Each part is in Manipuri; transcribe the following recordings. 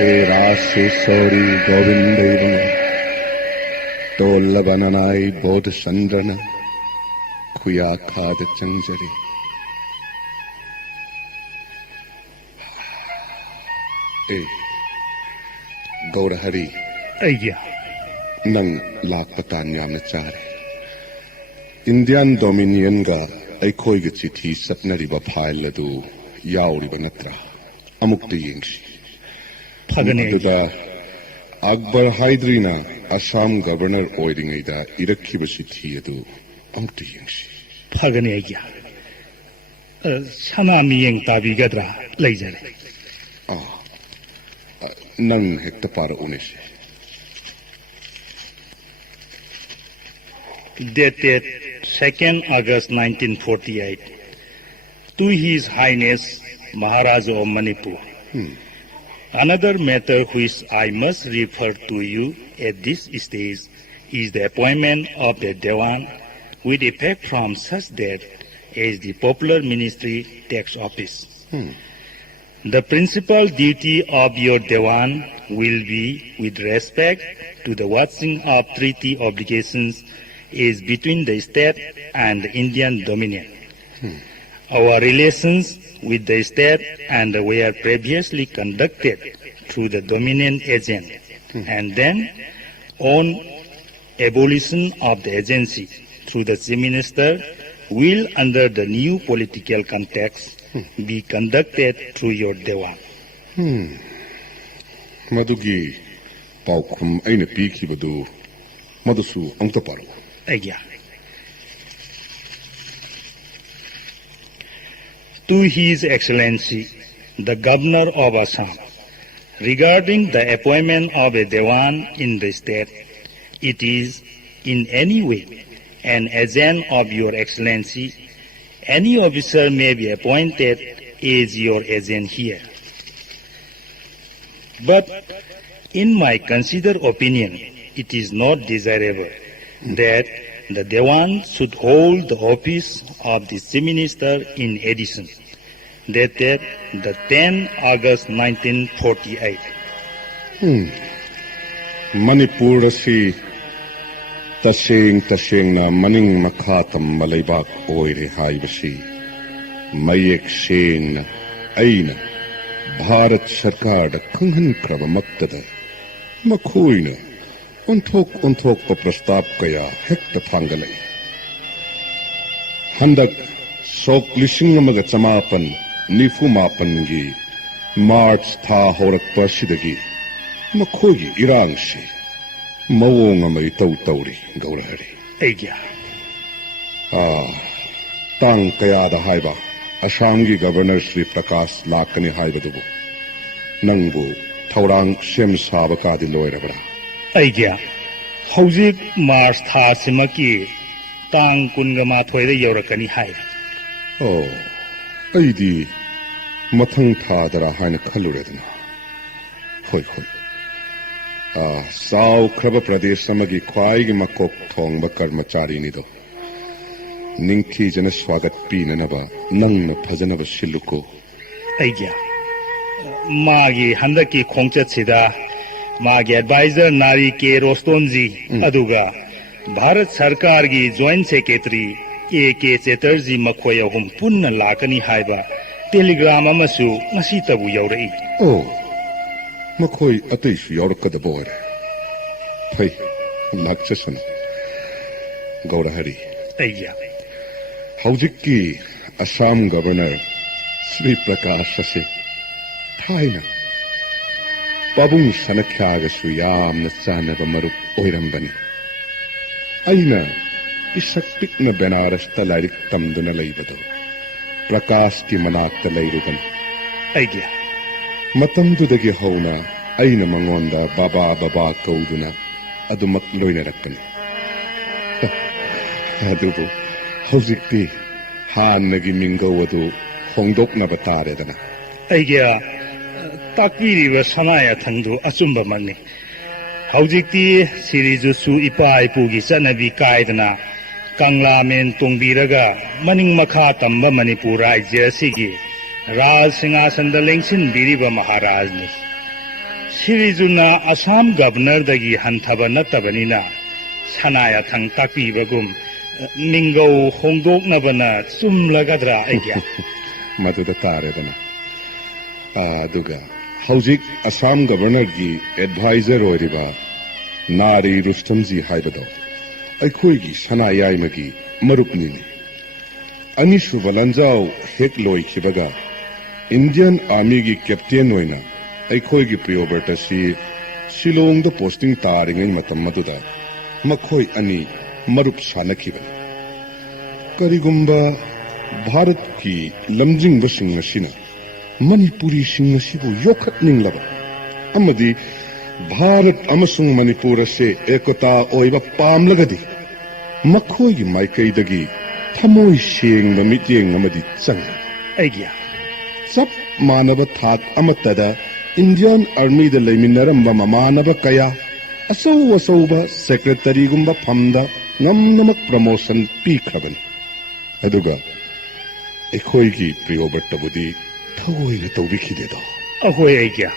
हे रासेश्वरी गोविंदैवम टोल्लबननाई बोध चंद्रन खुया खाद चंजरी ए गौरहरी अय्या नंग लापतान यामन चारे इंडियन डोमिनियन गा अखोई गे चिठी सपनरिबा फाइल अदु याउरिबा नत्रा अमुक्ति यंगसी फगने अकबर हाइद्रीना असम गवर्नर ओइरिंगैदा इरक्खिबा चिठी अदु अमुक्ति यंगसी फगने अय्या सना मियेंग ताबिगद्रा लैजरे नंग हेक्ता पारा उनेसे dated 2nd August 1948 to His Highness Maharaja of Manipur. Another matter which I must refer to you at this stage is the appointment of the Dewan with effect from such date as the Popular Ministry takes office. The principal duty of your Dewan will be with respect to the watching of treaty obligations is between the state and the Indian Dominion. Our relations with the state and were previously conducted through the Dominion agent, and then on abolition of the agency through the Chief Minister will, under the new political context, be conducted through your Dewan. Madugi paukhum aina pikhibadu madusu amta paru. Again. To His Excellency, the Governor of Assam, regarding the appointment of a Dewan in the state, it is in any way an agent of your Excellency. Any officer may be appointed as your agent here. But in my considered opinion, it is not desirable that the Dewan should hold the office of the Chief Minister in addition, dated the 10th August 1948. Manipur asi taseng na maning makatam malaybak oire haibasi mayek seng na aina Bharat Sarkar da khanghan kraba maktada makhoina onthok pa prastab kaya hekta thangalai handak sok lising amaga chamapan nifumapan gi March tha horakpa sidagi makhogi irangsi mawong amay tawri gaurahari Again. tang kaya da haiba Assamgi Governor Sri Prakash Lakani haibadubu nangbu thaurang sem saba kadi loirabra Aigya, hauzik Mars tha simaki tang kungama thoida yorakani hai. Aidi mathang thadara haina khaluredna. Hoi. Sao Kraba Pradesh samagi khwaigi makok thongba karmachari nido. Ningthi jana swagat pinanaba nangna phajanaba siluko. Aigya, magi handaki khongchat sida मागे एडवाइजर नारी के रोस्टोन जी अदुगा भारत सरकार की जॉइंट सेक्रेटरी ए के Chatterjee मखोय अहुम पुन्ना लाकनी हाइबा Telegram अमसु ngasi tabu yaurei मखोय अतैसु यारकदबो ओरे फै लाक्चसन गौरहरी अय्या हौजिक्की असम गवर्नर श्री प्रकाश से थाइना Pabung sanakyagasु yamna chanaba marup oirambani aina isaktikna Benarasta lairik tamduna laibado Prakash ki manakta lairugan Aigya matamdudagi hauna aina mangonda baba kauduna adumak loinarakkani adubu haujikti hannagi mingau adu hongdoknaba taredana Aigya takpiriba sanaya thangdu achumba manni haujikti sirijusu ipa ipugi chanabi kaidana kangla men tongbiraga maning makha tamba Manipur rajya asigi raj singhasan da lengsin biriba maharaj ni Sirijuna Assam Governor dagi hantaba nattabanina sanaya thang takpibagum mingau hongdoknabana chumlagadra aigya. Maduda taredana. Aduga hauzik Assam Governor gi advisor oiriba Nari Rustamji haibado. Aikhoigi sanayaimagi marupnini. Anisuba lanjao hek loikibaga Indian Army gi captain oina Aikhoigi Priyoberta si Shillong da posting taringai matam maduda makhoi ani marup sanakibani. Karigumba Bharat ki lamjingba sing asina Manipuri sing asibu yokhatninglaba amadi Bharat amasung Manipur ase ekota oiba pamlagadi makhoigi maikaidagi thamoi sengba mityeng amadi chang Aigya. Sab manaba thak amatada Indian Army da leiminaramba mamanaba kaya asauba secretary gumba phamda namnamak promotion pikhabani aduga ekhoigi Priyobertabudi thagoina tawbikhidedo Ahoy aigya.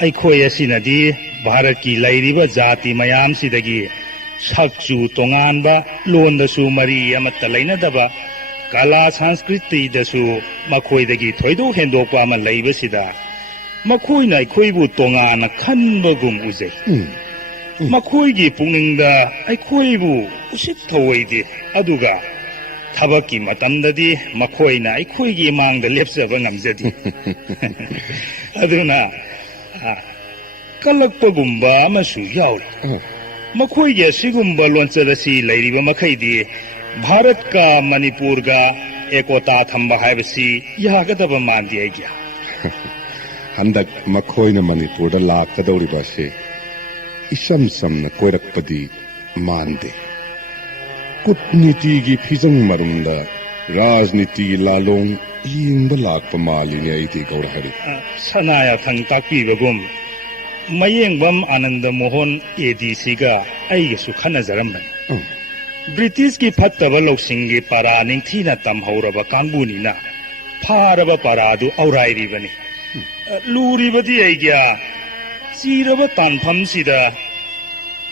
Aikhoy asinadi Bharat ki lairiba jati mayam sidagi sakchu tonganba londasu mari amatta lainadaba kala sanskriti dasu makhoidagi thoido hendokpa ama laibasida makhoina aikhoibu tongana khanbagum uzai. Makhoigi puningda aikhoibu usip thawoide aduga tabaki matamdadi makhoina aikhoigi mangda lepsaba ngamjadi. Aduna kalakpagumba amasu yauri. Makhoigi asigumba lonchadasi lairiba makhaidi Bharat ka Manipur ga ekota thamba haibasi yagadaba mandi aigya. Handak makhoina Manipur da lakadawriba se isam samna koirakpadi mande kutniti gi phijang marunda rajniti gi lalong yingba lakpa malini aiti gaurahari Sanaya thang takpibagum mayengbam Ananda Mohan ADC ga aigasu khanajaramban. British ki phattaba loksingi para ningthina tamhauraba kangbunina pharaba paradu aurairibani. Luribadi aigya chiraba tanphamsida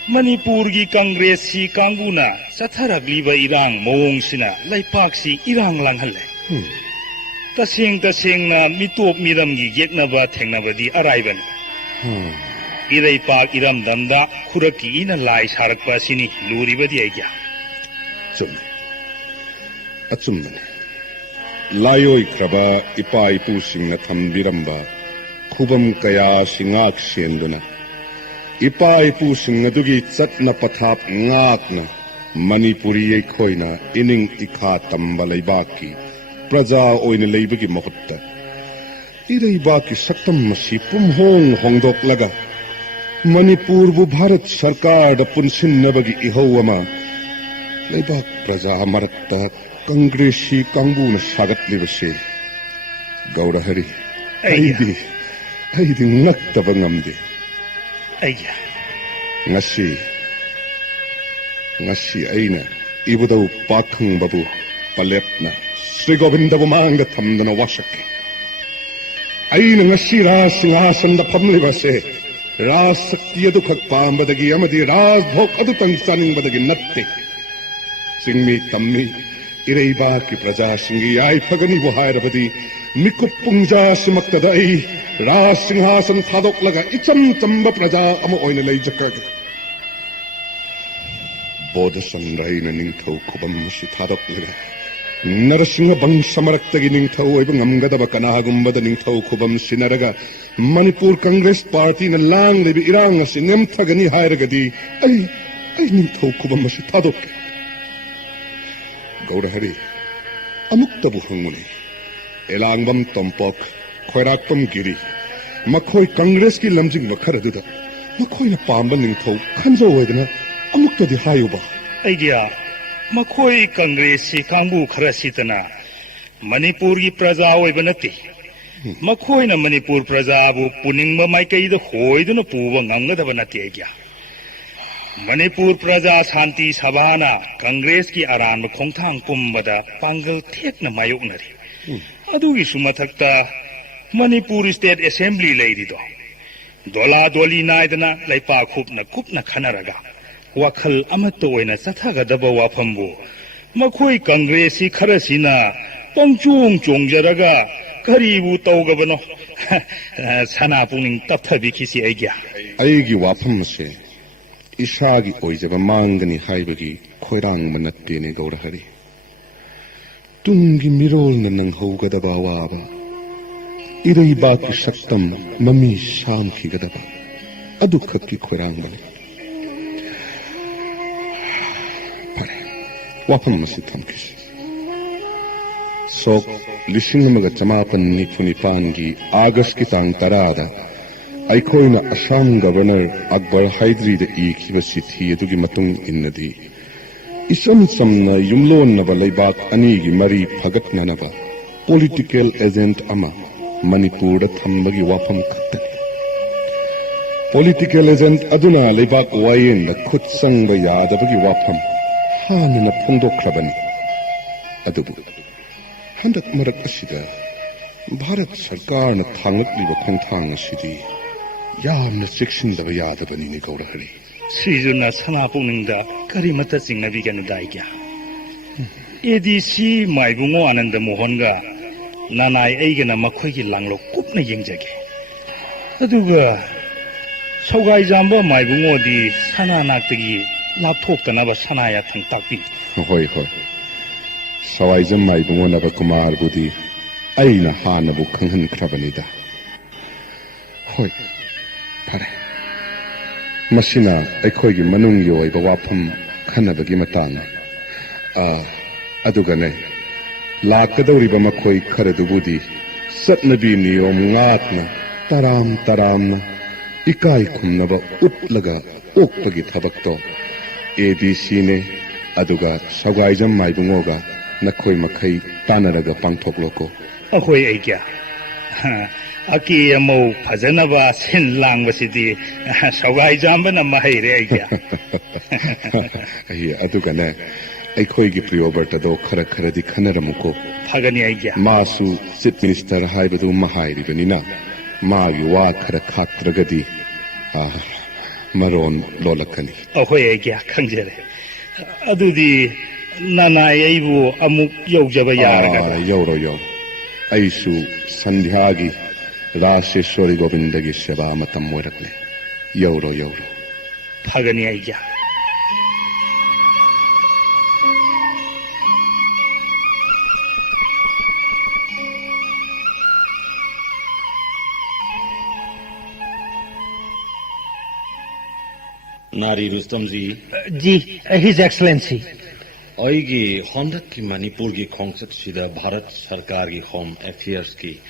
Manipur gi Congress si kangbuna chatharagliba irang mongsina laipaksi irang langhalle. Tasengna mitop miram gi yeknaba thengnabadi araibani. Iraipak iram damda khuraki ina lai sarakpa sini luribadi aigya. Achumne Layoi kraba ipa ipu singna thambiramba khubam kaya singak senduna ipa ipu singna dugi chatna pathap ngakna Manipuri ekhoina ining ikha tamba leibaki praja oina leibagi mahutta ireibaki saktam masi pumhong hongdok laga Manipur bu Bharat Sarkar da punsinnabagi ihawama leibak praja maratta Congresi kangbuna sagatlibase gaurahari aidi ngattaba ngamde Aigya. ngasi aina ibudau pakhang babu paletna Sri Govindabu manga thamdana wasake aina ngasi rasinghasan da phamlibase ras sakti adu khak pambadagi amadi ras bhok adu tang saningbadagi natte singmi tammi Iraiba ki praja singi ai phagani buhairabadi mikup pungja sumaktada ai ras singhasan thadok laga icham chamba praja ama oina leijakag Bodha sanraina ningthau khubam si thadok laga Narasingha bangsamaраktagi ningthau oiba ngamgadaba kanahagumbada ningthau khubam sinaraga Manipur Congress Party na lang lebi irang asi ngamthagani hairagadi ai ningthau khubam si thadok Gaurahari amuktabu hangmuni elangbam tompok khoirakpam giri makhoi Congress ki lamjing wakharadida makhoi na pamba ningthau khanjo oidana amuktadi hayuba Aigya makhoi Congress si kangbu kharasitana Manipur gi praja oiba nati makhoi na Manipur praja bu puningba maikai da hoiduna puwa ngamgadaba nati aigya Manipur Praja Shanti Sabhana Congress ki aran khongthang pumbada pangal thekna mayoknari adugi sumathakta Manipur State Assembly leidido dola doli naidana laipa kupna khanaraga wakhal amatta oina sathagadaba wafambu makhoi congress kharasina pangchung chongjaraga karibu tawgabano sana puning tapthabi khisi aigya ꯑꯩꯒꯤ ꯋꯥꯐꯝꯁꯦ ꯏꯁꯥꯒꯤ ꯑꯣꯏꯖꯕ ꯃꯥꯡꯒꯅꯤ ꯍꯥꯏꯕꯒꯤ ꯈꯣꯏꯔꯥꯡꯕ ꯅꯠꯇꯦꯅꯦ ꯒꯧꯔꯍꯔꯤ ꯇꯨꯡꯒꯤ ꯃꯤꯔꯣꯜꯅ ꯅꯪꯍꯧꯒꯗꯕ ꯑꯋꯥꯕ ꯏꯔꯩꯕꯥꯛꯀꯤ ꯁꯛꯇꯝ ꯃꯃꯤ ꯁꯥꯝꯈꯤꯒꯗꯕ ꯑꯗꯨꯈꯛꯀꯤ ꯈꯣꯏꯔꯥꯡꯕꯅꯤ ꯐꯔꯦ ꯋꯥꯐꯝ ꯑꯁꯤ ꯊꯝꯈꯤꯁꯤ ꯁꯣꯛ 1994ꯒꯤ ꯑꯥꯒꯁꯠꯀꯤ ꯇꯥꯡ 10ꯗ ꯑꯩꯈꯣꯏꯅ ꯑꯁꯥꯝ ꯒꯕꯔꯅꯔ ꯑꯛꯕꯔ ꯍꯥꯏꯗ꯭ꯔꯤꯗ ꯏꯈꯤꯕ ꯆꯤꯊꯤ ꯑꯗꯨꯒꯤ ꯃꯇꯨꯡ ꯏꯟꯅꯗꯤ ꯏꯆꯝ ꯆꯝꯅ ꯌꯨꯝꯂꯣꯟꯅꯕ ꯂꯩꯕꯥꯛ ꯑꯅꯤꯒꯤ ꯃꯔꯤ ꯐꯒꯠꯅꯅꯕ ꯄꯣꯂꯤꯇꯤꯀꯦꯜ ꯑꯦꯖꯦꯟꯠ ꯑꯃ ꯃꯅꯤꯄꯨꯔꯗ ꯊꯝꯕꯒꯤ ꯋꯥꯐꯝ ꯈꯛꯇꯅꯤ ꯄꯣꯂꯤꯇꯤꯀꯦꯜ ꯑꯦꯖꯦꯟꯠ ꯑꯗꯨꯅ ꯂꯩꯕꯥꯛ ꯋꯥꯌꯦꯜꯗ ꯈꯨꯠ ꯆꯪꯕ ꯌꯥꯗꯕꯒꯤ ꯋꯥꯐꯝ ꯍꯥꯟꯅꯅ ꯐꯣꯡꯗꯣꯛꯈ꯭ꯔꯕꯅꯤ ꯑꯗꯨꯕꯨ ꯍꯟꯗꯛ ꯃꯔꯛ ꯑꯁꯤꯗ ꯚꯥꯔꯠ ꯁꯔꯀꯥꯔꯅ ꯊꯥꯡꯂꯛꯂꯤꯕ ꯈꯣꯡꯊꯥꯡ ꯑꯁꯤꯗꯤ ꯌꯥꯝꯅ ꯆꯦꯛꯁꯤꯟꯗꯕ ꯌꯥꯗꯕꯅꯤꯅꯦ ꯒꯧꯔꯍꯔꯤ Srijuna Sanapuningda Karimata Singnavigan Daigya. ADC Maibungo Ananda Mohonga Nanai Egana Makwagi Langlo Kupna Yingjage. Aduga Sogai Zamba Maibungo di Sana Naktagi Lapok Tanaba Sanaya Tangtapi. Hoi hoi. Sawaizam Maibungo Naba Kumar Budi Aina Hanabu Kangan Krabanida. Hoi. Pare. Masina ꯑꯩꯈꯣꯏꯒꯤ ꯃꯅꯨꯡꯒꯤ ꯑꯣꯏꯕ ꯋꯥꯐꯝ ꯈꯟꯅꯕꯒꯤ ꯃꯇꯥꯡ ꯑꯗꯨꯒꯅꯦ ꯂꯥꯛꯀꯗꯧꯔꯤꯕ ꯃꯈꯣꯏ ꯈꯔꯗꯨꯕꯨꯗꯤ ꯆꯠꯅꯕꯤ ꯅꯤꯌꯣꯝ ꯉꯥꯛꯅ ꯇꯔꯥꯝꯅ ꯏꯀꯥꯏ ꯈꯨꯝꯅꯕ ꯎꯠꯂꯒ ꯑꯣꯛꯄꯒꯤ ꯊꯕꯛꯇꯣ ADCꯅꯦ ꯑꯗꯨꯒ ꯁꯧꯒꯥꯏꯖꯝ ꯃꯥꯏꯕꯨꯡꯉꯣꯒ ꯅꯈꯣꯏ ꯃꯈꯩ ꯇꯥꯟꯅꯔꯒ ꯄꯥꯡꯊꯣꯛꯂꯣꯀꯣ ꯑꯩꯈꯣꯏ ꯑꯩꯒ꯭ꯌꯥ Aki Amo Pazanava Sin Langbasidi Sawai Jambana Mahire Aigya. Adugana Aikoigi Priobertado Karakaradi Kanaramuko Pagani Aigya. Masu Chief Minister Haibadu Mahairi Benina Magi Wakara Katragadi Maron Lolakani. Ahoy Aigya Kanjere Adudi Nana Ebu Amuk Yojaba Yaraga. Yoro Aisu Sandhagi Rasheshwari Govindagi Seva Matam Morakle. Yoro. Pagani Aigya. Nari Rustamji. Ji, His Excellency. Aigi Honda ki Manipur ki Khongset Sida Bharat Sarkar ki Home Affairs ki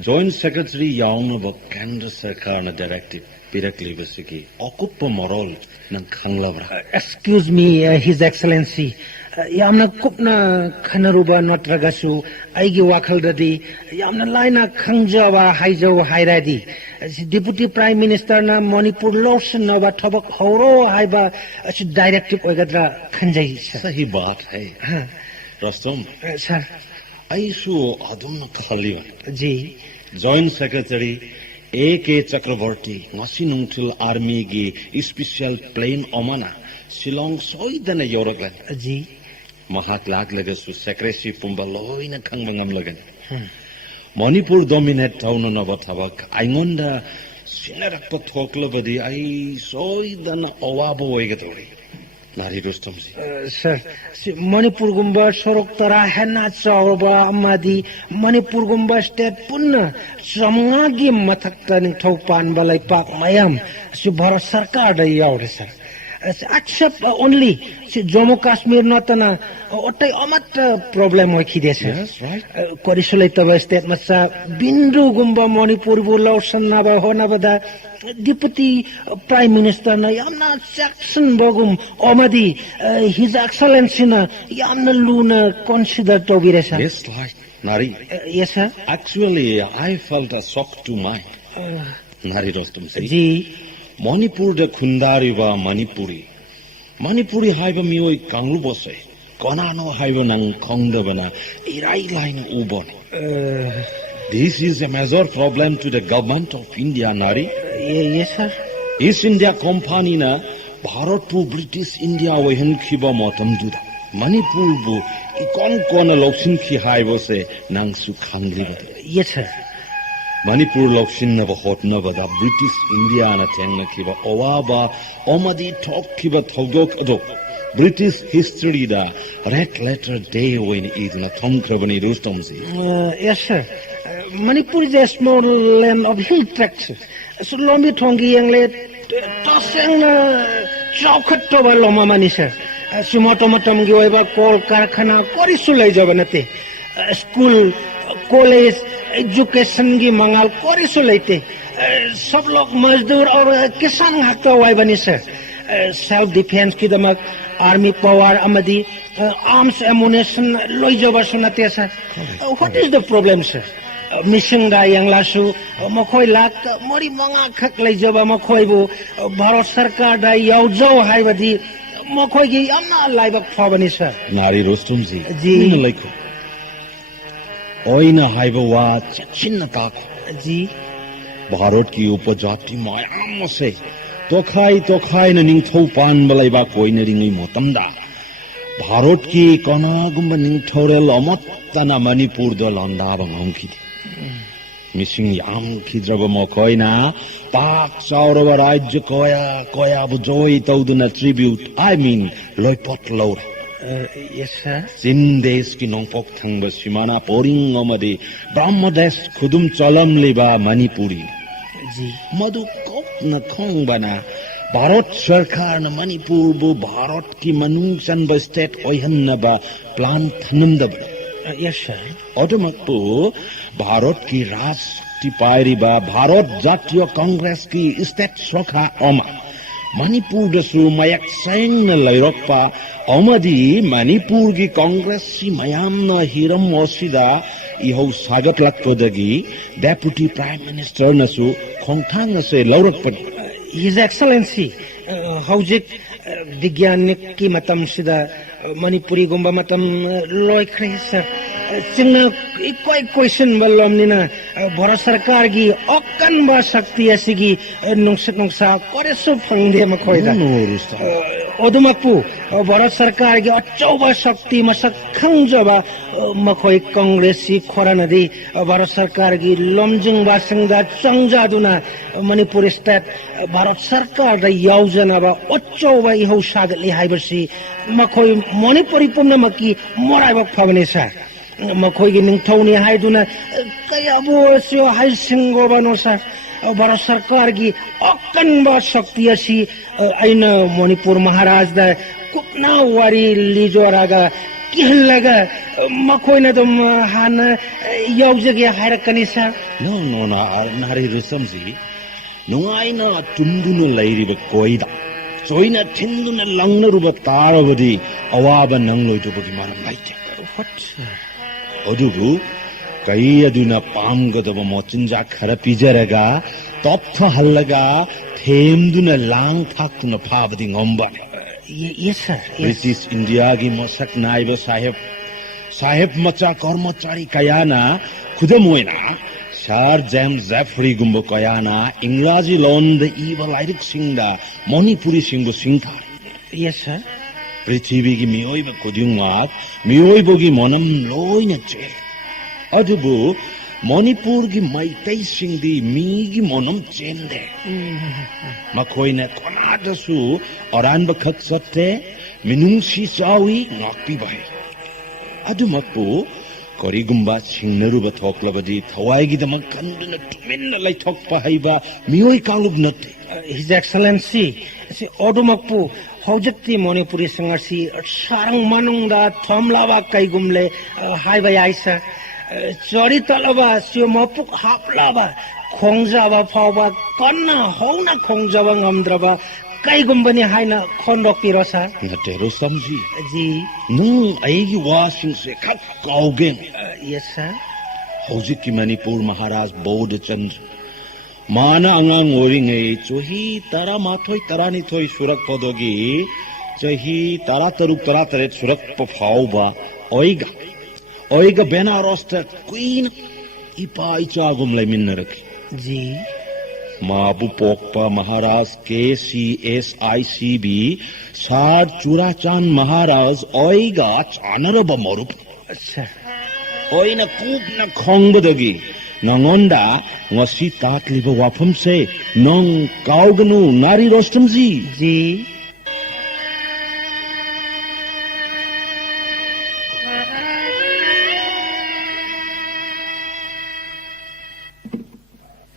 Joint Secretary Yauna ba Kendra Sarkar na directive Pirakli Vasiki Okuppa Morol nang Khanglabra. Excuse me, His Excellency. Yamna kupna khanaruba natragasu aigi wakhaldadi yamna laina khangjawa haijaw hairadi Deputy Prime Minister na Manipur lotion na wa thobak horo haiba directive oigadra khanjai Sahi baat hai. Rustam. Sir. Aisu adum na khaliwa. Ji. Joint Secretary A.K. Chakravarti ngasi nungtil army gi special plane omana Shillong soidana yoroglan. Ji. Mahak lag lagasu secrecy pumba loina khangmangam lagan. Manipur dominate town na bathabak aingonda sinarakpa thoklabadi ai soidana awabo oigatori. Nari Rustamji. Sir, Manipur Gumba Sorok Tara Hena Chawba Amadi Manipur Gumba State Punna Samagi Mataktan Topan Balai Pak Mayam Subhara Sarkar da Yaure sir. Except only Jammu Kashmir Natana Otai Amat problem Wakide sir. Yes, right. Korisulaitava State Masa Bindu Gumba Manipur Bulausan Naba Honavada Deputy Prime Minister na Yamna Jackson Bogum Omadi His Excellency na Yamna Luna consider Tobiresa. Yes, right. Nari. Yes, sir. Actually, I felt a shock to mind. Nari Rustamji. Ji. Manipur da Khundari wa Manipuri. Manipuri haiba mioi kanglu bose. Konano haiba nang kongda bana. Irai line ubon. This is a major problem to the government of India, Nari. Yes, sir. 이스트 인디아 컴파니나 भारत부 브리티sh 인디아와 현키바 모텀두다 머니푸르부 이건건을 록신키 하이버세 낭수 강리버들 Yes, sir. Manipur लक्षिन्नब होटनबदा ब्रिटिश इंडियाना टेंगनखिबा ओवाबा ओमदी थोकखिबा थौदोक अदो ब्रिटिश हिस्ट्रीदा रेड लेटर डे ओइन इदना थोमख्रबनी रुस्तमसी Yes, sir. Manipur is a small land of hill tracts. So Lombi Tongi Yangle Tosang Chaukat Toba Loma Mani, sir. Sumotomatom Giova Kol Karkhana Korisulai Javanate. School, college, education gi mangal Korisulate. Sublok Mazdur or Kisan Hakta Waibani, sir. Self defense Kidamak, army power Amadi, arms ammunition Loijova Sunate, sir. What is the problem, sir? Mishinga yang lasu makhoi lak mori manga khak lai jaba makhoi bu Bharat Sarkar da yaujau hai badi makhoi gi amna lai bak phawani sir नारी रुस्तमजी जी। लाइको ओइना हाइबवा चिन्न ताको ji भारत की उपजाति मायाम से तोखाई न निंगथौ पान बलाइबा कोइन रिंगै मोतमदा भारत की कनागुम निंगथौरेल अमत्तना मणिपुर द लंदा बंगमखि मिसिंग याम खिद्रब मखोइना पाक चाउरब राज्य कोया बुजोइ तौदुना ट्रिब्यूट आई मीन लोइपट लौर yes sir जिन देश की नोंपोक थंग सिमाना पोरिंग अमदे ब्रह्मदेश खुदुम चलम लेबा मणिपुरी ji मधु कोप न खोंग बना भारत सरकार न मणिपुर बु भारत की मनुंग सन ब स्टेट ओहन न बा प्लान थनुम दब yes sir अदमकपु भारत की राष्ट्रीय पायरी बा भारत जातीय कांग्रेस की स्टेट शाखा अमा मणिपुर दसु मयक सैंग न लैरकपा अमदी मणिपुर की कांग्रेस सी मयाम न हिरम ओसिदा इहो स्वागत लक्कोदगी डेप्यूटी प्राइम मिनिस्टर नसु खोंथांग से लौरकपन his excellency hojik vigyanik ki matam sida manipuri gumba matam loikhre sir chingna ikoi question balom nina bharat sarkar gi okkan ba shakti asigi nungsa kore su phangde ma khoida odumakpu bharat sarkar gi achauba shakti masak khangjoba makhoi congress si khorana di bharat sarkar gi lomjing ba sangda changja duna manipur state bharat sarkar da yaujana ba achauba ihau sagatli haibasi makhoi manipuri pumna maki morai bak phabane sa makhoi gi ningthoni haiduna kayabo sio hai singo bano sa bharat sarkar gi akkan ba shakti asi aina manipur maharaj da kupna wari lijoraga kihlaga makhoi na dum han yaujage hairakani sa no na nari risamji nungaina tumdunu lairiba koida soina thinduna langna ruba tarabadi awaba nangloidubagi manam laite what अदुबु कई अदुना पामगदब मोचिंजा खरा पिजरगा तप्थ हल्लगा थेमदुना लांग फाक्तुना फाबदि ngomba yes sir British India की मसक नाइब साहेब मचा कर्मचारी कयाना खुदमोइना सर जेम्स जेफरी गुम्बो कयाना इंग्राजी लोन द इवल लाइरिक सिंगदा मणिपुरी सिंगबो सिंथा yes sir पृथ्वी की मियोइब खुदिंगात मियोइबोगी मनम लोइना चे अदुबु मणिपुर की मैतै सिंगदी मीगी मनम चेमदे मखोइना कोनादसु अरान बखत सत्ते मिनुंगसी चावी नॉकपी बहे अदुमकपु करिगुम्बा सिंगनरुब थोकलबदी थवाइगिदमक कंदुना तुमिन्ना लाइथोकपा हाइबा मियोइ कालुब नते his excellency si odumakpu hojikti manipuri sangarsi sarang manungda thomlaba kaigumle haiba yaisa chori talaba sio mapuk haplaba khongjaba phawba konna hona khongjaba ngamdraba kaigumbani haina khondok pirosa नटेरो समझी ji नुं आइगी वासिंग से खक काउगें yes sir हौजिक की मणिपुर महाराज बौद्ध चंद्र माना अंगांग ओरिंगे चोही तारा माथोई तारानिथोई सुरक पदोगी चही तारा तरुक तारा तरेत सुरक पफाउबा ओइगा बेनारस तक क्वीन इपा इचागुम ले मिन्न रखी ji माबु पोकपा महाराज KCSICB सार चुराचान महाराज ओइगा चानरब मरुप अच्छा ओइना Kukna खोंगबदगी नंगोंदा ngasi tatliba wafamse nong kauganu nari rostamji जी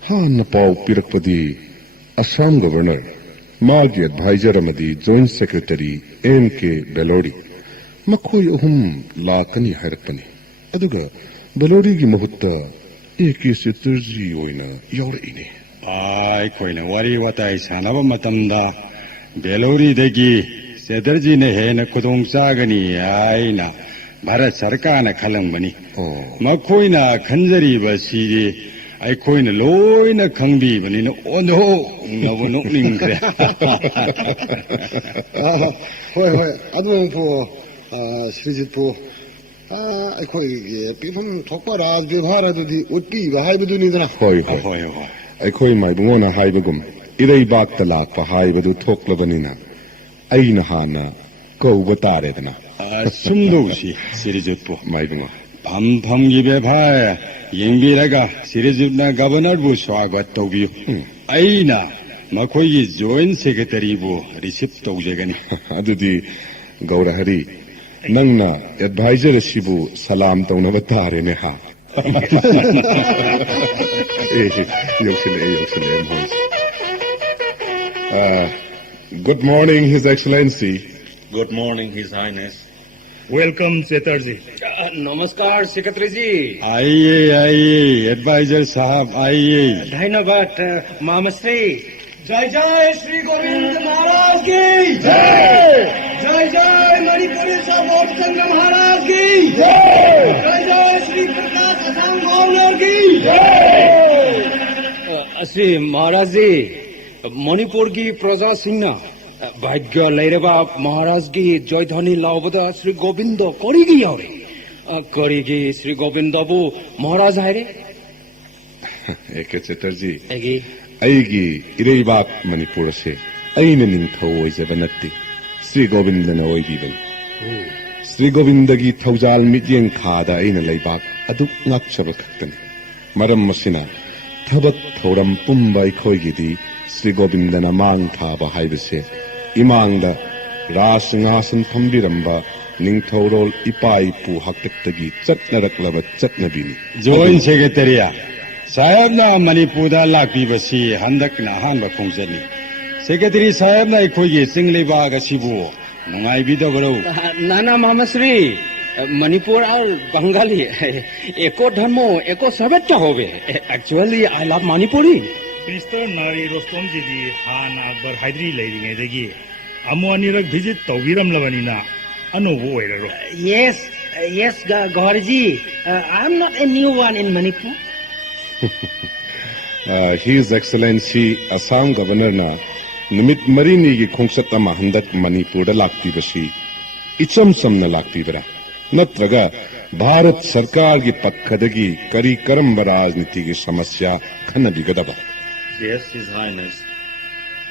ꯍꯥꯟꯅ ꯄꯥꯎ ꯄꯤꯔꯛꯄꯗꯤ ꯑꯁꯥꯝ ꯒꯕꯔꯅꯔ ꯃꯥꯒꯤ ꯑꯦꯗꯚꯥꯏꯖꯔ ꯑꯃꯗꯤ ꯖꯣꯏꯟꯠ ꯁꯦꯀ꯭ꯔꯦꯇꯔꯤ M.K. ꯕꯦꯂꯣꯔꯤ ꯃꯈꯣꯏ ꯑꯍꯨꯝ ꯂꯥꯛꯀꯅꯤ ꯍꯥꯏꯔꯛꯄꯅꯤ ꯑꯗꯨꯒ ꯕꯦꯂꯣꯔꯤꯒꯤ ꯃꯍꯨꯠꯇ A.K. ꯆꯦꯇꯔꯖꯤ ꯑꯣꯏꯅ ꯌꯥꯎꯔꯛꯏꯅꯦ ꯑꯩꯈꯣꯏꯅ ꯋꯥꯔꯤ ꯋꯥꯇꯥꯏ ꯁꯥꯟꯅꯕ ꯃꯇꯝꯗ ꯕꯦꯂꯣꯔꯤꯗꯒꯤ ꯆꯦꯇꯔꯖꯤꯅ ꯍꯦꯟꯅ ꯈꯨꯗꯣꯡ ꯆꯥꯒꯅꯤ ꯍꯥꯏꯅ ꯚꯥꯔꯠ ꯁꯔꯀꯥꯔꯅ ꯈꯜꯂꯝꯕꯅꯤ ꯃꯈꯣꯏꯅ ꯈꯟꯖꯔꯤꯕꯁꯤꯗꯤ ꯑꯩꯈꯣꯏꯅ ꯂꯣꯏꯅ ꯈꯪꯕꯤꯕꯅꯤꯅ ꯑꯣꯟꯊꯣꯛꯅꯕ ꯅꯣꯛꯅꯤꯡꯈ꯭ꯔꯦ ꯍꯣꯏ ꯍꯣꯏ ꯑꯗꯨꯕꯨ ꯁ꯭ꯔꯤꯖꯤꯠꯄꯨ ꯑꯩꯈꯣꯏꯒꯤ ꯄꯤꯐꯝ ꯊꯣꯛꯄ ꯔꯥꯖ ꯕꯦꯚꯥꯔ ꯑꯗꯨꯗꯤ ꯎꯠꯄꯤꯕ ꯍꯥꯏꯕꯗꯨꯅꯤꯗꯅ ꯍꯣꯏ ꯍꯣꯏ ꯍꯣꯏ ꯍꯣꯏ ꯑꯩꯈꯣꯏ ꯃꯥꯏꯕꯨꯡꯉꯣꯅ ꯍꯥꯏꯕꯒꯨꯝ ꯏꯔꯩꯕꯥꯛꯇ ꯂꯥꯛꯄ ꯍꯥꯏꯕꯗꯨ ꯊꯣꯛꯂꯕꯅꯤꯅ ꯑꯩꯅ ꯍꯥꯟꯅ ꯀꯧꯕ ꯇꯥꯔꯦꯗꯅ ꯁꯨꯝꯗꯧꯁꯤ ꯁ꯭ꯔꯤꯖꯤꯠꯄꯨ ꯃꯥꯏꯕꯨꯡꯉꯣ ꯐꯝꯐꯝꯒꯤ ꯕꯦꯚꯥꯔ ꯌꯦꯡꯕꯤꯔꯒ ꯁ꯭ꯔꯤꯖꯤꯠꯅ ꯒꯕꯔꯅꯔꯕꯨ ꯁ꯭ꯋꯥꯒꯠ ꯇꯧꯕꯤꯌꯨ ꯑꯩꯅ ꯃꯈꯣꯏꯒꯤ ꯖꯣꯏꯟꯠ ꯁꯦꯀ꯭ꯔꯦꯇꯔꯤꯕꯨ ꯔꯤꯁꯤꯞ ꯇꯧꯖꯒꯅꯤ ꯑꯗꯨꯗꯤ ꯒꯧꯔꯍꯔꯤ ꯅꯪꯅ ꯑꯦꯗꯚꯥꯏꯖꯔ ꯑꯁꯤꯕꯨ ꯁꯂꯥꯝ ꯇꯧꯅꯕ ꯇꯥꯔꯦꯅꯦ ꯍꯥ yoksilay mhoise. Good morning, His Excellency. Good morning, His Highness. Welcome, Chetarji. नमस्कार सेक्रेटरी जी आइए आइए एडवाइजर साहब आइए धन्यवाद मामश्री जय जय श्री गोविंद महाराज की जय जय जय मणिपुरी सपोर्ट संघ महाराज की जय जय जय श्री प्रकाश असम गवर्नर की जय श्री महाराज जी मणिपुर की प्रजा सिंह भाग्य लेरबा महाराज की जयध्वनि लावबदा श्री गोविंद करिगी यारे करिगी श्री गोविंदबु महाराज हायरे A.K. Chatterjee एगी ꯑꯩꯒꯤ ꯏꯔꯩꯕꯥꯛ ꯃꯅꯤꯄꯨꯔ ꯑꯁꯦ ꯑꯩꯅ ꯅꯤꯡꯊꯧ ꯑꯣꯏꯖꯕ ꯅꯠꯇꯦ శ్రీ ꯒꯣꯕꯤꯟꯗꯅ ꯑꯣꯏꯕꯤꯕꯅꯤ శ్రీ ꯒꯣꯕꯤꯟꯗꯒꯤ ꯊꯧꯖꯥꯜ ꯃꯤꯠꯌꯦꯡ ꯈꯥꯗ ꯑꯩꯅ ꯂꯩꯕꯥꯛ ꯑꯗꯨꯛ ꯉꯥꯛꯆꯕ ꯈꯛꯇꯅꯤ ꯃꯔꯝ ꯑꯁꯤꯅ ꯊꯕꯛ ꯊꯧꯔꯝ ꯄꯨꯝꯕ ꯑꯩꯈꯣꯏꯒꯤꯗꯤ శ్రీ ꯒꯣꯕꯤꯟꯗꯅ ꯃꯥꯡ ꯊꯥꯕ ꯍꯥꯏꯕꯁꯦ ꯏꯃꯥꯡꯗ ꯔꯥꯖ ꯁꯤꯡꯍꯥꯁꯟ ꯐꯝꯕꯤꯔꯝꯕ ꯅꯤꯡꯊꯧꯔꯣꯜ ꯏꯄꯥ ꯏꯄꯨ ꯍꯥꯛꯇꯛꯇꯒꯤ ꯆꯠꯅꯔꯛꯂꯕ ꯆꯠꯅꯕꯤꯅꯤ जॉइंट सेक्रेटरिया साहेबना मणिपुरदा लाक्पीबसी हंदकना अहानबा खोंजनी सेक्रेटरी साहेबना अखोइगे चिंगलेबाग असिबु नुंगाइबिदबरो नाना मामश्री मणिपुर और बंगाली एको धर्मो एको सभ्यता होवे actually I love Manipuri Mr. Nari Rostomji di Han Akbar Haidri leiringedagi amu anirak visit tawbiramlabanina anobu oiraro. yes yes Gaurji I'm not a new one in Manipur His Excellency Assam Governor na nimit marinigi khongset ama handak Manipurda lakpibasi icham samna lakpibara natraga Bharat Sarkar gi pakhadagi kari karamba rajniti gi samasya khanabigadaba Yes, His Highness.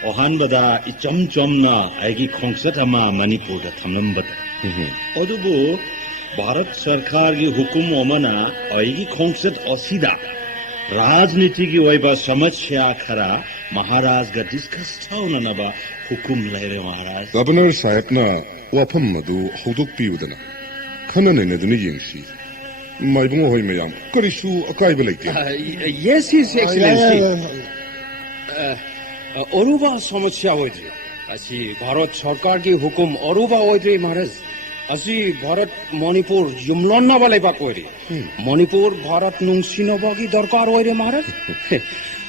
Ohanbada ichom chomna aigi khongsat ama Manipurda thamnambada. Odubu Bharat Sarkar gi hukum omana aigi khongsat osida rajniti gi oiba samasya khara Maharaj ga discuss thauna naba hukum leire Maharaj. Governor Sahib na wafam madu hoduk piudana khanane neduni yengsi maibungo hoy mayam karisu akaiba laite yes his excellency Aruba समस्या होइद्री असि भारत सरकार की हुकुम अरुबा होइद्री महाराज असि भारत मणिपुर जुमलन वाले बाक होइरी मणिपुर भारत नुंसिनबा की दरकार होइरे महाराज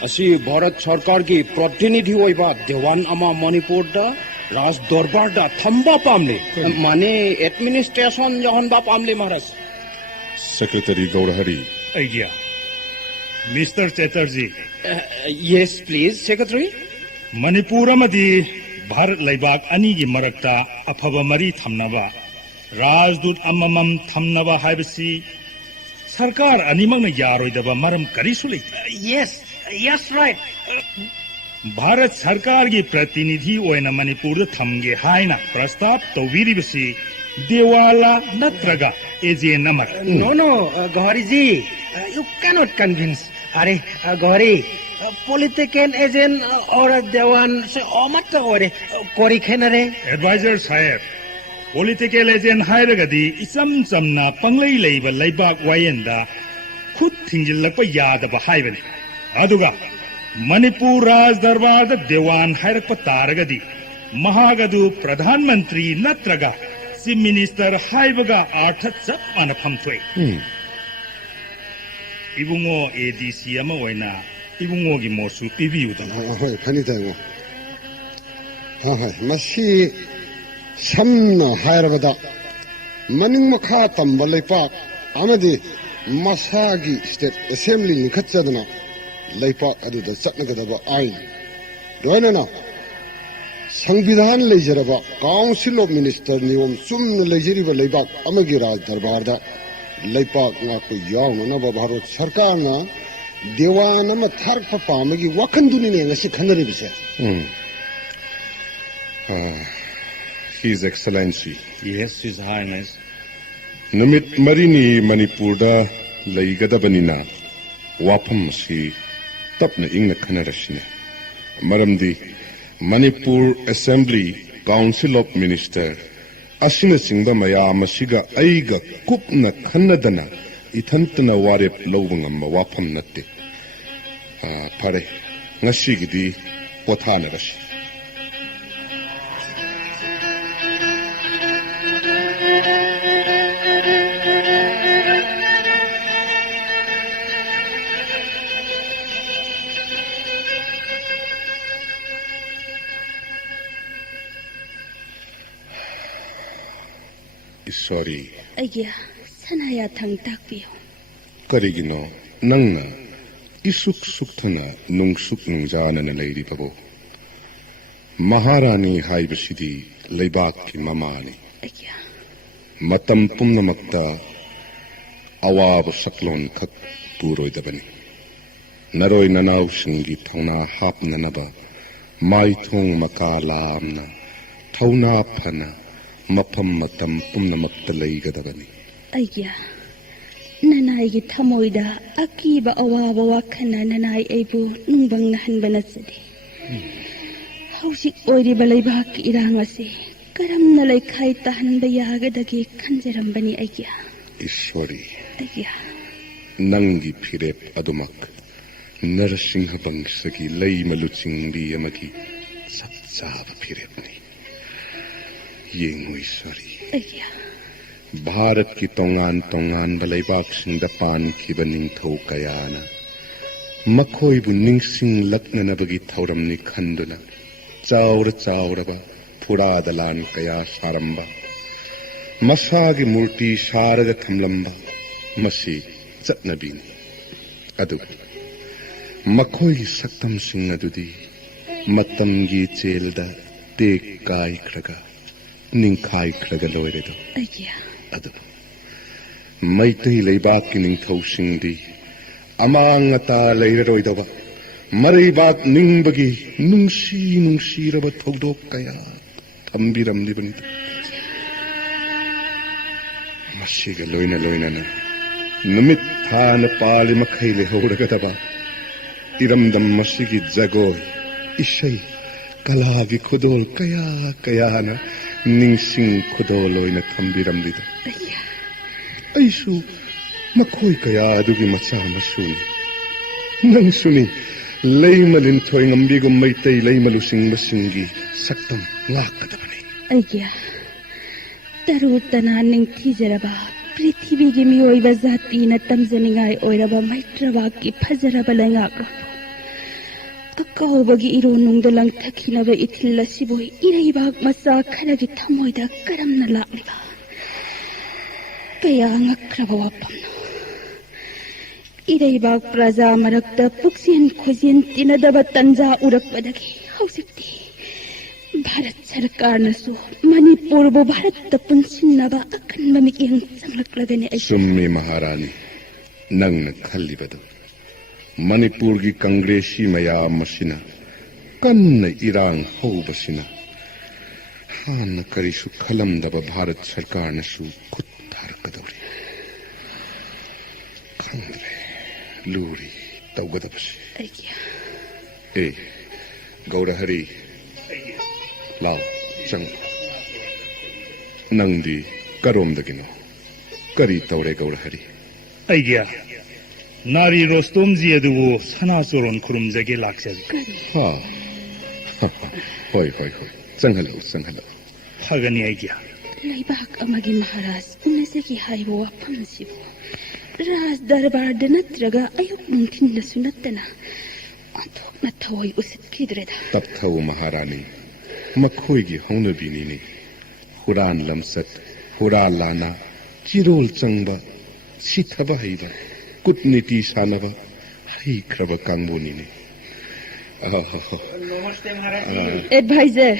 असि भारत सरकार की प्रतिनिधि होइबा देवान अमा मणिपुर दा राज दरबार दा थंबा पामले माने एडमिनिस्ट्रेशन जहन बा पामले महाराज Secretary Gaurahari Idea. Mr. Chatterjee, yes please secretary Manipur amadi Bharat Laibak anigi marakta afaba mari thamnaba Rajdut amamam thamnaba haibasi Sarkar animagna yaroidaba maram karisu lei. yes right Bharat सरकार की प्रतिनिधि ओइना मणिपुर थमगे हाइना प्रस्ताव तौबिरिबसी देवाला नत्रगा एजेन नमर No, Gauri ji, you cannot convince. Are, Gauri, political agent or Dewan, so Omata or Kori Kenare. Advisor साहेब पोलिटिकल एजेंट हायरगदी इसम समना पंगलै लेबा लेबाक वायेंदा खुद थिंजिल्लक यादबा हायबने अदुगा मणिपुर राज दरबार देवान हायरक तारगदी महागदु प्रधानमंत्री नत्रगा चीफ मिनिस्टर हायबगा अर्थ चप मानफम थोय इबुंगो एडीसी अमा ओइना इबुंगोगी मोसु पिबियुदना ꯍꯣꯏ ꯈꯅꯤꯗ ꯍꯣꯏ ꯃꯁꯤ ꯁꯝꯅ ꯍꯥꯏꯔꯕꯗ ꯃꯅꯤꯡ ꯃꯈꯥ ꯇꯝꯕ ꯂꯩꯄꯥꯛ ꯑꯃꯗꯤ ꯃꯁꯥꯒꯤ ꯁ꯭ꯇꯦꯠ ꯑꯦꯁꯦꯝꯕ꯭ꯂꯤ ꯂꯤꯡꯈꯠꯆꯗꯨꯅ ꯂꯩꯄꯥꯛ ꯑꯗꯨꯗ ꯆꯠꯅꯒꯗꯕ ꯑꯥꯏꯟ ꯂꯣꯏꯅꯅ ꯁꯪꯕꯤꯙꯥꯟ ꯂꯩꯖꯔꯕ ꯀꯥꯎꯟꯁꯤꯜ ꯑꯣꯐ ꯃꯤꯅꯤꯁꯇꯔ ꯅꯤꯌꯣꯝ ꯆꯨꯝꯅ ꯂꯩꯖꯔꯤꯕ ꯂꯩꯕꯥꯛ ꯑꯃꯒꯤ ꯔꯥꯖ ꯗꯔꯕꯥꯔꯗ ꯂꯩꯄꯥꯛ ꯉꯥꯛꯄ ꯌꯥꯎꯅꯅꯕ ꯚꯥꯔꯠ ꯁꯔꯀꯥꯔꯅ ꯗꯦꯋꯥꯟ ꯑꯃ ꯊꯥꯔꯛꯄ ꯄꯥꯝꯕꯒꯤ ꯋꯥꯈꯟꯗꯨꯅꯤꯅꯦ ꯉꯁꯤ ꯈꯟꯅꯔꯤꯕꯁꯦ His Excellency. Yes, His Highness. Numit marini Manipurda laigadabanina wapam si tapna ingna khanarashina. Maramdi Manipur Assembly Council of Minister asina singda mayam asiga aiga kupna khannadana ithantana warep lobungam wapam natte. Pare ngasigidi pothanarashi. Sorry. Ayya, sanaya thang takpiyo. Karigino, nangna, isuk suktana nungsuk nungzana na lady pabo. Maharani haibasidi laybaki mamani. Ayya, Matam pumnamakta awab saklon kak puroy dabani. Naroy nanaw singi thona hap nanaba, mai thong makalamna, thona pana, mapam matam pumnamakta laygadabani. ayya. Nanay gi thamoida akiba awaba wakhana nanay aibu nungbang nahanba natsadi. Hausik oiriba laybak irang ase karam na laikhay tahanba yagadagi kanjarambani ayya. Ishwari, Ayya, nangi pirep adumak, Narsingha bangsagi lay malutsingdi amagi satsaba pirepni. Yengu Ishwari. ayya. Bharat ki tongan balaybak singda pan ki baning thau kayana. Makoy bu ningsing lakna na bagi thauram ni khanduna. Chaura ba pura dalan kaya saramba. Masagi murti saraga thamlamba. Masi chatnabini. Adu. Makoy saktam sing adudi. Matam gi chelda tek kai kraga. Ningkai kraga loiredo. Ayya, Adu. Maitai laybak ki ningthau singdi. Amang ata layraroidaba. Maribak ningbagi nungsi raba thogdok kaya thambiram libanita. Masiga loina na. Numit thana pali makai lehoragadaba. Iramdam masigi jagoy. Ishay kalagi khudol kaya na. Ningsing khudol loina thambiram lida. ayya. Aisu makoy kaya adugi macha masuni. Nang suni laymalin thoy ngambigam maitai laymalusing masingi saktam ngakadabani. Ayya, taru tananing thijaraba prithvi gi miyoiba zati na tamjaningay oiraba maitraba ki phajaraba langakra. Akawbagi ironungda lang thakhinaba ithilla siboi iraibak masa kharagi thamoida karamna lakliba. Kaya ngakraba wapamno. Iraibak praja marakta puksin khojin tinadaba tanja urakpadagi hausikti. Bharat Sarkarnasu Manipurbu Bharatta punsinnaba akanba mikyang sanglaklagani ay Summi Maharani nang nakhallibadu. Manipur gi Kongresi mayam masina कन्न इरांग होबसिना हान करिसु खलमदब भारत सरकार नसु खुद थारकदौरी खंद्रे लूरी तौगदबसे ए गौरहरी लाओ चंग नंदी करोमदगिनो करी तौरे गौरहरी आइडिया नारी रोस्तोम जी अदुवो सनाचोरन खुरुमजगे लाक्सरी हाँ होय होय होय चंगहलो फगनी आइडिया ꯂꯩꯕꯥꯛ ꯑꯃꯒꯤ ꯃꯍꯥꯔꯥꯖ ꯎꯅꯖꯒꯦ ꯍꯥꯏꯕ ꯋꯥꯐꯝꯁꯤꯕꯨ ꯔꯥꯖ ꯗꯔꯕꯥꯔꯗ ꯅꯠꯇ꯭ꯔꯒ ꯑꯌꯨꯛ ꯅꯨꯡꯊꯤꯜꯗꯁꯨ ꯅꯠꯇꯅ ꯑꯣꯟꯊꯣꯛꯅ ꯊꯋꯥꯏ ꯎꯁꯤꯠꯈꯤꯗ꯭ꯔꯦꯗ तपथौ महारानी मखोईगी हौनबीनी हुरान लमसत हुरा लाना चिरोल चंगबा सिथब हैबा कुटनीति सानबा हैख्रब कांगबोनी एडवाइजर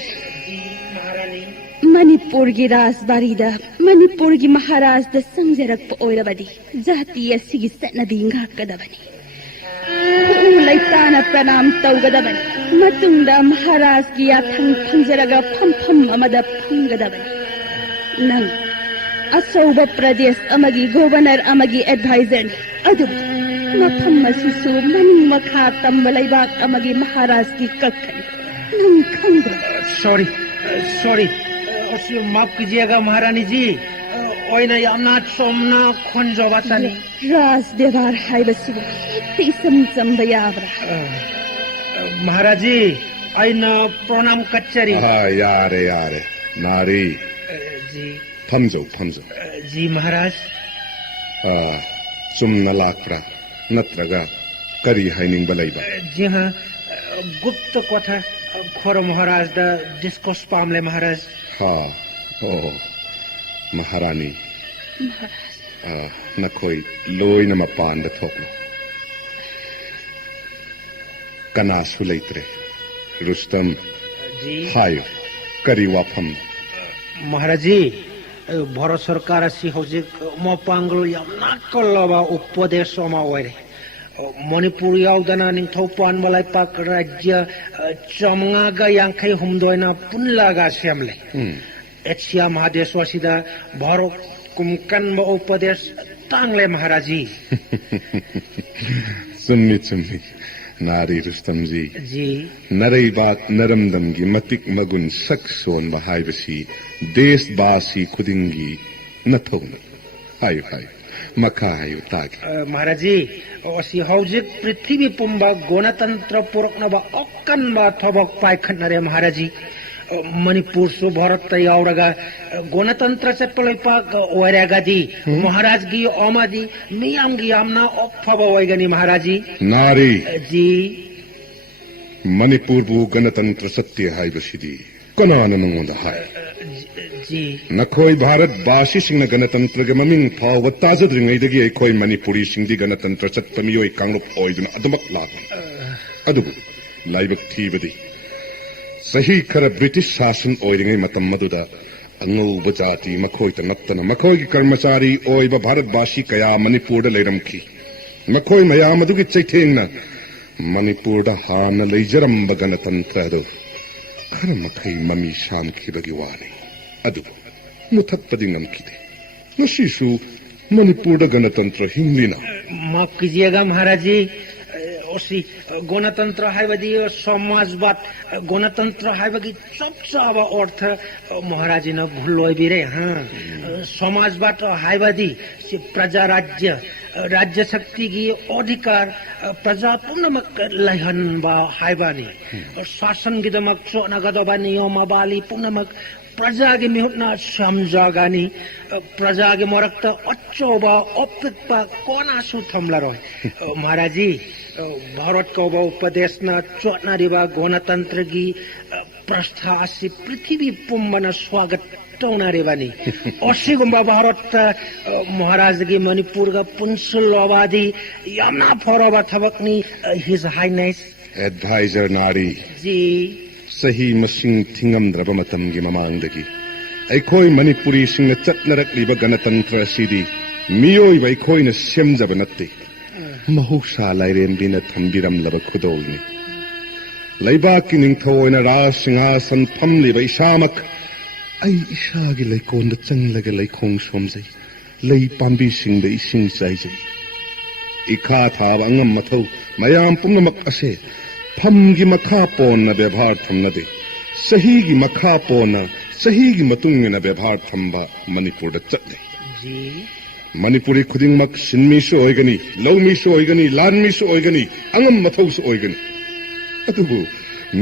मणिपुर की राजबारीदा मणिपुर की महाराज दा संजरक ओइरबदी जाति असिगी सनबी ngakkadabani लैताना प्रणाम तौगदबनी मतुंगदा महाराज की याथंग फंजरगा फमफम अमदा फंगदबनी नंग असौब प्रदेश अमगी गवर्नर अमगी एडवाइजर अदु मफम मसिसु मनिंग मखा तंब लैबाक अमगी महाराज की कक्कनी नंग खंग सॉरी माफ कीजिएगा महारानी जी ओइना यामना सोमना खोंजोबा चनी राज देवार हाइबसिबु तिसम समदयावरा महाराज जी आइना प्रणाम कच्चरी यारे नारी जी फमजो जी महाराज चुमना लाक्रा नत्रगा करी हाइनिंग बलैबा जी हाँ गुप्त कथा खोर महाराज दा डिस्कोस पामले महाराज हाँ ओ महारानी नखोई लोइन मपान द थोकनो कनासु लैत्रे रुस्तम जी हायो करी वाफम महाराज जी भारत सरकार असि हौजिक मपांगल यामना कल्लबा उपदेश समा ओइरे मणिपुर यावदना निंथौ पानबलाय पाक राज्य चमंगागा यांखै हुमदोयना पुनलागा सेमले एशिया महादेशवासिदा भारत कुमकन उपदेश तांगले महाराजी सुन्नी नारी रुस्तम जी नरई बात नरमदम की मतिक मगुन सक सोन बहाइबसी देशवासी खुदिंगी नथोन हायो मखा हायो तागी महाराजी ओसी हौजिक पृथ्वी पुंबा गणतंत्र पुरकनबा अक्कनबा थबक पाइखनरे महाराजी मणिपुर सु भारत तयावरगा गणतंत्र से पलैपाक ओरेगादी महाराज की ओमादी मियाम की आमना अफब ओइगनी महाराजी नारी जी मणिपुर बु गणतंत्र सत्य हाइबसिदी कनान नंगोंदा हाय जी नखोई भारत बासी सिंह गणतंत्र के ममिंग फाव ताजद्रिंगैदगी एखोई मणिपुरी सिंह गणतंत्र सत्तमियोई कांगरुप ओइदुना अदमक लाग अदुबु लाइबक थीबदी सही खर ब्रिटिश शासन ओइरिंगै मतम मदुदा अंगौब जाति मखोई नत्तन मखोई की कर्मचारी ओइब भारतवासी कया मणिपुर लेरमखी मखोई मयाम अदुगी चैथेंगना मणिपुर हान लेजरंब गणतंत्र अदु खर मखै ममी शामखिबगी वानी अदु मुथक्तदि ngमखिदे नसीसु मणिपुर गणतंत्र हिंगलिना माफ कीजिएगा महाराज जी ओसी गणतंत्र हाइबदी समाजवाद गणतंत्र हाइबगी चपचाब अर्थ महाराज न भूलोय बिरे हाँ समाजवाद हाइबदी प्रजा राज्य शक्ति की अधिकार प्रजा पूर्णमक लहन बा हाइबानी शासन की दमक चोनगदबा नियमावली पूर्णमक प्रजा की मिहुटना समझागानी प्रजा के मरक्त अच्छोबा अपिकपा कोनासु थमलरो महाराज जी भारत को उपदेश न चोटनारीबा गणतंत्र की प्रस्थासी पृथ्वी पुंबन स्वागत टौनारीबानी असिगुम्बा भारत महाराज की मणिपुर का पुंसुलवादी यामना फरोबा थबकनी हिज हाइनेस एडवाइजर नारी जी सही मसिंग थिंगमद्रब मतमगी ममांगदगी अखोई मणिपुरी सिंह चटनरक्लिब गणतंत्र असिदी मियोई अखोइना सेमजब नत्ते महौसा लाइरेंबिना थंबिरमलब खुदौनी ꯂꯩꯕꯥꯛꯀꯤ ꯅꯤꯡꯊꯧ ꯑꯣꯏꯅ ꯔꯥꯖ ꯁꯤꯡꯍꯥꯁꯟ ꯐꯝꯂꯤꯕ ꯏꯁꯥꯃꯛ ꯑꯩ ꯏꯁꯥꯒꯤ ꯂꯩꯀꯣꯜꯗ ꯆꯪꯂꯒ ꯂꯩꯈꯣꯡ ꯁꯣꯝꯖꯩ, ꯂꯩ ꯄꯥꯝꯕꯤꯁꯤꯡꯗ ꯏꯁꯤꯡ ꯆꯥꯏꯖꯩ꯫ ꯏꯈꯥ ꯊꯥꯕ ꯑꯉꯝ ꯃꯊꯧ ꯃꯌꯥꯝ ꯄꯨꯝꯅꯃꯛ ꯑꯁꯦ ꯐꯝꯒꯤ ꯃꯈꯥ ꯄꯣꯟꯅ ꯕꯦꯚꯥꯔ ꯊꯝꯅꯗꯦ, ꯆꯍꯤꯒꯤ ꯃꯈꯥ ꯄꯣꯟꯅ ꯆꯍꯤꯒꯤ ꯃꯇꯨꯡ ꯏꯟꯅ ꯕꯦꯚꯥꯔ ꯊꯝꯕ ꯃꯅꯤꯄꯨꯔꯗ ꯆꯠꯂꯤ꯫ ꯃꯅꯤꯄꯨꯔꯤ ꯈꯨꯗꯤꯡꯃꯛ ꯁꯤꯟꯃꯤꯁꯨ ꯑꯣꯏꯒꯅꯤ, ꯂꯧꯃꯤꯁꯨ ꯑꯣꯏꯒꯅꯤ, ꯂꯥꯟꯃꯤꯁꯨ ꯑꯣꯏꯒꯅꯤ, ꯑꯉꯝ ꯃꯊꯧꯁꯨ ꯑꯣꯏꯒꯅꯤ꯫ ꯑꯗꯨꯕꯨ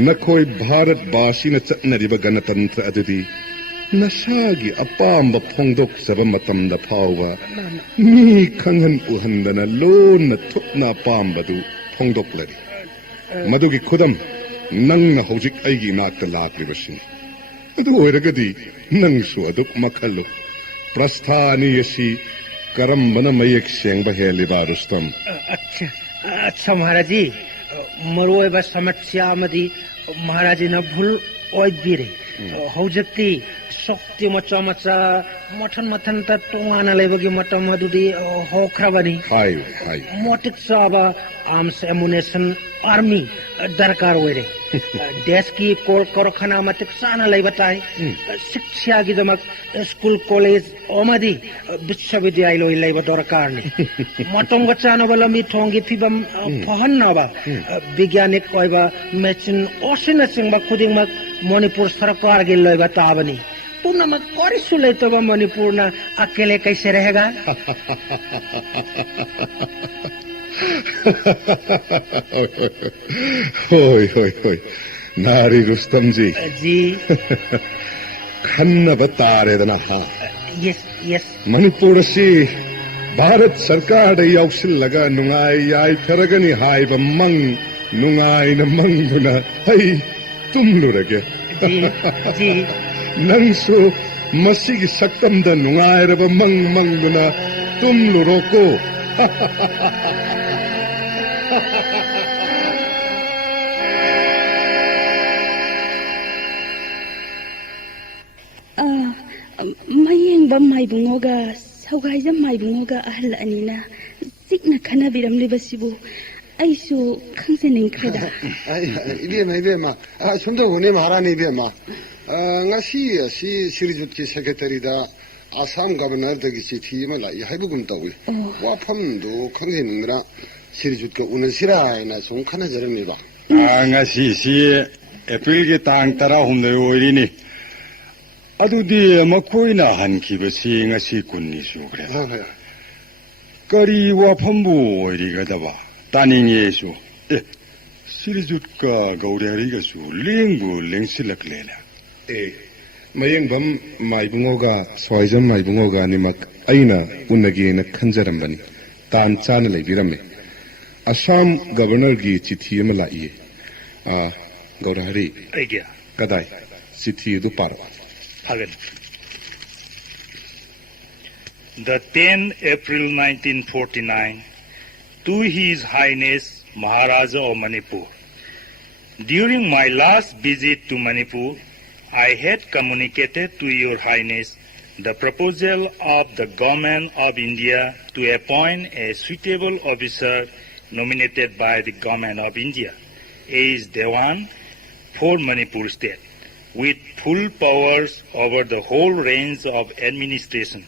ꯅꯈꯣꯏ ꯚꯥꯔꯠ ꯚꯥꯁꯤꯅ ꯆꯠꯅꯔꯤꯕ ꯒꯅꯇꯟꯇ꯭ꯔ ꯑꯗꯨꯗꯤ ꯅꯁꯥꯒꯤ ꯑꯄꯥꯝꯕ ꯐꯣꯡꯗꯣꯛꯆꯕ ꯃꯇꯝꯗ ꯐꯥꯎꯕ ꯃꯤ ꯈꯪꯍꯟ ꯎꯍꯟꯗꯅ ꯂꯣꯟꯅ ꯊꯨꯞꯅ ꯑꯄꯥꯝꯕꯗꯨ ꯐꯣꯡꯗꯣꯛꯂꯔꯤ꯫ ꯃꯗꯨꯒꯤ ꯈꯨꯗꯝ ꯅꯪꯅ ꯍꯧꯖꯤꯛ ꯑꯩꯒꯤ ꯏꯅꯥꯛꯇ ꯂꯥꯛꯂꯤꯕꯁꯤꯅꯤ꯫ ꯑꯗꯨ ꯑꯣꯏꯔꯒꯗꯤ ꯅꯪꯁꯨ ꯑꯗꯨꯛ ꯃꯈꯜꯂꯨ꯫ ꯄ꯭ꯔꯁꯊꯥ ꯑꯅꯤ ꯑꯁꯤ ꯀꯔꯝꯕꯅ ꯃꯌꯦꯛ ꯁꯦꯡꯕ ꯍꯦꯜꯂꯤꯕ ꯔꯨꯁꯇꯝ? अच्छा महाराज जी, मरुओइबा समस्या अमदी महाराजना भूल ओइबिरे। हौजक्ति शक्ति मचा मचा मथन मथन त तोंगाना लेबगी मतम मदुदी होख्रबनी। हाय मोटिक साबा आर्म्स एमुनेशन आर्मी दरकार ओइरे। देश की कोल कारखाना मतिक साना लेबताई। शिक्षा की दमक स्कूल कॉलेज ओमदी विश्वविद्यालय लोइ लेब दरकार नि। मतम गचाना बला मिथोंगी फिबम फहन्नाबा वैज्ञानिक ओइबा मेचिन ओसिन सिंगबा खुदिंगमक मणिपुर सरकार के लेबा ताबनी। पूर्णमक करिसु लेतबा मणिपुर ना अकेले कैसे रहेगा? होय नारी रुस्तम जी खन्नबा तारेदना हा। यस मणिपुर से भारत सरकार याउसिल्लगा नुंगाई याइथरगनी हाइबा मंग नुंगाइना मंगुना हई तुमलुरगे। जी नंसु मसीगी सक्तमदा नुंगाइरबा मंग मंगुना तुमलुरोको। ꯃꯌꯦꯡꯕ ꯃꯥꯏꯕꯨꯡꯉꯣꯒ ꯁꯧꯒꯥꯏꯖ ꯃꯥꯏꯕꯨꯡꯉꯣꯒ ꯑꯍꯜ ꯑꯅꯤꯅ ꯆꯤꯛꯅ ꯈꯟꯅꯕꯤꯔꯝꯂꯤꯕꯁꯤꯕꯨ ꯑꯩꯁꯨ ꯈꯪꯖꯅꯤꯡꯈ꯭ꯔꯦꯗ꯫ 이베마 숨도군이 말하니 이베마 ngasi si 시리즈키 세크레터리다 아삼 가버너더기 시티마라 이하이부금 따위 와팜도 강제는라 시리즈가 우는시라이나 좀 칸아저럽니다. ngasi si 에프릴기 땅 따라 홈내 오이리니 adu디 makoina hankhibasi ngasi kunnisu kre kari wa phambu oirigadaba taningesu sirijutka gauriyarigasu lengbu lengsilaklela mayengbam maibungoga soijam maibungoga nimak aina unagena khanjarambani tan chana leibirame assam governor gi chithi ama laiye gaurahari Agya. kadai chithi du paro. The 10 April 1949, to His Highness Maharaja of Manipur. During my last visit to Manipur, I had communicated to Your Highness the proposal of the Government of India to appoint a suitable officer nominated by the Government of India as Dewan for Manipur state, with full powers over the whole range of administration.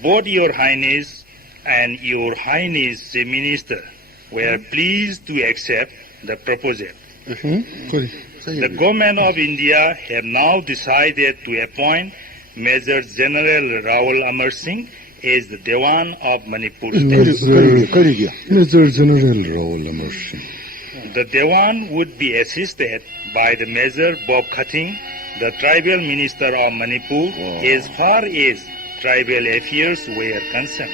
Both Your Highness and Your Highness the Minister were pleased to accept the proposal. The Government of India have now decided to appoint Major General Rawal Amar Singh as the Dewan of Manipur state. Major General Rawal Amar Singh. The Dewan would be assisted by the Major Bob Khating, the tribal minister of Manipur, as far as tribal affairs were concerned.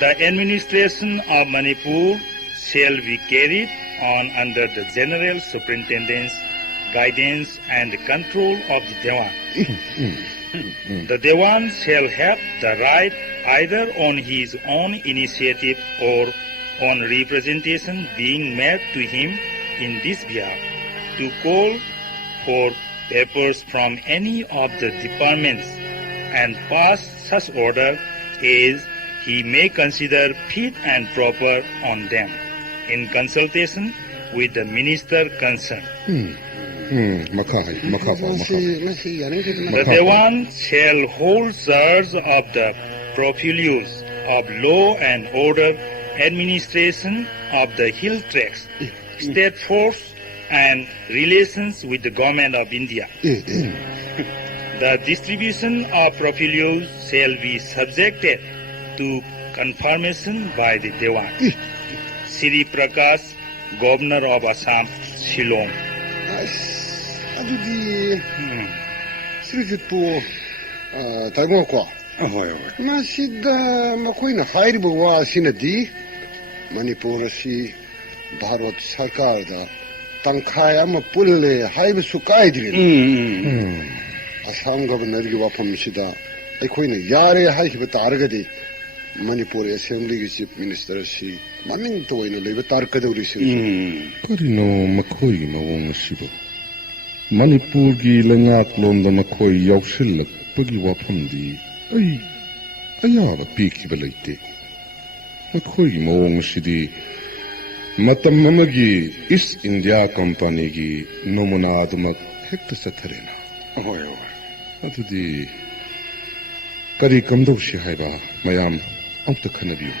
The administration of Manipur shall be carried on under the general superintendent's guidance and control of the Dewan. The Dewan shall have the right, either on his own initiative or on representation being made to him in this behalf, to call for papers from any of the departments and pass such order as he may consider fit and proper on them, in consultation with the minister concerned. makha fa masi yani The Dewan shall hold charge of the profilius of law and order, administration of the hill tracts, state force, and relations with the government of India. The distribution of profilius shall be subjected to confirmation by the Dewan. Sri Prakash, Governor of Assam, Shillong. adudi srijitpu tagwa kwa ahoy masida makoina hairibu wa sinadi manipur si bharat sarkar da tangkhai ama pulle haibu sukai diri asam governor gi wafam sida aikoina yare haiba targadi manipur assembly gi chief minister si maning toina leba tarkaduri si karino makhoi mawong sibo manipur gi lengak lomda makhoi yaushillakpagi wafamdi ai ayaba pikiba leite makhoi mawong sidi matam amagi East India Company gi nomuna admak hekta satharena ahoy adudi kari kamdawshi haiba mayam amta khanabiyo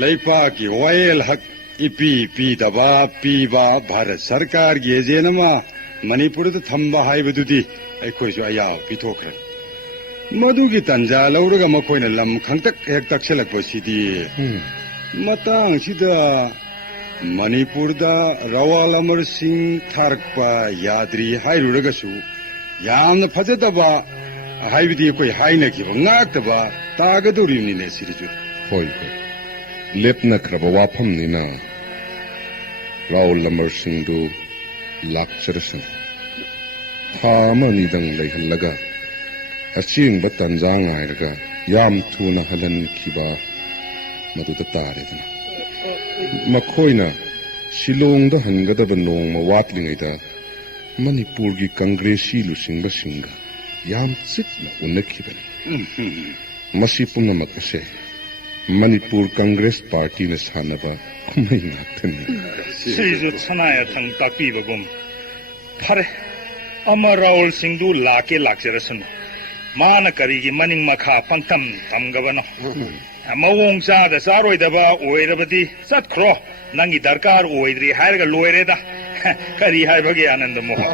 leipa ki oil hak ipi pi daba pi ba bharat sarkar gi ejenama manipur da thamba haibadudi aikoi su aya pithokre madugi tanja lauraga makoina lam khangtak hek takselakpa sidi matang sida manipur da rawal amar singh tharakpa yadri hairuraga su yamna phajadaba haibidi koi haina ki ngakta tagadori ne siriju hoi lepna kraba wafam nina Raul Lamar Singh do lakcharasan thama nidang leihallaga aching batanjang airaga yam thuna halan kiba maduda taredana makhoina Shillong da hangadaba nongma watlingaida Manipur gi congresi lusinga singa yam chitna unakibani masi punamak ase Manipur Congress Party na sanaba kumai naktani Sriju Sanaya Thang Takpibagum. Pare, Ama Raul Singh du lake lakcharasan. Mana karigi maning makha pangtam tamgabano. Mawong cha da saroi daba oirabadi sat khro nangi darkar oidri hairga loireda. Kari haibagi ananda moha.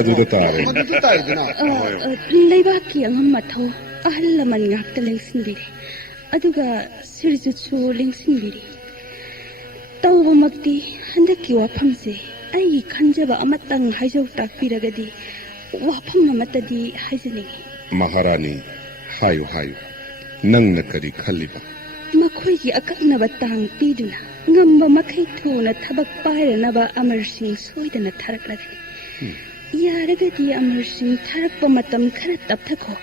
aduda tare maduda taidina leibaki angam mathau ahal laman ngakta lengsinbiri aduga sirjutsu lengsinbiri tawbamakti handaki wafamse ai khanjaba amatang haijau takpiragadi wafam amatadi haijaningi Maharani hayo hayo nangna kari khaliba makhoi akaknaba tang piduna ngamba makai thuna thabak pairanaba Amar Singh soidana tharaklagani yaragadi Amar Singh tharakpa matam khara tapthakho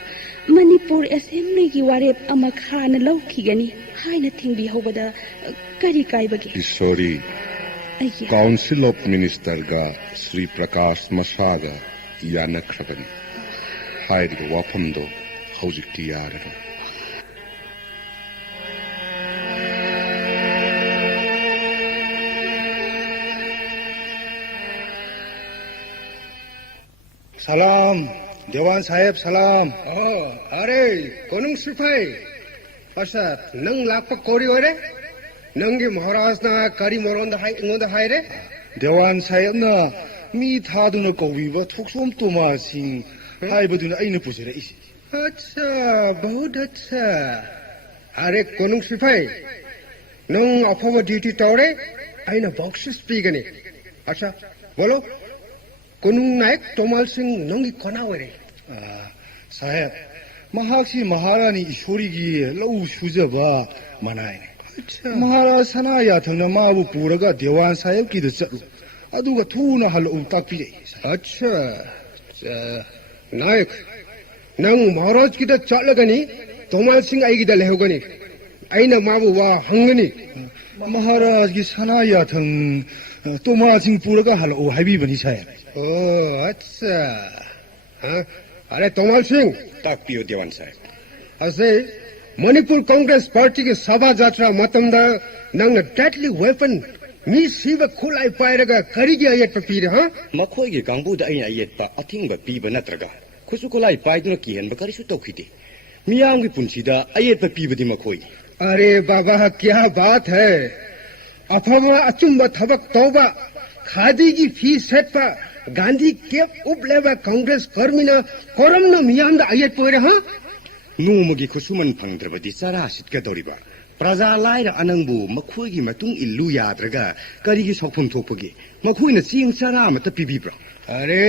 Manipur Assembly gi warep ama khana laukigani haina thingbi hobada kari kaibagi Sorry ayya Council of Minister ga Sri Prakash Masaga yanakrabani hairiga wafamdo haujikti yarara Salam, Dewan Sahib Salam. Oh, are, Konung Sripai. Pasat, nang lakpa kori ore? Nangi Maharaj na kari moron da hai re? Dewan Sahib na mi thaduna kowiba thuksom tuma sing haibaduna aina pusira isi. Acha, bahut acha. Are, Konung Sripai. Nang apawa duty taure? Aina boxes pigani. Acha, bolo? Konung Naik Tomal Singh nangi kona ore? Sahib, mahakshi Maharani Ishorigi lau shujaba manaine. Maharaj sanaya thangna mabu puraga Dewan Sahib ki da chatlu. Aduga thuna halu takpire. Acha, Naik. Nang Maharaj ki da chatlagani, Tomal Singh aigi da lehogani. Aina mabu wa hangani. Maharaj ki sanaya thang Toma Singh puraga halu haibi bani Sahib. Oh, acha. Huh? Are Tomal Singh, takpiyo Dewan Sahib ase Manipur Congress Party ke Sabha Jatra Matamda nang deadly weapon ꯃꯤ ꯁꯤꯕ ꯈꯨꯠꯂꯥꯏ ꯄꯥꯏꯔꯒ ꯀꯔꯤꯒꯤ ꯑꯌꯦꯠꯄ ꯄꯤꯔꯦ ꯍꯥ ꯃꯈꯣꯏꯒꯤ ꯀꯥꯡꯕꯨꯗ ꯑꯩꯅ ꯑꯌꯦꯠꯄ ꯑꯊꯤꯡꯕ ꯄꯤꯕ ꯅꯠꯇ꯭ꯔꯒ ꯈꯨꯠꯁꯨ ꯈꯨꯠꯂꯥꯏ ꯄꯥꯏꯗꯨꯅ ꯀꯤꯍꯟꯕ ꯀꯔꯤꯁꯨ ꯇꯧꯈꯤꯗꯦ ꯃꯤꯌꯥꯝꯒꯤ ꯄꯨꯟꯁꯤꯗ ꯑꯌꯦꯠꯄ ꯄꯤꯕꯗꯤ ꯃꯈꯣꯏꯅꯤ अरे बाबा क्या बात है अफवा अचुम्ब थबक तौबा खादी की फी सेटपा गांधी केप उपलेबा कांग्रेस कर्मीना कोरमना मियामदा अयत पोरे हा नोमगी खुसुमन फंगद्रबदी चारा सिटकदौरिबा प्रजा लाइरा अनंगबु मखोइगी मतुंग इल्लु याद्रगा करिगी सौफम थोपगी मखोइना चिंग चारा अमत पिबिब्रा अरे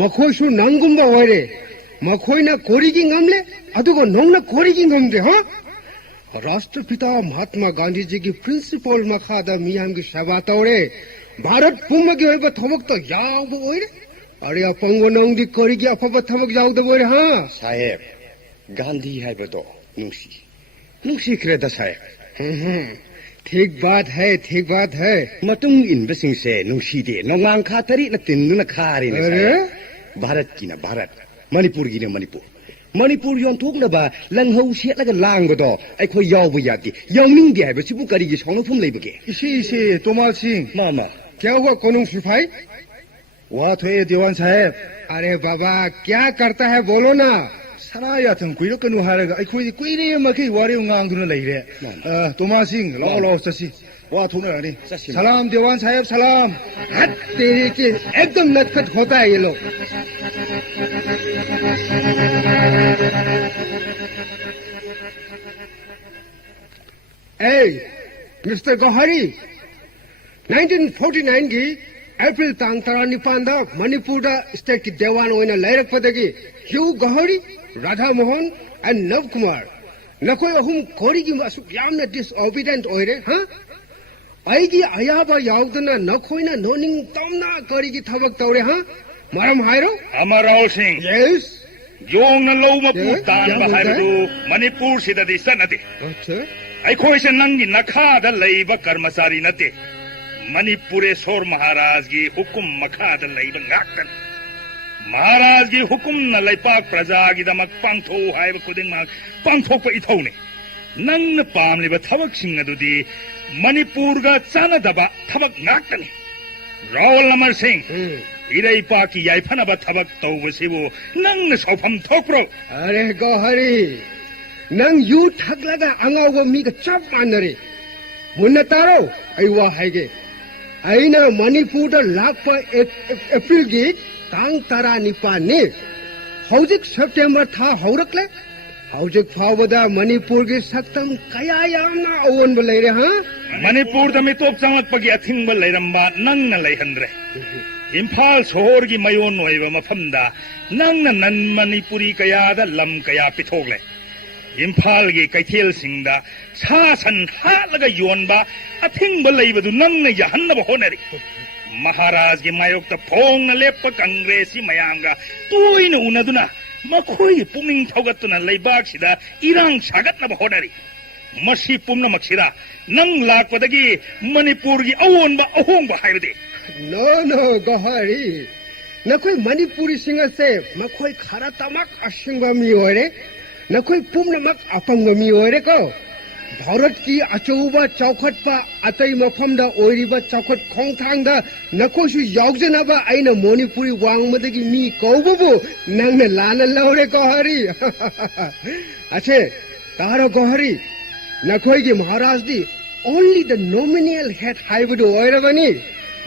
मखोइसु नंगुम्बा ओइरे मखोइना कोरिगी ngamle अदुगो नोंगना कोरिगी ngamde हा राष्ट्रपिता महात्मा गांधी जी की प्रिंसिपल मखादा मियाम की सेवा तौरे भारत पुम्म की होइबा थबक तो याव ओइरे अरे अपंगो नंगदी कोरिगी अफबा थबक यावद ओइरे हां साहेब गांधी हाइबदो नुसी क्रेदा साहेब ठीक बात है मतुंग इनबसिंग से नुसी दे नोंगांग खातरी न तिन्नुना खारे ने अरे भारत की ना भारत मणिपुर की ना मणिपुर मणिपुर योंथोकनबा लंगहौ सेटलगा लांगबदो अखोय यावबो यादि यावनिंग हाइबसिबु करिगी सौनफुम लेबगे इसे तोमाल सिंह मामा क्या हुआ कोनुंग सिपाही वाह थोए देवान साहेब अरे बाबा क्या करता है बोलो ना सनाया थंग कुइरो कनु हारगा अखोय कुइरे मखै वारे ngang लैरे तोमाल सिंह लाओ चसी वाह थोना रे सलाम देवान साहेब सलाम हट तेरे के एकदम नटखट होता है ये लोग Hey, Mr. Gohari, 1949 की अप्रैल तांग तरा निपांदा मणिपुर दा स्टेट की देवान ओइना लायरक पदगी ह्यू गोहरी राधा मोहन एंड नव कुमार नकोय अहुम कोरिगी मासु यामना डिसओबीडिएंट ओइरे हां आइगी अयाबा यावदना नकोयना नोनिंग तमना करिगी थबक तौरे हां मरम हायरो अमराव सिंह यस योंगना लौमपु तान बहाइबु मणिपुर सिददि सनदि अच्छा अखोइसे नंगी नखादा लैबा कर्मचारी नते मणिपुरेश्वर महाराज की हुकुम मखादा लैबा गाक्तन महाराज की हुकुम न लैपाक प्रजा की दमक पांथो हाइबा खुदिंगमाक पांथोकपा इथौने नंगना पामलिबा थबक सिंग अदुदि मणिपुर गा चानदबा थबक गाक्तनि रोल नंबर सिंह इरैपा की याइफनबा थबक तौबसिबु नंगना सौफम थोक्रो अरे गोहरी नंग यू ठगलगा अंगाव मीगा चप मानरे मुन्ना तारो अइवा हाइगे अइना मणिपुर दा लाखपा एप्रिल गी तांग तरा निपाने हौजिक सेप्टेम्बर था हौरकले हौजिक फावदा मणिपुर गी सक्तम कया यामना अवन बलैरे हां मणिपुर दा मितोप चांगलपगी अथिंग लैरंबा नंगना लैहंद्रे इम्फाल शहर की मयोन ओइबा मफमदा नंगना नन मणिपुरी कयादा लम कया पिथोगले इम्फाल की कैथेल सिंगदा सा सन हालगा योनबा अथिंग लैबदु नंगना यहन्नबा होनरी महाराज की मायोक्त फोंगना लेप कांग्रेसी मयांगा तोइना उनदुना मखोई पुमिंग थौगतुना लैबाकसिदा इरांग सागतनबा होनरी मसी पुम्नमक्सिदा नंग लाकपदगी मणिपुर की अवोनबा अहोंगबा हाइबदे नो गोहरी नखोई मणिपुरी सिंग से मखोई खरा तमक असिंगबा मी होरे नखोई पुम्नमक अपंग मी होरे को भारत की अचौबा चौखटपा अतई मफमदा ओइरिबा चौखट खोंथांगदा नखोसु यावजनाबा आइना मणिपुरी वांगमदगी मी कौबबु नंगने लाना लौरे गोहरी अच्छे तारो गोहरी नखोई की महाराज दी ओनली द नॉमिनल हेड हाइबदु ओइरबनी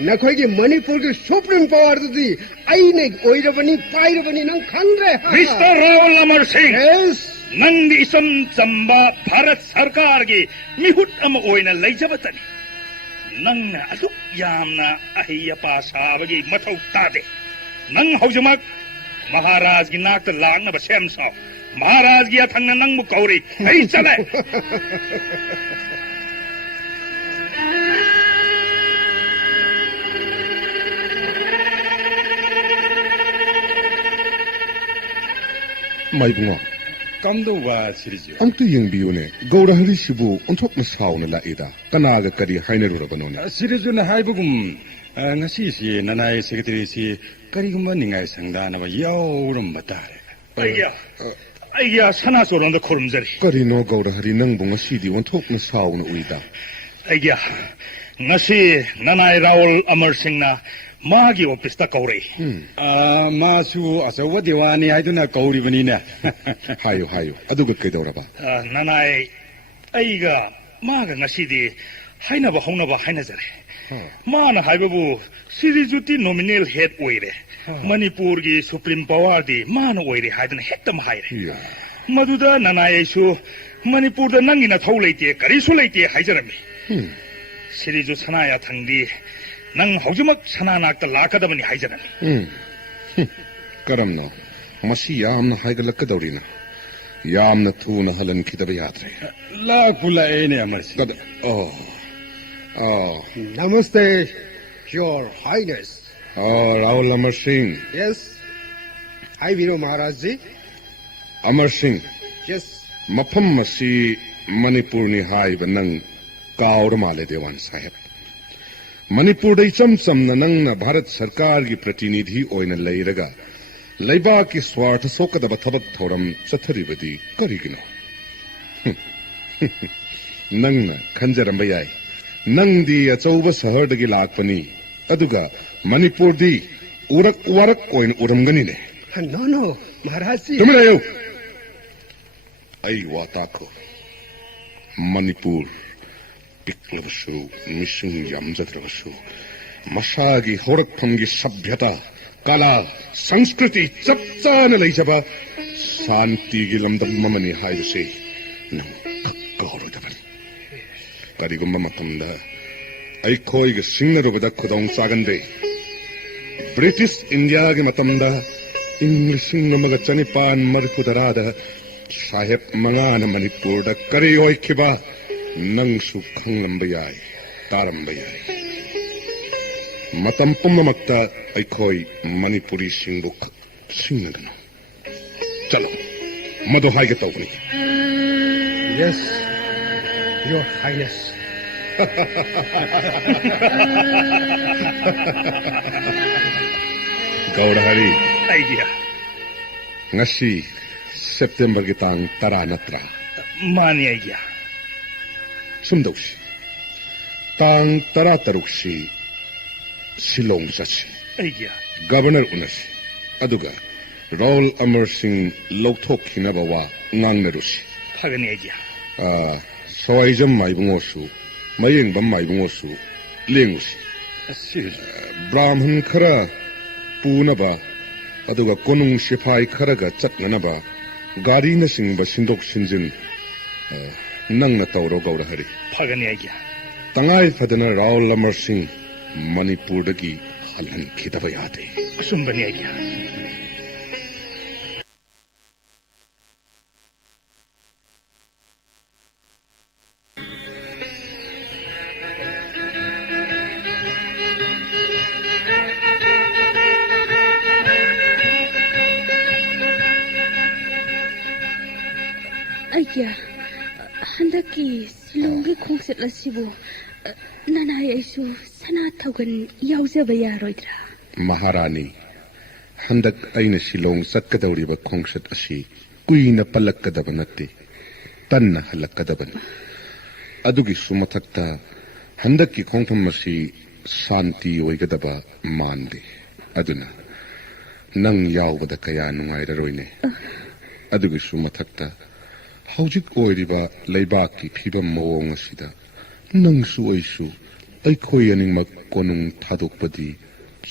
नखोई की मणिपुर की सुप्रीम पावर दी आइने ओइरबनी पाइरबनी नंग खंगरे मिस्टर रावल अमर सिंह यस नंग इसम चंबा भारत सरकार की मिहुट अम ओइना लैजबतनी नंग असुक यामना अहियपा साबगी मथौ तादे नंग हौजमक महाराज की नाक लांगना बसेम साव महाराज की अथंग नंग कौरी हई चले माइबुंगा कमदौबा सिरिजु अंतु यंबियोने गौरहरी सिबु अंथोकना सावना लाएदा कनागा करी हाइनरुरबनोने सिरिजुना हाइबुगुम ngasi nanai secretary si karigumba ningai sangdanaba yauramba tare अय्या सना सोरंद खुरमजरी करीनो गौरहरी नंगबु ngasi di अंथोकना सावना उइदा अय्या ngasi nanai Raul Amar Singh na magi office ta kaurei. 마수 아서와 디와니 하이드나 거우리버니네. 하요 하요 아두가 그대로라봐 nanai aiga maga ngasidi hainaba honaba hainajare. Mana haibabu Sirijuti nominal head oire. Manipur gi supreme power di mana oire haidana hektam haire. Maduda nanai su Manipur da nangina thau leite karisu leite haijarami. Siriju sanaya thangdi nang haujimak sananakta lakadabani haijarami. करमना मसी यामना हाइगलक्कदौरीना यामना थूना हलनखिदब यात्रे ला पुलाएने अमरसी कद Namaste, Your Highness. Rahul Amar Singh Yes. I Vino Maharaj ji. Amar Singh Yes. मफम मसी मणिपुर नि हाइब नंग काउर माले देवान साहेब मणिपुर दई चम नंग भारत सरकार की प्रतिनिधि ओइन लैरगा लैबा की स्वार्थ सोकदब थबक थौरम चथरिबदी करिगिनो नंग खंजरम याय नंगदी अचौब शहरदगी लाकपनी अदुगा मणिपुर दी उरक वरक ओइन उरमगनीने No, no, Maharaj ji. तुमरायो आई वाताको मणिपुर पिक्लबसु मिसुंग यामजद्रबसु मसागी होरकफमगी सभ्यता कला संस्कृति चपचान लैजबा शांतिगी लमदम ममनी हाइबसे नंग कक्कौरदबनी करिगुम्बा मतमदा अइखोइग सिंगरुबदा खुदौं चागनदे ब्रिटिश इंडिया के मतमदा इंग्लिशिंग नमगा चनिपान मरफुदरादा साहेब मंगाना मणिपुर दा करी ओइखिबा नंगसु खंगलंबा याय तारंबा याय मतम पुम्ममक्ता अइखोइ मणिपुरी सिंगबु सिंगगनो चलो मदो हाइगे तौगनी Yes, Your Highness. Gaurhari Idea. ngasi September ki tang tara natra Mani idea. sumdausi tang tara taruksi Shillong sasi Idea. governor unasi aduga Raul Amar Singh lokthok hinabawa ngangnarusi Pagani idea. soaijam maibungosu mayingbam maibungosu lengusi brahman khara punaba aduga konung sipai kharaga chatnanaba gari na singba sindok sinjin nangna tawro gaurahari Pagani idea. tangai fadana Raul Amar Singh Manipur dagi halan khidaba yade Sumbani idea. Ayah, handaki silongi khongset lasibu nanai aisu sana thaugan yauzaba yaroidra. Maharani handak aina Shillong satkadawriba khongsat asi kuina palakkadaba natte tanna halakkadaban adugi sumathakta handaki khongtham asi shanti oigadaba mande aduna nang yaubada kaya nungairaroine adugi sumathakta haujik oiriba leibaki phibam mawong asida nangsu oisu aikhoi aningmak konung thadokpadi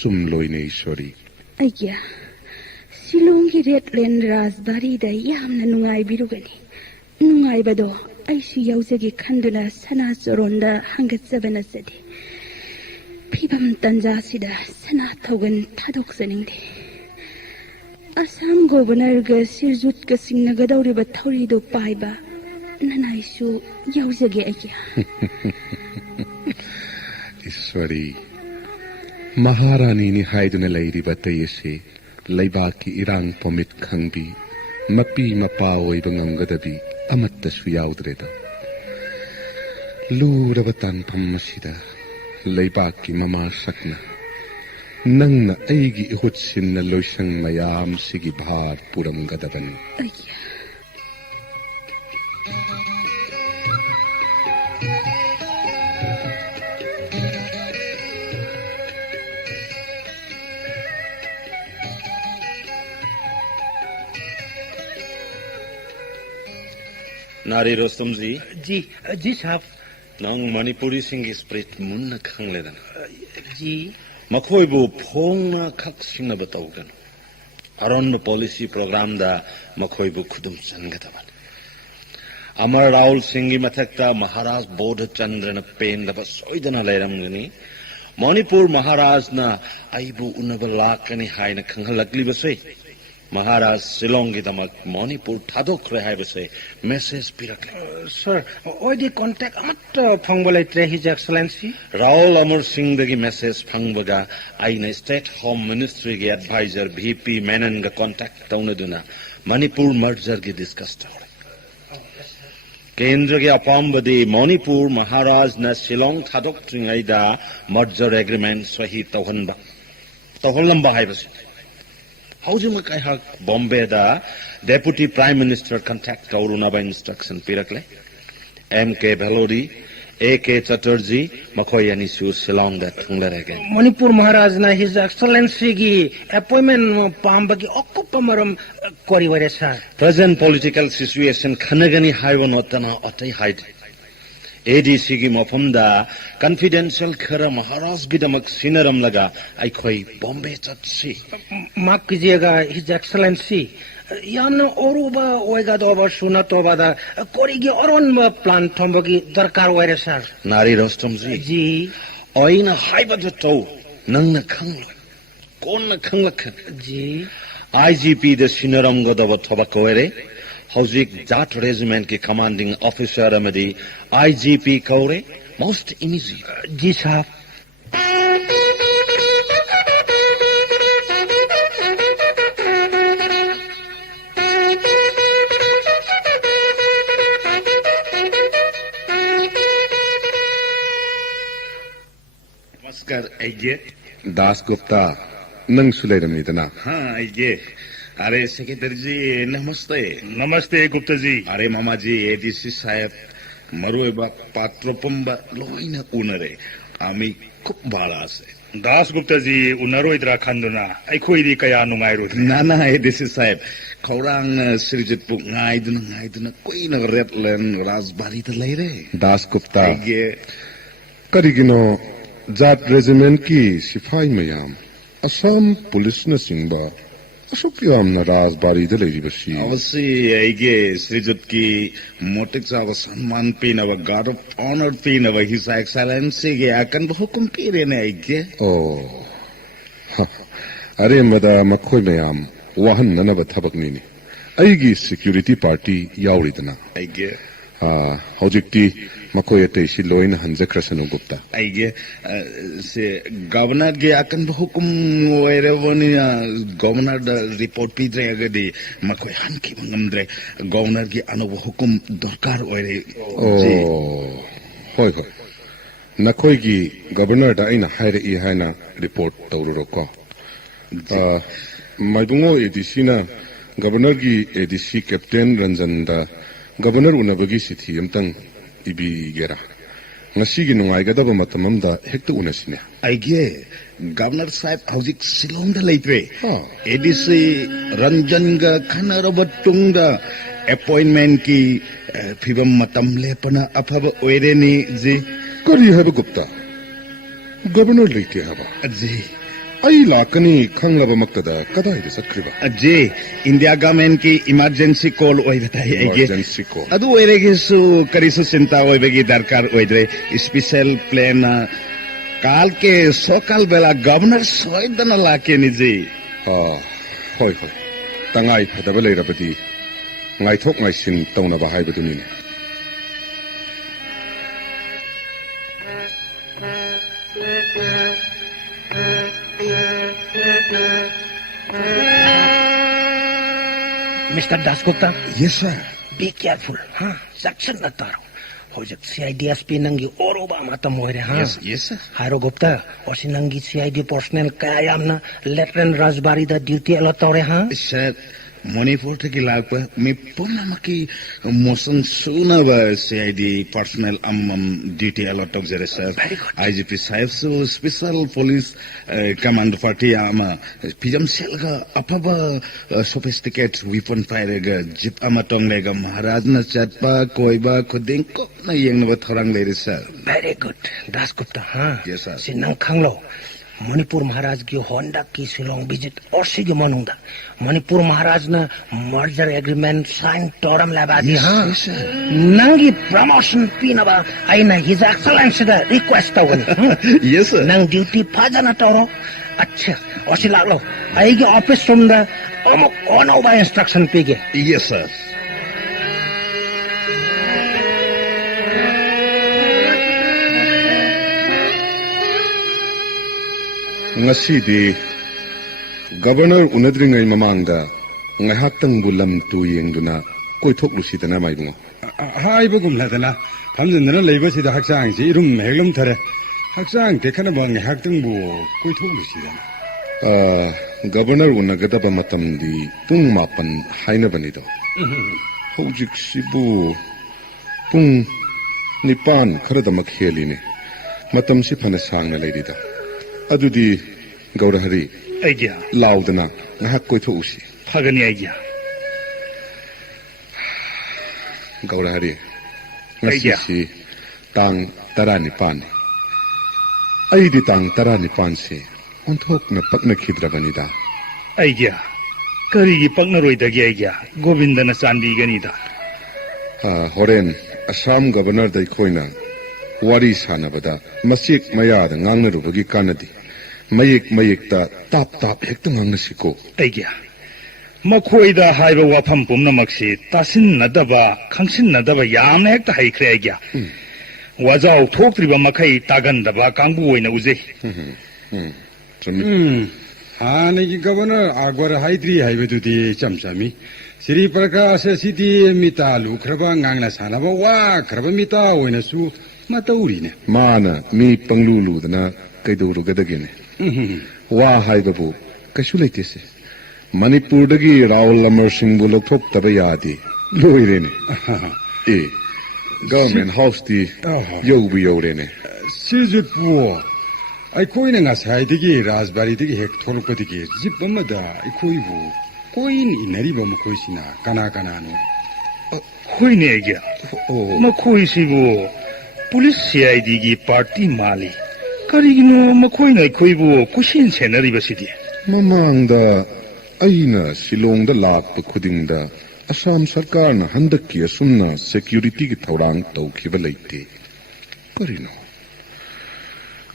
sum loine ishori Ayah, silongi Redland Raspberry da yamna nungai birugani. Nungai bado aisu yauzagi khanduna sana zoronda hangat sabana sadi. Pibam tanja sida sana thaugan thadok saningde. Assam governor ga sirjut ga singnaga dauriba thaurido paiba. Nanaisu yauzagi ayah. Ishwari Maharani ni haiduna lairiba tayese laibaki irang pomit khangbi mapi mapawoi bangamgadabi amattasu yaudreda luraba tanpham masida laibaki mama sakna nangna aigi ihut sinna loisang mayam sigi bhar puramgadabani Ayah. Nari Rostomji, जी साहब nang Manipuri singi spirit munna khangledan. जी Makoibu phongna khak singna bataugan. Around the policy program da Makoibu kudum sangataban. Amar Raul Singhi Mathakta Maharaj Bodha Chandra pain the Soidana Layramgani. Manipur Maharaj na Aibu Unabalakani Haina Kangalakli Basay. Maharaj Silongi Damak Manipur Tadok Rehai Basay. Message Pirakli. Sir ओदी कांटेक्ट अमत फंगबले ट्रे his excellency Raul Amar Singh the message Pangbaga Aina State Home Ministry ge advisor VP Menon ga contact taunaduna Manipur merger ge discussed. Kendra ge apambadi Manipur Maharaj na Shillong Thadok Tringaida merger agreement sahi tawhanba. Tawhanlamba haibas. Haujuma kai hak Bombay da Deputy Prime Minister contact tauruna by instruction pirakle. M.K. Bhalodi, A.K. Chatterjee, Makoyani Su Shillong that again. Manipur महाराज ना हिज एक्सलेंसी की अपॉइंटमेंट पाम्ब की ओक्कुपमरम कोरिवरे sir Present political situation Kanagani Haiwan Otana Otai Hide. ADC ki Mofumda, confidential Kara Maharaj Gidamak Sinaram Laga, Aikoi Bombay Chatsi. माफ कीजिएगा हिज एक्सलेंसी यान ओरुबा ओएगा दोबा सुना तोबा दा कोरिगी औरन प्लान थंबगी दरकार वरे सर Nari Rostomji, जी Oina Haibato, Nangna Kangla, Kona Kanglakan. जी IGP the Sinaram Godava Tobakoere, Hauzik Jat Regiment ki commanding officer Amadi, IGP Kaure, most easy. जी साहब Namaskar, Aige. Das Gupta, nang Sulairamidana. हाँ आइए अरे सेक्रेटरी जी नमस्ते नमस्ते गुप्ता जी अरे मामा जी एडीसी साहेब मरुएबा पात्रोपंबा लोइना उनरे आमी खूब बाड़ा से दास गुप्ता जी उनरोइद्रा खंदुना अखोइदी कया नुंगाइरु नाना एडीसी साहेब खौरांग श्रीजितपु ngaiduna कोइना रेडलैंड राजबारी त लैरे Das Gupta, आइए Karigino, Jat Regiment ki Sifai Mayam, Assam Police na Singba, Asukiyam na Razbari the Lady Bashi. अवश्य आइए श्रीजुत की मोटिक साव सम्मान पीनव गार्ड ऑफ ऑनर पीनव हिज एक्सेलेंसी के आकन बहुकुम पीरे ने आइए Oh, Are Mada Makoy Mayam, Wahan Nanava Tabaknini. Aigi Security Party Yauridana. आइए Hojikti Makoyate Shiloin Hanzakrasano Gupta. आइए से गवर्नर के आकन बहुकुम वेरे वनी गवर्नर रिपोर्ट पी दरे अगदी मकोय हन की मंगमद्रे गवर्नर की अनु बहुकुम दरकार वेरे Oh, Hoi Hoi. Nakoigi Governor da Aina Haire I Haina report Tauroko. Maibungo Edisina Governor gi ADC Captain Ranjan da Governor Unabagi City Yamtang Ibi Gera. Ngasigi nungaigadaba matamamda hekta unasine. आइए गवर्नर साहब हौजिक शिलोंग दा लेत्रे हाँ। एडीसी रंजन गा खनरब तुंगा अपॉइंटमेंट की फिबम मतम लेपना अफब ओइरेनी जी Kari Haba Gupta. Governor Lake Haba. जी Ai Lakani Kanglaba Maktada Kadai the Sakriba. जी इंडिया गवर्नमेंट की इमरजेंसी कॉल ओइ बताई आइए Emergency call. ಅದು ओइरेगिसु करिसु चिंता ओइबेगी दरकार ओइद्रे स्पेशल प्लान काल के सोकाल बेला गवर्नर सोइदन लाके निजी Hoi Hoi. Tangai Padabale Rabadi. Ngai Tok Ngai Sin Tona Bahai Badunine. Mister Dasgupta yes sir be careful हाँ सेक्शन न तारो हो जब CIDSP नंगी ओरोबा मतम होरे हाँ यस सर हारो गुप्ता ओसी नंगी CID पर्सनल कायाम ना लेफ्टिनेंट राजबारी दा ड्यूटी अलो तोरे हाँ sir Manipur thaki lakpa mi punamaki motion sunaba CID personnel duty allot jare sir. IGP sahib so special police command party ama pijam selga apaba sophisticated weapon fire ga jeep ama tonglega Maharaj na chatpa koiba khuding ko na yengna thorang le sir. Very good. Das Gupta, huh? Yes, sir. Sinang Khanglo. Manipur Maharaj की होंडा की शिलोंग विजिट और सिगे मनूंगा मणिपुर महाराज ने मर्जर एग्रीमेंट साइन टोरम लाबादी हाँ नंगी प्रमोशन पीनबा आइना हिज एक्सलेंस द रिक्वेस्ट तवनी Yes, sir. नंग ड्यूटी फाजना टोरो अच्छा ओसी लागलो आइगे ऑफिस सुंदा अमुक ओनोबा इंस्ट्रक्शन पीगे Yes, sir. Ngasidi Governor unadringay mamangda ngahaktang bulam tuyeng duna koithok lusidana maibungo. 하이버금라더나 감전들은 레이버시다 학생지 이름 맥름 터래 학생 대카나 뭐 학등부 꿀통루시잖아. Governor unagadaba matamdi pung mapan hainabanito. Hojik sibu pung nipan karadamak heline matam si panasang na laydida. Adudi Gaurahari Aigya, laudana ngahak koithok usi. Pagani Aigya. Gaurahari ngasisi tang taranipan. Ay di tang taranipan si untok na pakna khidrabanida. Aigya, karigi pagnaroidagi Aigya, Govinda na sandi ganida. Horen Assam Governor day koina wari sanabada masik mayada ngangnarubagi kanadi. Mayik ta tap hekta ngangnasiko. Aigya, makoida haiba wafam pumnamaksi tasin nadaba, kangsin nadaba yamna hekta haikre Aigya. Wazao thoktriba makai tagandaba kangbu oina uzei. 하나기 거버너 아과르 하이드리 하이베두디 짬짬이 시리 프라카세 시디 미타루 크라바 강나 사나바 와 크라바 미타 오이나수 마타우리네 Mana mi pangluludana kaidurugadagine. Wa haibabu kashulaitese. Manipurdagi Raul Lamar Singh bulok thok tabayadi. Loirene. Government house di yobi yorene. 시주부 아이코이는 가사이디기 라즈바리디기 헥토르코디기 집범마다 아이코이부 코인 이내리버 코이시나 까나까나노 Hoine Aigya, makoisibu police CID gi party mali. Karigino makoina koibu kushin senaribasidi. Mamangda aina Shillongda lakpa khudingda Assam Sarkarna handakki asumna security ki thaurang tawkhiba leite.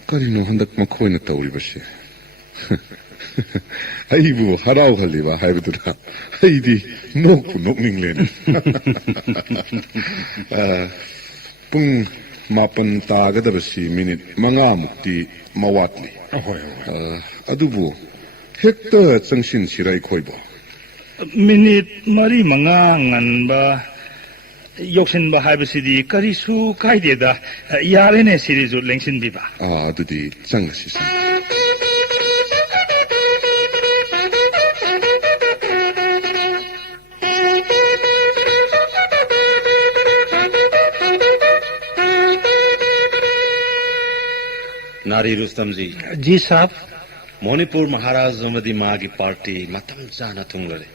Karino handak makhoina tawribase. Aibu harau haliba haibadura. Aidi nokpu nokninglene. Pung mapan tagadabasi minute mangamukti mawatli. Adubu hekta changshin sirai khoibo. Minute mari manga nganba yoksinba haibasidi karisu kaideda yarene sirizu lengsin biba. Adudi changasi. Nari Rustam ji, जी साहब Manipur Maharaj Zamadi Magi party matam jana tunglare.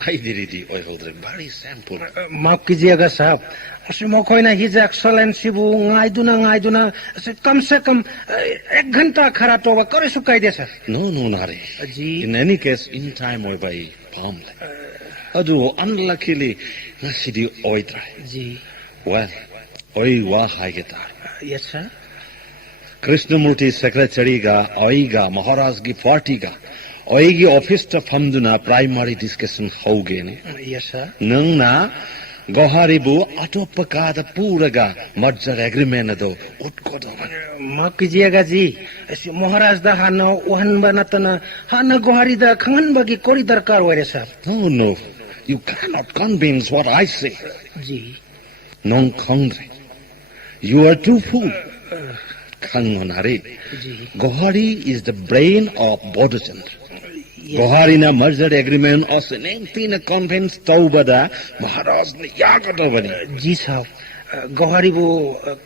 Ai diridi oi hodre bari sample. माफ कीजिएगा साहब उसमें कोई ना हिज एक्सलेंसी वो गाइदुना कम से कम 1 घंटा खरा तो वह करे सुकाई दे सर No, Nari. जी In any case, in time oi bai palm. Adu unluckily nasidi oi try. जी Well, oi wa haigetar. Yes sir Krishnamurti secretary ga oi ga Maharaj gi party ga oi gi office ta famduna primary discussion hoge ne. Yes sir Nang na Goharibu atopakada puraga merger agreement ado utkodo. माफ कीजिएगा जी ऐसे महाराज दा हाना वहन बनतना हाना गोहारी दा खंगन बगी कोरी दरकार वरे sir No, you cannot convince what I say. जी Non kongre. You are too fool. Kangonare. जी Gohari is the brain of Bodhchandra. Goharina merger agreement also name convince Taubada, Maharaj Yagatobani. जी साहब गवारी वो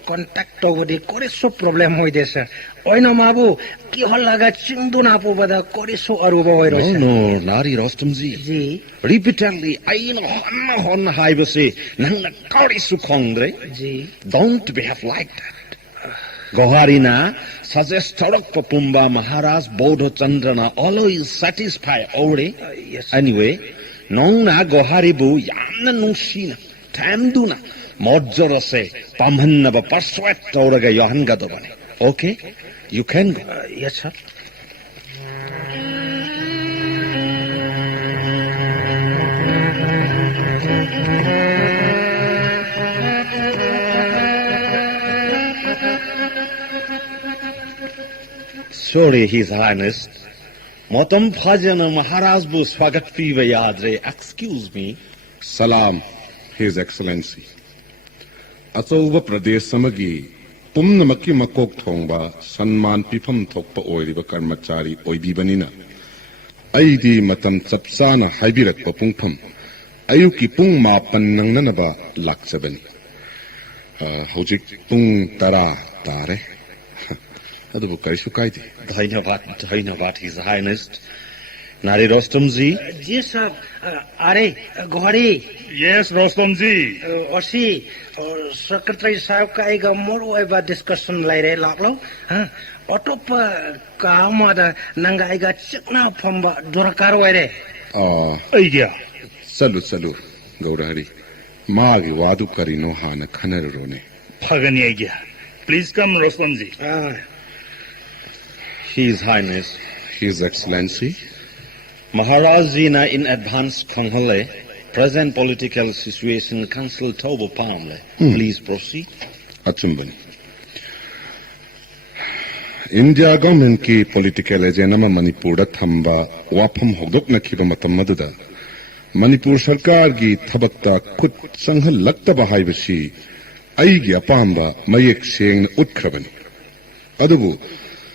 कांटेक्ट over the कोरेसो प्रॉब्लम होई दे सर ओइनो माबू की हल्लागा चिंदु ना पो बदा कोरेसो अरुबा होई रो सर No, Nari Rostamji. जी Repeatedly, I know hon high say, Nanga Korisu Kongre. जी Don't behave like that. Goharina suggests Torok Papumba Maharaj Bodho Chandrana always satisfy Ore. yes Anyway, Nong na Goharibu Yana Nushina Tamduna Mojorose Pamhanaba Paswat Toraga Yohan Gadobani. Okay? You can go. yes sir Sorry, His Highness. Motam Phajana Maharaj Bu Swagat Piva Yadre. Excuse me. Salam, His Excellency. Achouba Pradesh Samagi, Pumnamaki Makok Thongba, Sanman Pipam Thokpa Oiriba Karmachari Oibibanina. Aidi Matan Sapsana Haibirak Papungpam. Ayuki Pung Mapan Nanganaba Laksabani. Hojik Pung Tara Tare. Adubu Karishu Kaiti. Dhainavad, His Highness. Nari Rostamji. जी साहब अरे गवारी Yes, Rostamji. ओसी सेक्रेटरी साहब का एक मोरो एबा डिस्कशन लाई रे लाग लो हां ऑटोप काम आदा नंगा एगा चिकना फंबा दुरकार वरे Idea. Salut, Gaurahari. Magi Wadu Karino Hana Kanarone. Pagani idea. Please come, Rostamji. His Highness. His Excellency. Maharaj Jina in advance Kanghale. Present political situation Council Tobo Palmle. Please proceed. Achumbani. India government ki political agenda Manipur thamba wapam hogdok na khiba matam maduda Manipur sarkar gi thabakta khut sanghal lakta bahai basi ai gi apamba mayek seng utkrabani adubu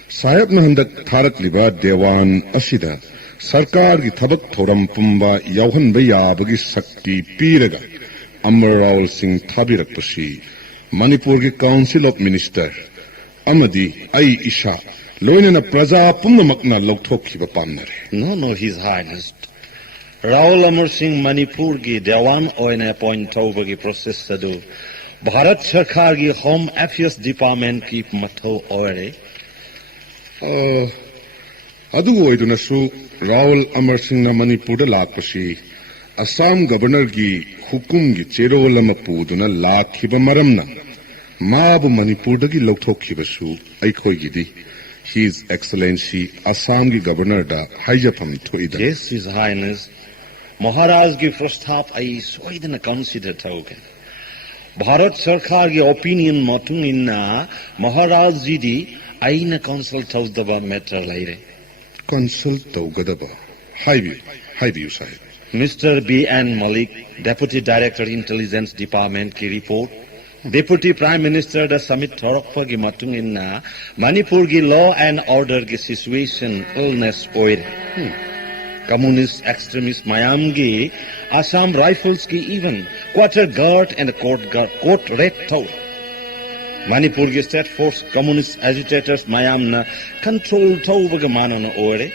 sayab na handak tharak liba dewan asida sarkar gi thabak thoram pumba yauhan baya bagi sakti piraga Amar Singh thabirak basi Manipur gi Council of Minister Amadi Ai Isha Loinana Praja Pumamakna Loktokiba Pamnare. No, His Highness. Raul Amar Singh Manipur gi Dewan Oine appoint Taubagi process sadu. Bharat Sarkar gi Home Affairs Department keep Matho Oire. Adu Oidunasu Raul Amar Singh na Manipur da Lakpashi Assam Governor gi Hukum gi Chero Lamapu duna Lakhiba Maramna. Maabu Manipur dagi Loktoki basu Aikoi gidi. His Excellency Assam gi Governor da Haijapam Toida. Yes, His Highness. Maharaj gi first half I soidana consider token. Bharat Sarkar gi opinion matung inna Maharaj ji di aina consult daba matter laire. Consult Taugadaba. Haibi Sahib. Mr. B.N. Malik, Deputy Director Intelligence Department ki report. Deputy Prime Minister da Samit Thorokpa gi matung inna Manipur gi law and order gi situation illness oire. Communist extremist mayam gi Assam Rifles ki even quarter guard and court red thou. Manipur gi state force communist agitators mayam na control thau baga manana oire.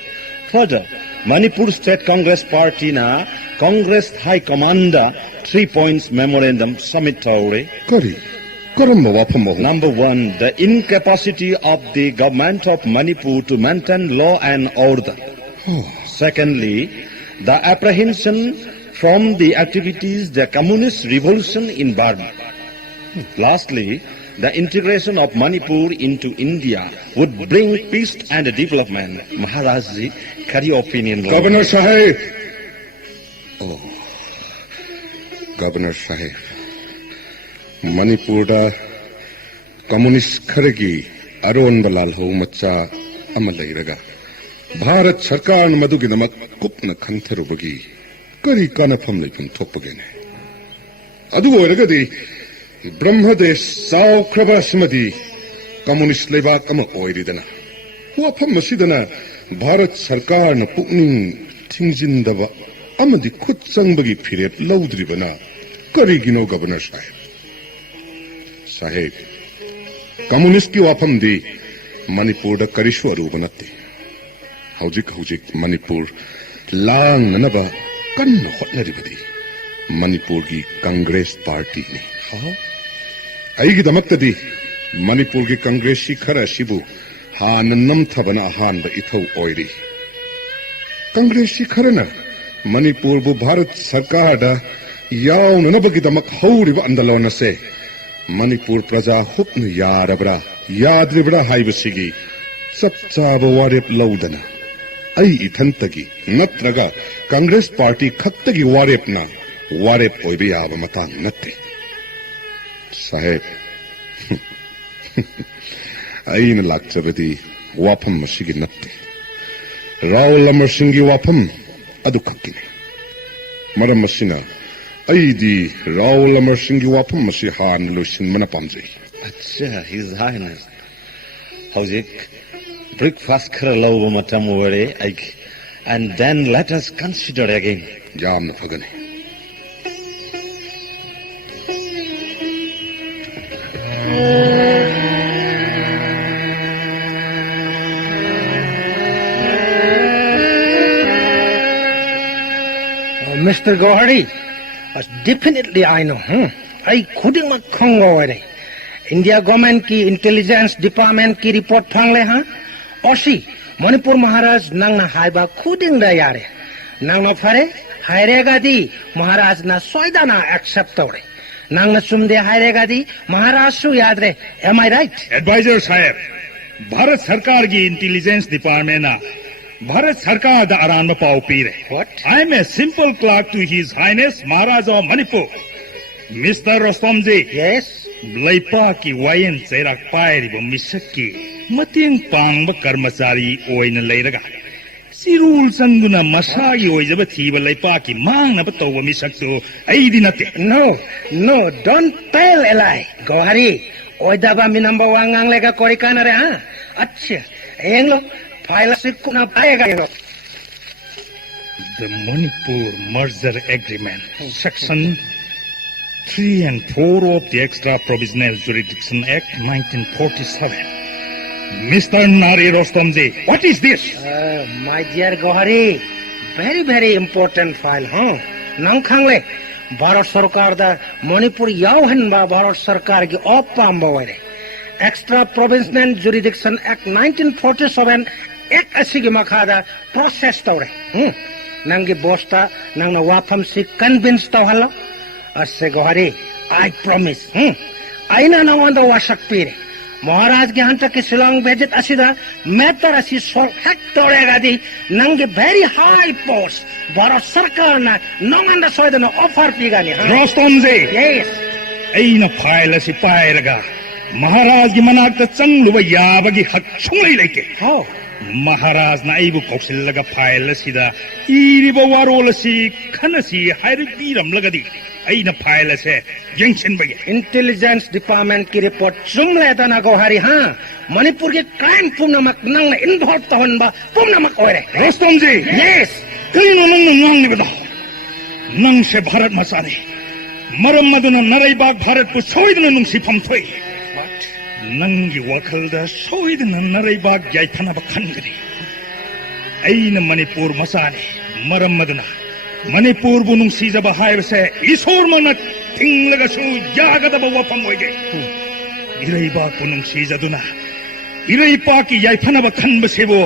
Further, Manipur State Congress Party na Congress High Commander 3 points memorandum submit taure. Number 1, the incapacity of the government of Manipur to maintain law and order. Secondly, the apprehension from the activities the communist revolution in Burma. Lastly, the integration of Manipur into India would bring peace and development. Maharajji, carry opinion. Governor Sahib. Governor Sahib. Manipur da Communist Kharagi Aron Balal Ho Macha Amalairaga. Bharat Sarkar Maduginamak Kupna Kantarubagi. Kari Kanapam Lipan Topagene. Adu Oiragadi. Brahmadesh Sao Krabasmadi Communist Leva Kama Oiridana. Wapam Masidana Bharat सरकार न पुकनिंग थिंजिंदबा अमदि खुद चंगबगी फिरेट लौद्रिबना करिगिनो गवर्नर साहेब कम्युनिस्ट की वाफम दी मणिपुर द करिशु अरुब नत्ते हौजिक मणिपुर लांगनबा कन्न होटनरिबदी मणिपुर की कांग्रेस पार्टी ने अईगिदमक्तदी मणिपुर की कांग्रेस खरा सिबु हान नमथबना अहानब इथौ ओइरी कांग्रेस खरना मणिपुर बु भारत सरकार दा यावननबगिदमक हौरिब आंदोलन से मणिपुर प्रजा हुप्न यारबरा याद्रिबरा हाइबसिगी चप चाब वारेप लौदना आई इथंतगी नत्रगा कांग्रेस पार्टी खत्तगी वारेपना वारेप ओइबे याब मतांग नत्ते साहेब अईन लाक्चबदी वाफम मसिगी नत्ते राहुल अमर सिंह की वाफम अदु खक्किने मरम मसिना अईदी राहुल अमर सिंह की वाफम मसि हान लोसिन मना पामजै अच्छा हिज हाइनेस हौजिक ब्रेकफास्ट खर लौब मतम वरे आइक and then let us consider again याम फगने Mr. Gohari, definitely I know. I couldn't make Congo. India government की इंटेलिजेंस डिपार्टमेंट की रिपोर्ट फांगले हाँ ओशी मणिपुर महाराज नंग ना हाइबा खुदिंग दा यारे नंग ना फरे हायरेगा दी महाराज ना सोइदा ना एक्सेप्ट तोड़े नंग ना सुमदे हायरेगा दी महाराज सु याद रे am I right? एडवाइजर साहब भारत सरकार की इंटेलिजेंस डिपार्टमेंट ना भारत सरकार दा आरान में पाव पी रहे What? I am a simple clerk to His Highness Maharaja of Manipur. Mr. Rostom ji, Yes. Laipa ki wayan chairak pairiba misakki mating pangba karmachari oina leiraga sirul sanguna masagi oijaba thiba laipa ki mangnaba tawba misaktu aidi natte. No, don't tell a lie. Gohari, oidaba minamba wangang lega korikana re ha. Acha, englo file sikuna paega. The Manipur Merger Agreement, Section 3 and 4 of the Extra Provisional Jurisdiction Act 1947. Mr. Nari Rostomji, what is this? My dear Gohari, very important file, huh? Nang khangle, Bharat Sarkar da Manipur yauhan ba Bharat Sarkar ki opam baware. Extra Provisional Jurisdiction Act 1947 ek asigi makhada process tawre. Nangi bosta nang na wafam si convince tawhalo. Asse Gohari, I promise. Aina na wanda wasak pire. महाराज के हंट के शिलोंग भेजत असिदा मेटर असि सोफेक्ट तोड़ेगा दी नंगे वेरी हाई पोस्ट भारत सरकार ना नंगन दा सोयद ना ऑफर पीगा नी रोस्टम जी यस ऐन फाइल असि पाएरगा महाराज की मनाक चंगलुब याबगी हक छुंगलै लेके हो महाराज ना आइबु कौशलगा फाइल असिदा इरिबो वारोल असि खनसि हाइर बीरम लगदी ऐन फाइल से यंगशन बगे इंटेलिजेंस डिपार्टमेंट की रिपोर्ट जुमले तना गोहारी हाँ मणिपुर के क्राइम पुनमक नंग इन्वॉल्व तहन बा पुनमक ओरे रोस्टम जी यस कलिनो नंग नंग नि बताओ नंग से भारत मसाने मरम मदुना नरैबाग भारत को सोइदन नुंगसी फमथोई नंगी वखलदा सोइदन नरैबाग याइफना बखनगरी ऐन मणिपुर मसाने मरम मदुना मणिपुर बु नुंगसीजबा हाइबसे ईश्वर मना थिंगलगसु यागदबा वफम ओइगे इरैबाग बु नुंगसीजदुना इरैपा की याइफनबा खनबसेबो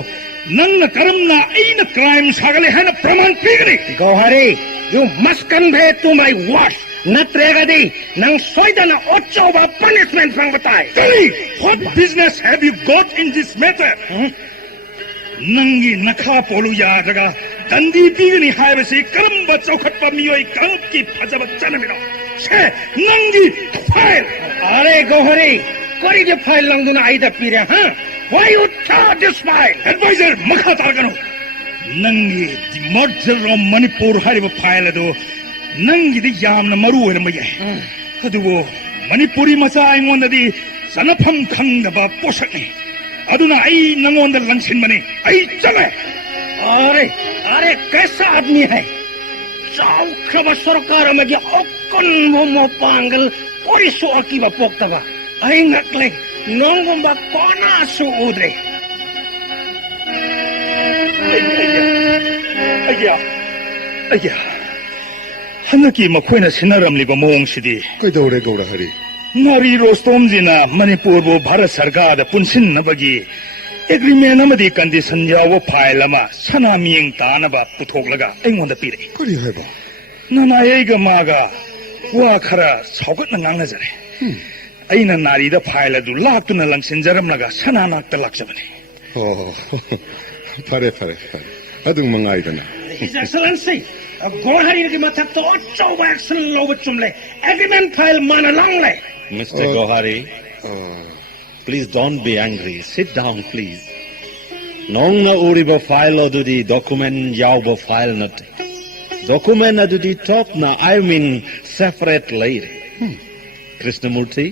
नंग करमना ऐन क्राइम सागले हैन प्रमाण पीगरी गोहारी you must convey to my watch नत्रेगा दी नंग सोइदना ओचोबा punishment फंग बताए what business have you got in this matter नंगी नखा पोलु यादगा दंदी पीगनी हाइबसे करमबा चौखटपा मियोई कंप की फजब चनमिनो छे नंगी फाइल अरे गोहरी कोरी जे फाइल लंगदुना आइदा पीरे हां why you throw this file advisor मखा तारगनो नंगी the merger of Manipur HYBE file दो नंगी दी यामना मरु होन मये अदुगो मणिपुरी मचा आइंगोंददी सनफम खंगदबा पोषकनी aduna ai nangonda langsinmani ai chale अरे कैसा आदमी है चाउ खब सरकार में के अक्कन मोमो पांगल कोरी सो की बपोक्तबा आई नकले नोंगबा कोना सो उदरे अय्या हनकी मखोइना सिनारमलिबा मोंगसिदि ꯀꯩꯗꯧꯔꯦ ꯒꯧꯔ ꯍꯔꯤ नारी रोस्टोमजीना मणिपुरबु भारत सरकार पुनसिन्नबगी एग्रीमेंट अमदी कंडीशन याव फाइल अमा सना मियंग तानबा पुथोकलगा अइंगोंदा पिरे ꯀꯔꯤ ꯍꯥꯏꯕ ननायेगा मागा वा खरा साउगतना ngangnajare अइना नारीदा फाइल अदु लाक्तुना लंगसिनजरमलगा सना नाक्ता लाक्चबने ꯑꯣ ꯐꯔꯦ ꯐꯔꯦ ꯐꯔꯦ ꯑꯗꯨꯝ ꯃꯉꯥꯏꯗꯅ His Excellency Gohari की मथक तो अच्छा एक्शन लोग चुमले एग्रीमेंट फाइल मान लंगले Mr. Gohari, please don't be angry. Sit down, please. Nong na uriba file adudi document yauba file nat. Document adudi top na I mean separate later. Krishnamurti,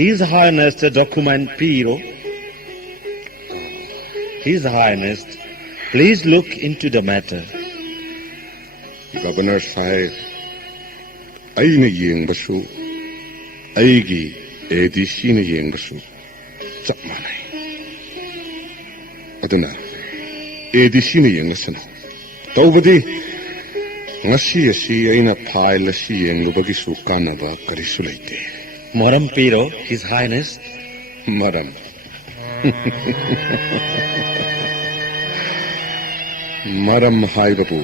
His Highness the document Piro. His Highness, please look into the matter. Governor Sahib, ꯑꯩꯅ ꯌꯦꯡꯕꯁꯨ ꯑꯩꯒꯤ ADCꯅ ꯌꯦꯡꯕꯁꯨ ꯆꯞ ꯃꯥꯟꯅꯩ ꯑꯗꯨꯅ ADCꯅ ꯌꯦꯡꯂꯁꯅꯨ ꯇꯧꯕꯗꯤ ꯉꯁꯤ ꯑꯁꯤ ꯑꯩꯅ ꯐꯥꯏꯜ ꯑꯁꯤ ꯌꯦꯡꯂꯨꯕꯒꯤꯁꯨ ꯀꯥꯟꯅꯕ ꯀꯔꯤꯁꯨ ꯂꯩꯇꯦ Moram Piro, His Highness. ꯃꯔꯝ ꯃꯔꯝ ꯍꯥꯏꯕꯕꯨ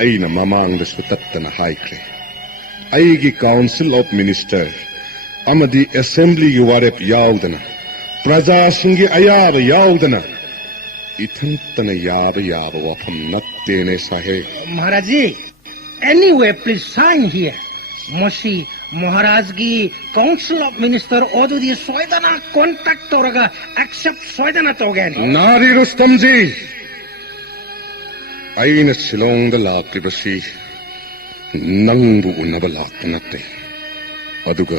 ꯑꯩꯅ ꯃꯃꯥꯡꯗꯁꯨ ꯇꯠꯇꯅ ꯍꯥꯏꯈ꯭ꯔꯦ ꯑꯩꯒꯤ ꯀꯥꯎꯟꯁꯤꯜ ꯑꯣꯐ ꯃꯤꯅꯤꯁꯇꯔ ꯑꯃꯗꯤ ꯑꯦꯁꯦꯝꯕ꯭ꯂꯤꯒꯤ ꯋꯥꯔꯦꯞ ꯌꯥꯎꯗꯅ ꯄ꯭ꯔꯖꯥꯁꯤꯡꯒꯤ ꯑꯌꯥꯕ ꯌꯥꯎꯗꯅ ꯏꯊꯟꯇꯅ ꯌꯥꯕ ꯋꯥꯐꯝ ꯅꯠꯇꯦꯅꯦ ꯁꯥꯍꯦꯕ महाराज जी anyway please sign here मसी महाराज की काउंसिल ऑफ मिनिस्टर ओदु दी सोयदना कांटेक्ट तोरगा एक्सेप्ट सोयदना तोगेनी नारी रुस्तमजी ꯑꯩꯅ ꯁꯤꯂꯣꯡꯗ ꯂꯥꯛꯂꯤꯕꯁꯤ ꯅꯪꯕꯨ ꯎꯅꯕ ꯂꯥꯛꯄ ꯅꯠꯇꯦ ꯑꯗꯨꯒ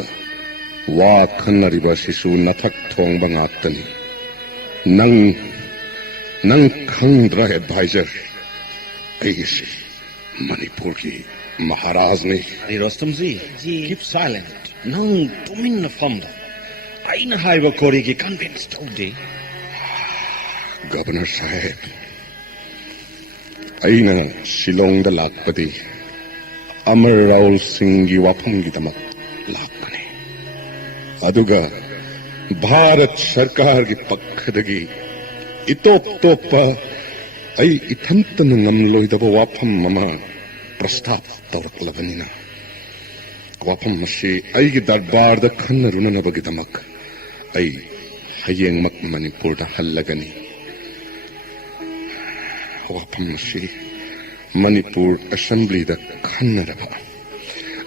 ꯋꯥ ꯈꯟꯅꯔꯤꯕ ꯑꯁꯤꯁꯨ ꯅꯊꯛ ꯊꯣꯡꯕ ꯉꯥꯛꯇꯅꯤ ꯅꯪ ꯈꯪꯗ꯭ꯔꯥ ꯑꯦꯗꯚꯥꯏꯖꯔ ꯑꯩꯒꯤꯁꯤ ꯃꯅꯤꯄꯨꯔꯒꯤ ꯃꯍꯥꯔꯥꯖꯅꯤ Rostamji, keep silent. Nang tuminna famda. Aina haiba korigi convinced today. Governor Sahib, ꯑꯩꯅ ꯁꯤꯂꯣꯡꯗ ꯂꯥꯛꯄꯗꯤ ꯑꯃꯔ ꯔꯥꯎꯜ ꯁꯤꯡꯒꯤ ꯋꯥꯐꯝꯒꯤꯗꯃꯛ ꯂꯥꯛꯄꯅꯤ ꯑꯗꯨꯒ ꯚꯥꯔꯠ ꯁꯔꯀꯥꯔꯒꯤ ꯄꯛꯈꯗꯒꯤ ꯏꯇꯣꯞ ꯇꯣꯞꯄ ꯑꯩ ꯏꯊꯟꯇꯅ ꯉꯝꯂꯣꯏꯗꯕ ꯋꯥꯐꯝ ꯑꯃ ꯄ꯭ꯔꯁꯇꯥꯞ ꯇꯧꯔꯛꯂꯕꯅꯤꯅ ꯋꯥꯐꯝ ꯑꯁꯤ ꯑꯩꯒꯤ ꯗꯔꯕꯥꯔꯗ ꯈꯟꯅꯔꯨꯅꯅꯕꯒꯤꯗꯃꯛ ꯑꯩ ꯍꯌꯦꯡꯃꯛ ꯃꯅꯤꯄꯨꯔꯗ ꯍꯜꯂꯒꯅꯤ ꯋꯥꯐꯝ ꯑꯁꯤ ꯃꯅꯤꯄꯨꯔ ꯑꯦꯁꯦꯝꯕ꯭ꯂꯤꯗ ꯈꯟꯅꯔꯕ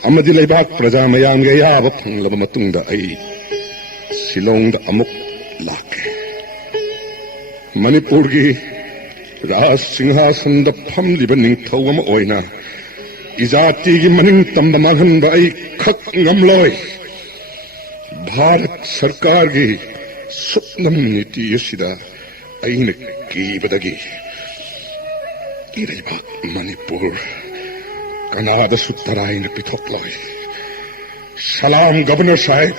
ꯑꯃꯗꯤ ꯂꯩꯕꯥꯛ ꯄ꯭ꯔꯖꯥ ꯃꯌꯥꯝꯒꯤ ꯑꯌꯥꯕ ꯐꯪꯂꯕ ꯃꯇꯨꯡꯗ ꯑꯩ ꯁꯤꯂꯣꯡꯗ ꯑꯃꯨꯛ ꯂꯥꯛꯀꯦ ꯃꯅꯤꯄꯨꯔꯒꯤ ꯔꯥꯖ ꯁꯤꯡꯍꯥꯁꯟꯗ ꯐꯝꯂꯤꯕ ꯅꯤꯡꯊꯧ ꯑꯃ ꯑꯣꯏꯅ इजाती की मनिंग तंब मांगन बाई खत गमलोय भारत सरकार की सुप्नम नीति यशिदा अइन की बदगी इरेबा मणिपुर कनाड सुत्तराइन पिथोक्लोय सलाम गवर्नर साहब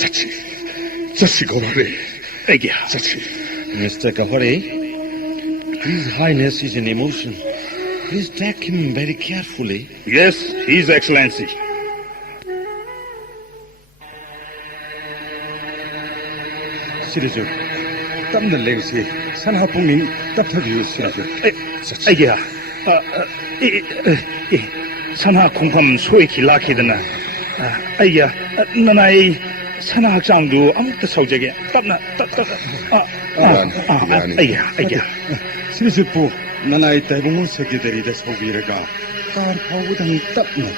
चची गोवारे Egya. चची Mr. Gohari, His Highness is in emotion. Please take him very carefully. Yes, His Excellency. 시리즈 땀날 레그시 산하풍님 따뜻하게 시리즈 Egya. Sana 공범 소액이 라키드나. Egya. 나나이 sana 학장도 아무것도 서적에 답나 Egya. 시리즈부 나나이 대부분 세계들이 소비래가 car 파우당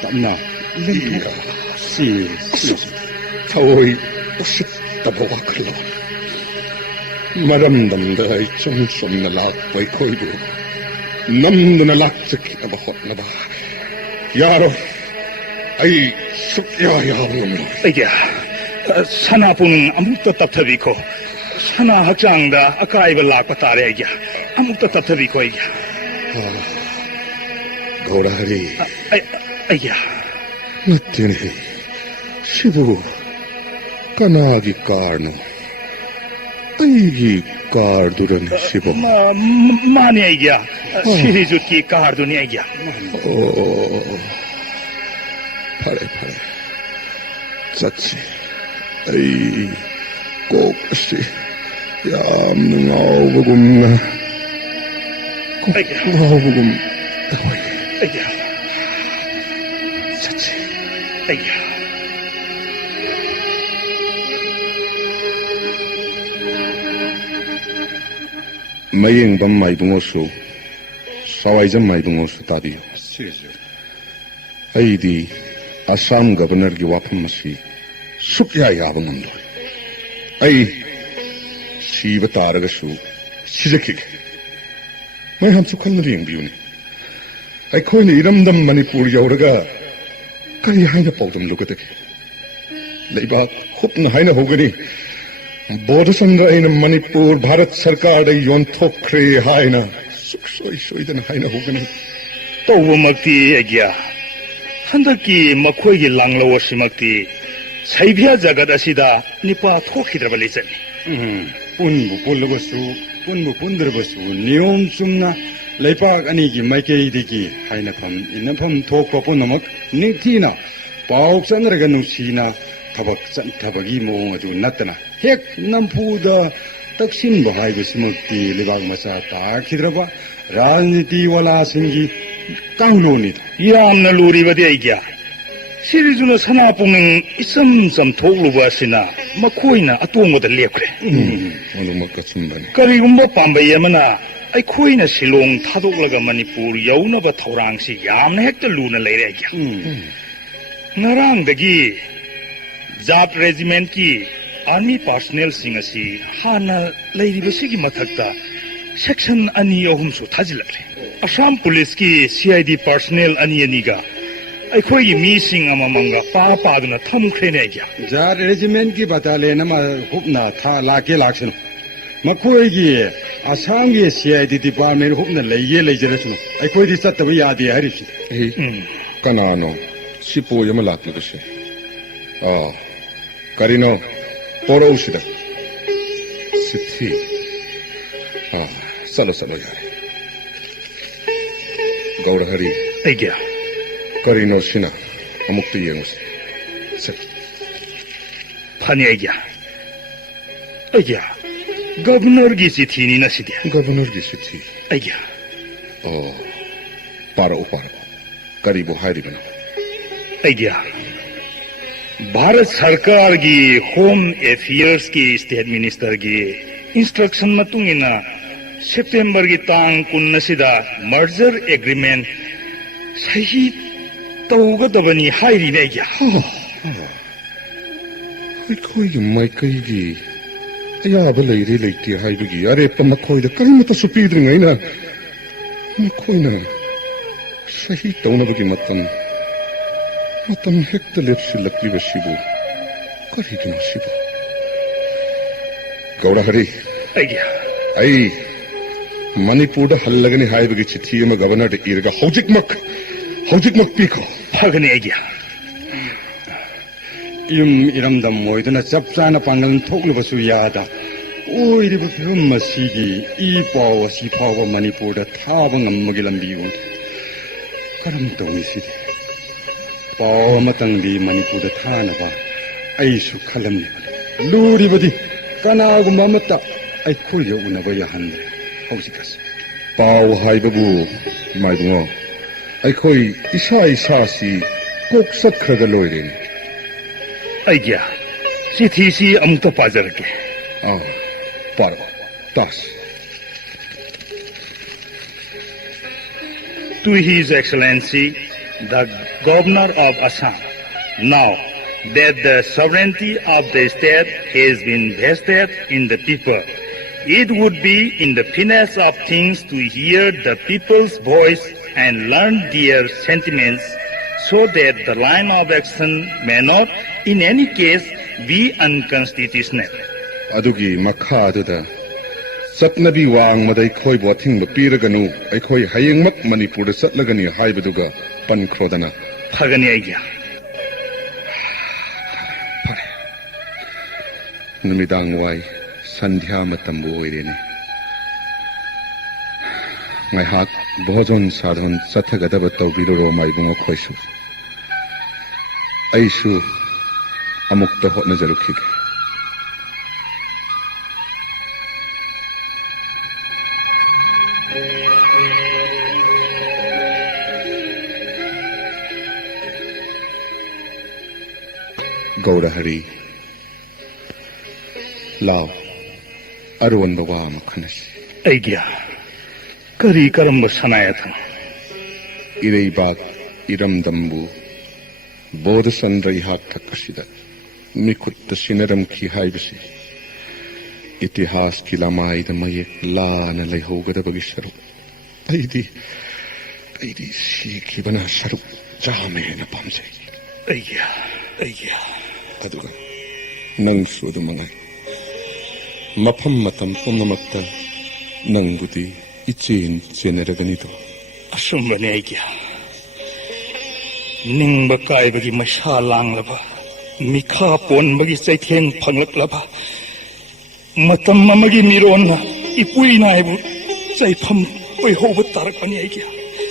땀나 리가 시 타오이 또시 따보아 그려 마람담다 좀좀나 락바이 코이고 남드나 락적히나바 헛나바 야로 아이 숙야야 놈로 Egya. 산하부는 아무것도 답답이고 Sana hakchangda akaiba lakpa tare aigya. Amukta tathabi ko aigya. Gaurahari, Aigya. nattene, Shibu, kanagi karno, aigi karduran Shibu. Mani aigya. Sirijutki kaharduni aigya. Oh, pare. Satsi, ay, kokasi, yam ngawagum na. Aigya. Ngawagum, Aigya. satsi. Aigya. mayingbam maibungosu, sawaijam maibungosu tabiyo. ꯑꯩꯗꯤ ꯑꯁꯥꯝ ꯒꯕꯔꯅꯔꯒꯤ ꯋꯥꯐꯝ ꯑꯁꯤ ꯁꯨꯛꯌꯥ ꯌꯥꯕ ꯉꯝꯂꯣꯏ ꯑꯩ ꯁꯤꯕ ꯇꯥꯔꯒꯁꯨ ꯁꯤꯖꯈꯤꯒꯦ ꯃꯌꯥꯝꯁꯨ ꯈꯟꯅꯕ ꯌꯦꯡꯕꯤꯌꯨꯅꯦ ꯑꯩꯈꯣꯏꯅ ꯏꯔꯝꯗꯝ ꯃꯅꯤꯄꯨꯔ ꯌꯧꯔꯒ ꯀꯔꯤ ꯍꯥꯏꯅ ꯄꯥꯎꯗꯝꯂꯨꯒꯗꯒꯦ ꯂꯩꯕꯥꯛ ꯍꯨꯞꯅ ꯍꯥꯏꯅ ꯍꯧꯒꯅꯤ ꯕꯣꯙ ꯁꯪꯘ ꯑꯩꯅ ꯃꯅꯤꯄꯨꯔ ꯚꯥꯔꯠ ꯁꯔꯀꯥꯔꯗ ꯌꯣꯟꯊꯣꯛꯈ꯭ꯔꯦ ꯍꯥꯏꯅ ꯁꯨꯛꯁꯣꯏ ꯁꯣꯏꯗꯅ ꯍꯥꯏꯅ ꯍꯧꯒꯅꯤ ꯇꯧꯕꯃꯛꯇꯤ ꯑꯩꯒ꯭ꯌꯥ ꯍꯟꯗꯛꯀꯤ ꯃꯈꯣꯏꯒꯤ ꯂꯥꯡꯂꯧ ꯑꯁꯤꯃꯛꯇꯤ ꯁꯩꯚ꯭ꯌ ꯖꯒꯠ ꯑꯁꯤꯗ ꯅꯤꯄꯥ ꯊꯣꯛꯈꯤꯗ꯭ꯔꯕ ꯂꯤꯆꯠꯅꯤ ꯄꯨꯟꯕꯨ ꯄꯨꯜꯂꯕꯁꯨ ꯄꯨꯟꯕꯨ ꯄꯨꯟꯗ꯭ꯔꯕꯁꯨ ꯅꯤꯌꯣꯝ ꯆꯨꯝꯅ ꯂꯩꯄꯥꯛ ꯑꯅꯤꯒꯤ ꯃꯥꯏꯀꯩꯗꯒꯤ ꯍꯥꯏꯅꯐꯝ ꯏꯟꯅꯐꯝ ꯊꯣꯛꯄ ꯄꯨꯝꯅꯃꯛ ꯅꯤꯡꯊꯤꯅ ꯄꯥꯎ ꯆꯠꯅꯔꯒ ꯅꯨꯡꯁꯤꯅ ꯊꯕꯛ ꯆꯠꯊꯕꯒꯤ ꯃꯑꯣꯡ ꯑꯗꯨ ꯅꯠꯇꯅ ꯍꯦꯛ ꯅꯝꯐꯨꯗ ꯇꯛꯁꯤꯟꯕ ꯍꯥꯏꯕꯁꯤꯃꯛꯇꯤ ꯂꯩꯕꯥꯛ ꯃꯆꯥ ꯇꯥꯈꯤꯗ꯭ꯔꯕ ꯔꯥꯖꯅꯤꯇꯤ ꯋꯥꯂꯥꯁꯤꯡꯒꯤ ꯀꯥꯡꯂꯣꯟꯅꯤꯗ ꯌꯥꯝꯅ ꯂꯨꯔꯤꯕꯗꯤ ꯑꯩꯒ꯭ꯌꯥ ꯁꯤꯔꯤꯖꯨꯅ ꯁꯅꯥ ꯄꯨꯡꯅꯤꯡ ꯏꯆꯝ ꯆꯝꯊꯣꯛꯂꯨꯕ ꯑꯁꯤꯅ ꯃꯈꯣꯏꯅ ꯑꯇꯣꯡꯕꯗ ꯂꯦꯞꯈ꯭ꯔꯦ ꯑꯗꯨꯃꯛ ꯑꯆꯨꯝꯕꯅꯤ ꯀꯔꯤꯒꯨꯝꯕ ꯄꯥꯝꯕꯩ ꯑꯃꯅ ꯑꯩꯈꯣꯏꯅ ꯁꯤꯂꯣꯡ ꯊꯥꯗꯣꯛꯂꯒ ꯃꯅꯤꯄꯨꯔ ꯌꯧꯅꯕ ꯊꯧꯔꯥꯡꯁꯤ ꯌꯥꯝꯅ ꯍꯦꯛꯇ ꯂꯨꯅ ꯂꯩꯔꯦ ꯑꯩꯒ꯭ꯌꯥ ꯉꯔꯥꯡꯗꯒꯤ ꯖꯥꯠ ꯔꯦꯖꯤꯃꯦꯟꯠꯀꯤ ꯑꯥꯔꯃꯤ ꯄꯥꯔꯁꯣꯅꯦꯜꯁꯤꯡ ꯑꯁꯤ ꯍꯥꯟꯅ ꯂꯩꯔꯤꯕꯁꯤꯒꯤ ꯃꯊꯛꯇ ꯁꯦꯛꯁꯟ 2-3ꯁꯨ ꯊꯥꯖꯤꯜꯂꯛꯂꯦ ꯑꯁꯥꯝ ꯄꯨꯂꯤꯁꯀꯤ CID ꯄꯥꯔꯁꯣꯅꯦꯜ 2-2ꯒ ꯑꯩꯈꯣꯏꯒꯤ ꯃꯤꯁꯤꯡ ꯑꯃꯃꯝꯒ ꯄꯥꯗꯨꯅ ꯊꯝꯈ꯭ꯔꯦꯅꯦ ꯑꯩꯒ꯭ꯌꯥ ꯖꯥꯠ ꯔꯦꯖꯤꯃꯦꯟꯠꯀꯤ ꯕꯇꯥꯂꯤꯌꯟ ꯑꯃ ꯍꯨꯞꯅ ꯂꯥꯛꯀꯦ ꯂꯥꯛꯁꯅꯨ ꯃꯈꯣꯏꯒꯤ ꯑꯁꯥꯝꯒꯤ CID ꯗꯤꯄꯥꯔꯠꯃꯦꯟ ꯍꯨꯞꯅ ꯂꯩꯖꯔꯁꯅꯨ ꯑꯩꯈꯣꯏꯗꯤ ꯆꯠꯇꯕ ꯌꯥꯗꯦ ꯍꯥꯏꯔꯤꯁꯤ ꯀꯅꯥꯅꯣ ꯁꯤꯄꯣꯏ ꯑꯃ ꯂꯥꯛꯂꯤꯕꯁꯦ ꯀꯔꯤꯅꯣ ꯄꯣꯔꯧ ꯁꯤꯗ ꯁꯤꯊꯤ ꯆꯠꯂꯣ ꯌꯥꯔꯦ ꯒꯧꯔꯍꯔꯤ ꯑꯩꯒ꯭ꯌꯥ ꯀꯔꯤꯅꯣ ꯁꯤꯅ ꯑꯃꯨꯛꯇ ꯌꯦꯡꯉꯨꯁꯤ ꯐꯅꯤ ꯑꯩꯒ꯭ꯌꯥ ꯒꯕꯔꯅꯔꯒꯤ ꯆꯤꯊꯤꯅꯤꯅ ꯁꯤꯗꯤ ꯒꯕꯔꯅꯔꯒꯤ ꯆꯤꯊꯤ ꯑꯩꯒ꯭ꯌꯥ ꯄꯥꯔꯛꯎ ꯀꯔꯤꯕꯨ ꯍꯥꯏꯔꯤꯕꯅꯣ ꯑꯩꯒ꯭ꯌꯥ ꯚꯥꯔꯠ ꯁꯔꯀꯥꯔꯒꯤ ꯍꯣꯝ ꯑꯦꯐꯤꯌꯔꯁꯀꯤ ꯁ꯭ꯇꯦꯠ ꯃꯤꯅꯤꯁꯇꯔꯒꯤ instruction matungina September gi tang 10 asida merger agreement sahi tawgadabani hairi ne ya ꯑꯩꯈꯣꯏꯒꯤ ꯃꯥꯏꯀꯩꯒꯤ ꯑꯌꯥꯕ ꯂꯩꯔꯦ ꯂꯩꯇꯦ ꯍꯥꯏꯕꯒꯤ ꯑꯔꯦꯞꯄ ꯃꯈꯣꯏꯗ ꯀꯔꯤꯃꯠꯇꯁꯨ ꯄꯤꯗ꯭ꯔꯤꯉꯩꯅ ꯃꯈꯣꯏꯅ ꯁꯍꯤ ꯇꯧꯅꯕꯒꯤ ꯃꯇꯝ ꯍꯦꯛꯇ ꯂꯦꯞꯁꯤꯜꯂꯛꯂꯤꯕꯁꯤꯕꯨ ꯀꯔꯤꯒꯤꯅꯣ ꯁꯤꯕꯨ ꯒꯧꯔꯍꯔꯤ ꯑꯩ ꯃꯅꯤꯄꯨꯔꯗ ꯍꯜꯂꯒꯅꯤ ꯍꯥꯏꯕꯒꯤ ꯆꯤꯊꯤ ꯑꯃ ꯒꯕꯔꯅꯔꯗ ꯏꯔꯒ ꯍꯧꯖꯤꯛꯃꯛ ꯄꯤꯈꯣ ꯐꯒꯅꯤ ꯑꯩꯒꯤ ꯌꯨꯝ ꯏꯔꯝꯗꯝ ꯑꯣꯏꯗꯨꯅ ꯆꯞ ꯆꯥꯅ ꯄꯥꯡꯒꯜ ꯊꯣꯛꯂꯕꯁꯨ ꯌꯥꯗ ꯑꯣꯏꯔꯤꯕ ꯐꯤꯚꯝ ꯑꯁꯤꯒꯤ ꯏ ꯄꯥꯎ ꯑꯁꯤ ꯐꯥꯎꯕ ꯃꯅꯤꯄꯨꯔꯗ ꯊꯥꯕ ꯉꯝꯕꯒꯤ ꯂꯝꯕꯤ ꯎꯗꯦ ꯀꯔꯝ ꯇꯧꯏ ꯁꯤꯗꯤ ꯄꯥꯎ ꯑꯃꯇꯪꯗꯤ ꯃꯅꯤꯄꯨꯔꯗ ꯊꯥꯅꯕ ꯑꯩꯁꯨ ꯈꯜꯂꯝꯂꯤꯕꯅꯤ ꯂꯨꯔꯤꯕꯗꯤ ꯀꯅꯥꯒꯨꯝꯕ ꯑꯃꯠꯇ ꯑꯩꯈꯣꯏꯒ ꯎꯅꯕ ꯌꯥꯍꯟꯗ꯭ꯔꯦ ꯍꯧꯖꯤꯛꯀꯁꯤ ꯄꯥꯎ ꯍꯥꯏꯕꯕꯨ ꯃꯥꯏꯕꯨꯡꯉꯣ ꯑꯩꯈꯣꯏ ꯏꯁꯥꯁꯤ ꯀꯣꯛ ꯆꯠꯈ꯭ꯔꯒ ꯂꯣꯏꯔꯦꯅꯦ ꯑꯩꯒꯤ ꯆꯤꯊꯤꯁꯤ ꯑꯃꯨꯛꯇ ꯄꯥꯖꯔꯛꯀꯦ ꯄꯥꯔꯣ ꯇꯥꯁ To His Excellency, the Governor of Assam, now that the sovereignty of the state has been vested in the people, it would be in the finesse of things to hear the people's voice and learn their sentiments so that the line of action may not in any case be unconstitutional. ꯑꯗꯨꯒꯤ ꯃꯈꯥꯗꯨꯗ ꯆꯠꯅꯕꯤ ꯋꯥꯡꯃꯗ ꯑꯩꯈꯣꯏꯕꯨ ꯑꯊꯤꯡꯕ ꯄꯤꯔꯒꯅꯨ ꯑꯩꯈꯣꯏ ꯍꯌꯦꯡꯃꯛ ꯃꯅꯤꯄꯨꯔꯗ ꯆꯠꯂꯒꯅꯤ ꯍꯥꯏꯕꯗꯨꯒ ꯄꯟꯈ꯭ꯔꯣꯗꯅ ꯐꯒꯅꯤ ꯑꯩꯒꯤ ꯅꯨꯃꯤꯗꯥꯡ ꯋꯥꯏ ꯁꯟꯙ꯭ꯌꯥ ꯃꯇꯝꯕꯨ ꯑꯣꯏꯔꯦꯅꯦ ꯉꯥꯏꯍꯥꯛ ꯚꯣꯖꯟ ꯁꯥꯙꯟ ꯆꯠꯊꯒꯗꯕ ꯇꯧꯕꯤꯔꯨꯔꯣ ꯃꯥꯏꯕꯨꯡ ꯑꯩꯈꯣꯏꯁꯨ ꯑꯩꯁꯨ ꯑꯃꯨꯛꯇ ꯍꯣꯠꯅꯖꯔꯨꯈꯤꯒꯦ ꯒꯧꯔꯍꯔꯤ ꯂꯥꯎ ꯑꯔꯣꯟꯕ ꯋꯥ ꯑꯃ ꯈꯟꯅꯁꯤ ꯑꯩꯒꯤ ꯀꯔꯤ ꯀꯔꯝꯕ ꯁꯅꯥꯌꯥꯊꯪ ꯏꯔꯩꯕꯥꯛ ꯏꯔꯝꯗꯝꯕꯨ ꯕꯣꯙꯆꯟꯗ꯭ꯔ ꯏꯍꯥꯛꯊꯛ ꯑꯁꯤꯗ ꯃꯤꯈꯨꯠꯇ ꯁꯤꯟꯅꯔꯝꯈꯤ ꯍꯥꯏꯕꯁꯤ ꯏꯇꯤꯍꯥꯁꯀꯤ ꯂꯃꯥꯏꯗ ꯃꯌꯦꯛ ꯂꯥꯅ ꯂꯩꯍꯧꯒꯗꯕꯒꯤ ꯁꯔꯨꯛ ꯑꯩꯗꯤ ꯁꯤꯈꯤꯕꯅ ꯁꯔꯨꯛ ꯆꯥꯝꯃ ꯍꯦꯟꯅ ꯄꯥꯝꯖꯩ ꯑꯩꯒꯤ ꯑꯗꯨꯒ ꯅꯪꯁꯨ ꯑꯗꯨꯃꯉꯥꯏ ꯃꯐꯝ ꯃꯇꯝ ꯄꯨꯝꯅꯃꯛꯇ ꯅꯪꯕꯨꯗꯤ 이제인 제네라가니도 ꯑꯁꯨꯝꯕꯅꯤ ꯑꯩꯒꯤ ꯅꯤꯡꯕ ꯀꯥꯏꯕꯒꯤ ꯃꯩꯁꯥ ꯂꯥꯡꯂꯕ ꯃꯤꯈꯥ ꯄꯣꯟꯕꯒꯤ ꯆꯩꯊꯦꯡ ꯐꯪꯂꯛꯂꯕ ꯃꯇꯝ ꯑꯃꯒꯤ ꯃꯤꯔꯣꯟꯅ ꯏꯄꯨꯏ ꯅꯥꯏꯕꯨ ꯆꯩꯐꯝ ꯑꯣꯏꯍꯧꯕ ꯇꯥꯔꯛꯄꯅꯤ ꯑꯩꯒꯤ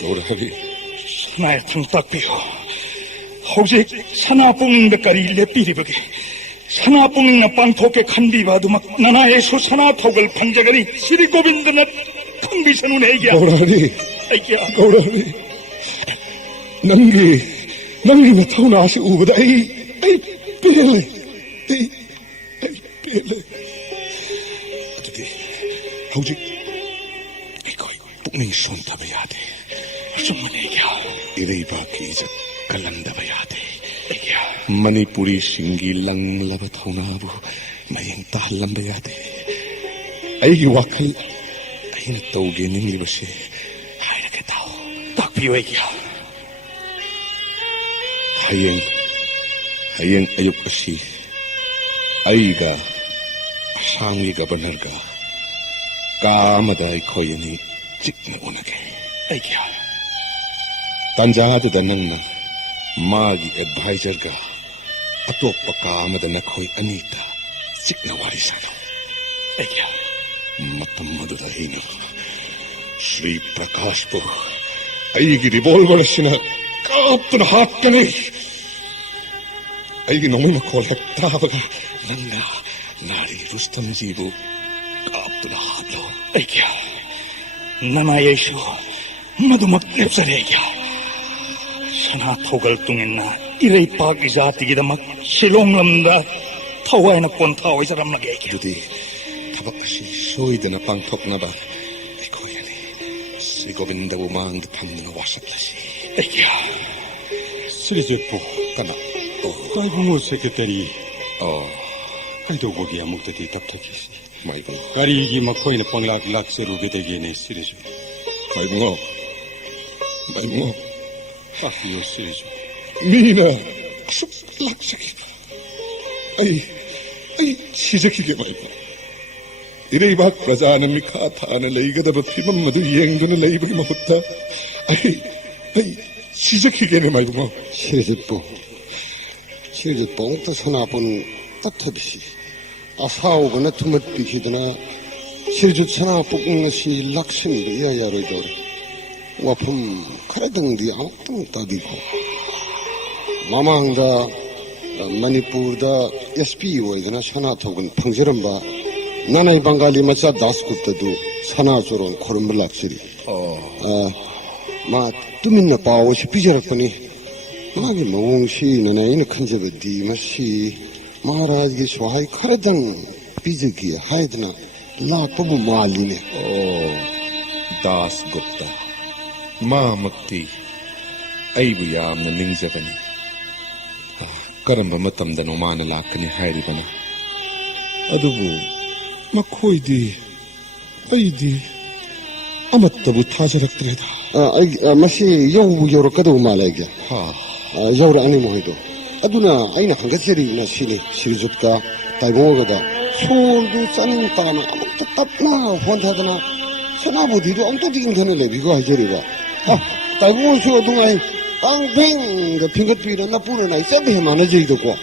ꯒꯧꯔꯍꯔꯤ ꯁꯅꯥꯌꯥꯊꯪ ꯇꯥꯛꯄꯤꯌꯨ ꯍꯧꯖꯤꯛ ꯁꯅꯥꯄꯨꯡꯗ ꯀꯔꯤ ꯂꯦꯞꯄꯤꯔꯤꯕꯒꯦ ꯁꯅꯥꯄꯨꯡꯅ ꯄꯥꯡꯊꯣꯛꯀꯦ ꯈꯟꯕꯤꯕ ꯑꯗꯨꯃꯛ ꯅꯅꯥꯏꯁꯨ ꯁꯅꯥ ꯊꯧꯒꯜ ꯐꯪꯖꯒꯅꯤ ꯁꯤꯔꯤ ꯒꯣꯕꯤꯟꯗꯅ ꯐꯪꯕꯤꯁꯅꯨꯅꯦ ꯑꯩꯒꯤ ꯒꯧꯔꯍꯔꯤ ꯅꯪꯒꯤ ꯅꯊꯧꯅꯥꯁꯤ ꯎꯕꯗ ꯑꯩ ꯄꯦꯜꯂꯦ ꯑꯩ ꯄꯦꯜꯂꯦ ꯑꯗꯨꯗꯤ ꯍꯧꯖꯤꯛ ꯑꯩꯈꯣꯏ ꯄꯨꯛꯅꯤꯡ ꯁꯣꯟꯊꯕ ꯌꯥꯗꯦ ꯑꯁꯨꯝꯕꯅꯤ ꯑꯩꯒꯤ ꯏꯔꯩꯕꯥꯛꯀꯤ ꯏꯖꯠ ꯀꯜꯍꯟꯗꯕ ꯌꯥꯗꯦ ꯃꯅꯤꯄꯨꯔꯤꯁꯤꯡꯒꯤ ꯂꯪꯂꯕ ꯊꯧꯅꯥꯕꯨ ꯃꯌꯦꯡ ꯇꯥꯍꯜꯂꯝꯕ ꯌꯥꯗꯦ ꯑꯩꯒꯤ ꯋꯥꯈꯜ ꯑꯩꯅ ꯇꯧꯒꯦ ꯅꯤꯡꯂꯤꯕꯁꯦ ꯍꯥꯏꯔꯒ ꯇꯥꯎ ꯇꯥꯛꯄꯤꯌꯨ ꯑꯩꯒꯤ ꯍꯌꯦꯡ ꯑꯌꯨꯛ ꯑꯁꯤ ꯑꯩꯒ ꯑꯁꯥꯝꯒꯤ ꯒꯕꯔꯅꯔꯒ ꯀꯥ ꯑꯃꯗ ꯑꯩꯈꯣꯏ ꯑꯅꯤ ꯆꯤꯛꯅ ꯎꯅꯒꯦ ꯑꯩꯒꯤ ꯇꯥꯟꯖꯥꯗꯨꯗ ꯅꯪꯅ 마기 애드바이저가 아또빠 까마다 나코이 아니다 찍나 와리사노 애기야 마탐마도다 히노 श्री प्रकाश को 아이기 리볼버를 시나 까뿐 하트니 아이기 너무 콜렉타바가 난나 나리 루스톰 지부 까뿐 하트 애기야 나나 예수 나도 막 냅살이 애기야 सना थोगल तुंगिना इरई पाक जाति की दमक शिलोंग लमदा थवाय न कोन थावै जरम लगे के दुदी थबक असि सोइदना पांथोकनाबा एखोयने श्री गोविंद वो मांग थमना वासतलासी एकिया श्रीजेपो कना काइबुंगो सेक्रेटरी काइदोगोगी अमुक्तति तपथोकिस 마이봉 가리기 막코이는 빵락 락세로 게되게네 시리즈 마이봉 파피오 시리즈 미나 락세기 아이 시작이게 마이봉 이래이박 ප්‍රජාන මිකාථාන ලෙයිගදබ පිමම් මදු යෙන්දුන ලෙයිබගේ මහුත්ත 아이 시작이게네 마이봉 시리즈뽕 또 소나본 따터비시 아사오거나 투맛 비키드나 시리즈 소나뽕 시 락신도 야야로이도 와품 카라등디 아무튼 따디고 마망다 मणिपुरदा एसपी ओइदना सना थोगन फंगजरंबा नानाई बंगाली मचा दासगुप्तदु सना चोरन खोरम लाक्सिरी मा तुमिन पाव सि पिजरपनी मागी मवंगसी ननाइन खंजबदी मसी महाराज की सहाय खरदंग पिजगी हायदना लापबु मालिने दासगुप्ता मामक्ति अइबु यामना निंगजबनी ꯀꯔꯝꯕ ꯃꯇꯝꯗꯅꯣ ꯃꯥꯅ ꯂꯥꯛꯀꯅꯤ ꯍꯥꯏꯔꯤꯕꯅ ꯑꯗꯨꯕꯨ ꯃꯈꯣꯏꯗꯤ ꯑꯩꯗꯤ ꯑꯃꯠꯇꯕꯨ ꯊꯥꯖꯔꯛꯇ꯭ꯔꯦꯗ ꯑꯩ ꯃꯁꯤ ꯌꯧꯔꯛꯀꯗꯧꯕ ꯃꯥꯜꯂꯦ ꯑꯩꯒꯤ ꯌꯧꯔꯛꯑꯅꯤ ꯃꯈꯣꯏꯗꯣ ꯑꯗꯨꯅ ꯑꯩꯅ ꯍꯪꯒꯠꯆꯔꯤꯕꯅ ꯁꯤꯅꯤ ꯁꯤꯔꯤꯖꯨꯠꯀ ꯇꯥꯏꯕꯪꯒꯗ 손도 짠 따나 아무것도 땀나 혼자더나 세나부디도 엉뚱 인터넷 레비고 하저리가 달고온 수어 동아이 빵팽 그 핑거피로 나쁘는 아이 ጸ베 많아지도고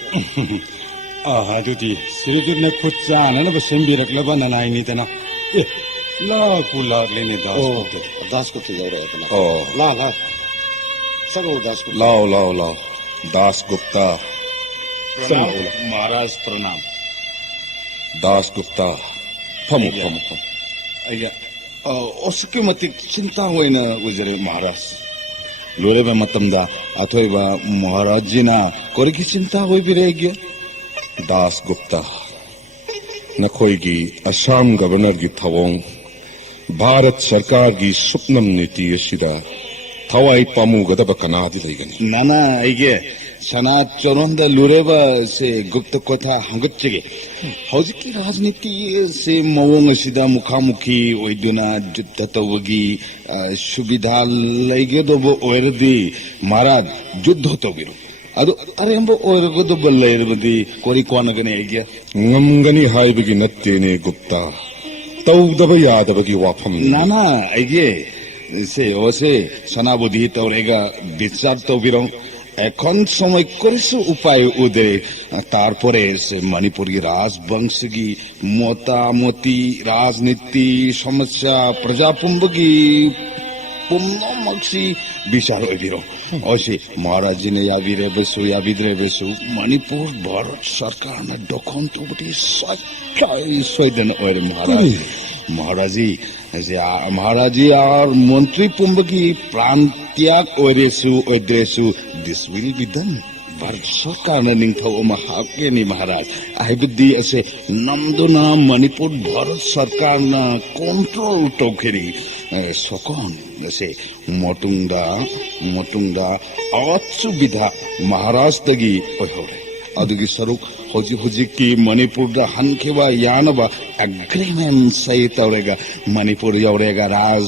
ꯑꯗꯨꯗꯤ ꯁꯤꯔꯤꯗꯨꯅ ꯈꯨꯠ ꯆꯥꯅꯅꯕ ꯁꯦꯝꯕꯤꯔꯛꯂꯕ ꯅꯅꯥꯏꯅꯤꯗꯅ ꯑꯦ ꯂꯥꯛꯄꯨ ꯂꯥꯛꯂꯦꯅꯦ 다스코트 여러야더나 라 서로 다스코트 लाओ दास गुप्ता महाराज प्रणाम दास गुप्ता फमु अय्या उसके मतिक चिंता होइना उजरे महाराज लोरेबा मतमदा अथोइबा महाराज जीना कोरिकी चिंता होई बिरेगे दास गुप्ता नखोई असम गवर्नर की थवों भारत सरकार की सुप्नम नीति असिदा थवाई पामुगदब कनादि लेगनी नाना आइगे सना चोरोंदा लुरेबा से गुप्त कथा हंगच्चगे हौजिकी राजनीति से मवोंग असिदा मुखामुखी ओइदुना जुद्ध तवगी सुविधा लेगेदोबो ओइरदी महाराज जुद्ध तोबिरो ಅದು ಅರೆಂಬ ಓರಗದು ಬಲ್ಲೈರಬದಿ ಕೋರಿ ಕೋನಗನೆ ಐಗ್ಯ ngамಗನಿ ಹಾಯ್ಬಿಗಿ ನತ್ತೇನೆ ಗುಪ್ತಾ ತೌದಬ ಯಾದಬಗಿ ವಾಫಂ ನಾನಾ ಐಗೆ সে ওসে সনাবুদ্ধি তৌরেগা বিচার তৌবিরং এখন সময় করেছে উপায় ওদের তারপরে সে মণিপুরি রাজবংশগি মোতামতি রাজনীতি সমস্যা প্রজাপুম্বগি पुम्मक्सी विचार होइदिरो ओसे महाराज जी ने याबिरे बेसु मणिपुर भारत सरकार ने डोखन तो बटी सच्चाई सोइदन ओरे महाराज जी और मंत्री पुम्बकी प्राण त्याग ओद्रेसु this will be done Bharat सरकार ने निंथौ महाकेनी महाराज आइबुद्दी ऐसे नमदुना मणिपुर भारत सरकार ना कंट्रोल टोखेरी सकन ऐसे मोटुंगदा असुविधा महाराष्ट्रगी ओहरे अदुगी सरुक होजी की मणिपुर दा हनखेबा यानबा एग्रीमेंट सही तौरेगा मणिपुर यौरेगा राज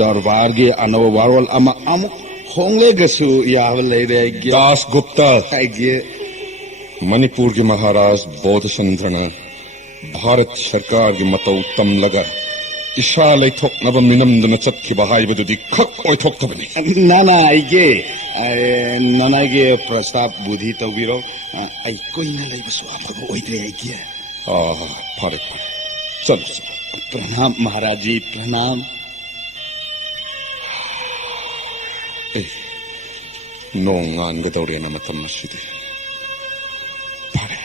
दरबार गे अनव वारवल अमा अमुक होंगे गसु याव लेरे दास गुप्ता आइगे मणिपुर के महाराज बोधचंद्रन भारत सरकार की मतौ तम लगा इशा लेथोकनब मिनमदन चतखिबा हाइबदुदि खक ओइथोक्तबनि नाना आइगे नानागे प्रस्ताव बुद्धि तौबिरो आई कोइना लेबसु आफब ओइद्रे आइगे फारे चलो प्रणाम महाराज जी प्रणाम नोंगान गदौरेना मतम मसिदि फारे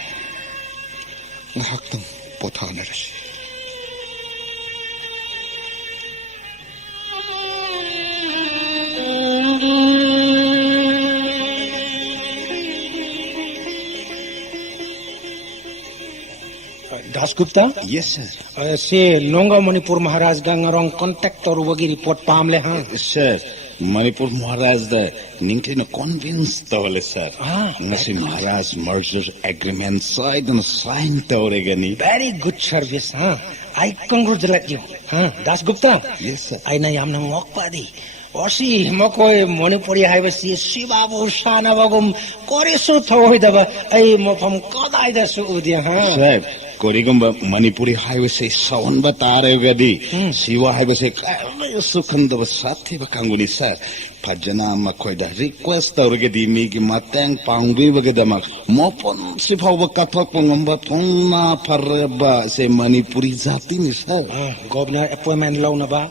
ngahaktan pothanarasi Dasgupta yes sir से नोंगा मणिपुर महाराज गंगारोंग कांटेक्ट और वगी रिपोर्ट पामले हां सर मणिपुर महाराज द निंगटेन कन्विन्स तवले sir ngasi Maharaj merger agreement sign तवरेगनी वेरी गुड सर्विस हां आई कांग्रेचुलेट यू हां दासगुप्ता यस सर आई ना यामना ngokpadi ओसी मकोय मणिपुरी हाइबसी सिबाबु सानाबगुम कोरेसु थोइदबा आई मफम कदाइदसु उदि हां सर कोरिगुम्बा मणिपुरी हाइवे से सावन बतारेगदी सिवा हाइवे से सुखंदब साथी बकांगुनी सर फजना मखोइदा रिक्वेस्ट तौरगदी मीगी मतंग पांगबिबगदमक मोपन सिफाव कथक पंगम्बा थोंना फरबा से मणिपुरी जाति नि सर गवर्नर अपॉइंटमेंट लौनबा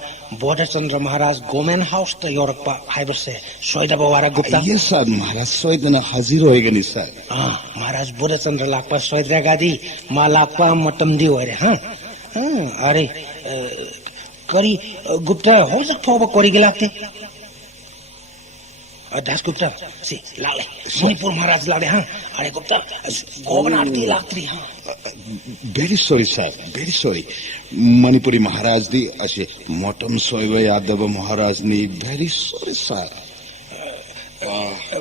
बोधचंद्र महाराज गवर्नमेंट हाउस त योरपा हाइबसे सोइदबा वारा गुप्ता यस सर महाराज सोइदना हाजिर होइगनी सर महाराज बोधचंद्र लाकपा सोइद्रेगादी मा लाकपा मतम दी होरे हां अरे करी गुप्ता हो जक फोब कोरी गेलाते दासगुप्ता से लाले मणिपुर महाराज लाले हां अरे गुप्ता गवर्नर दी लात्री हां very sorry sir very sorry Manipuri Maharaj दी असे मोटम सोइव यादव महाराज नी very sorry sir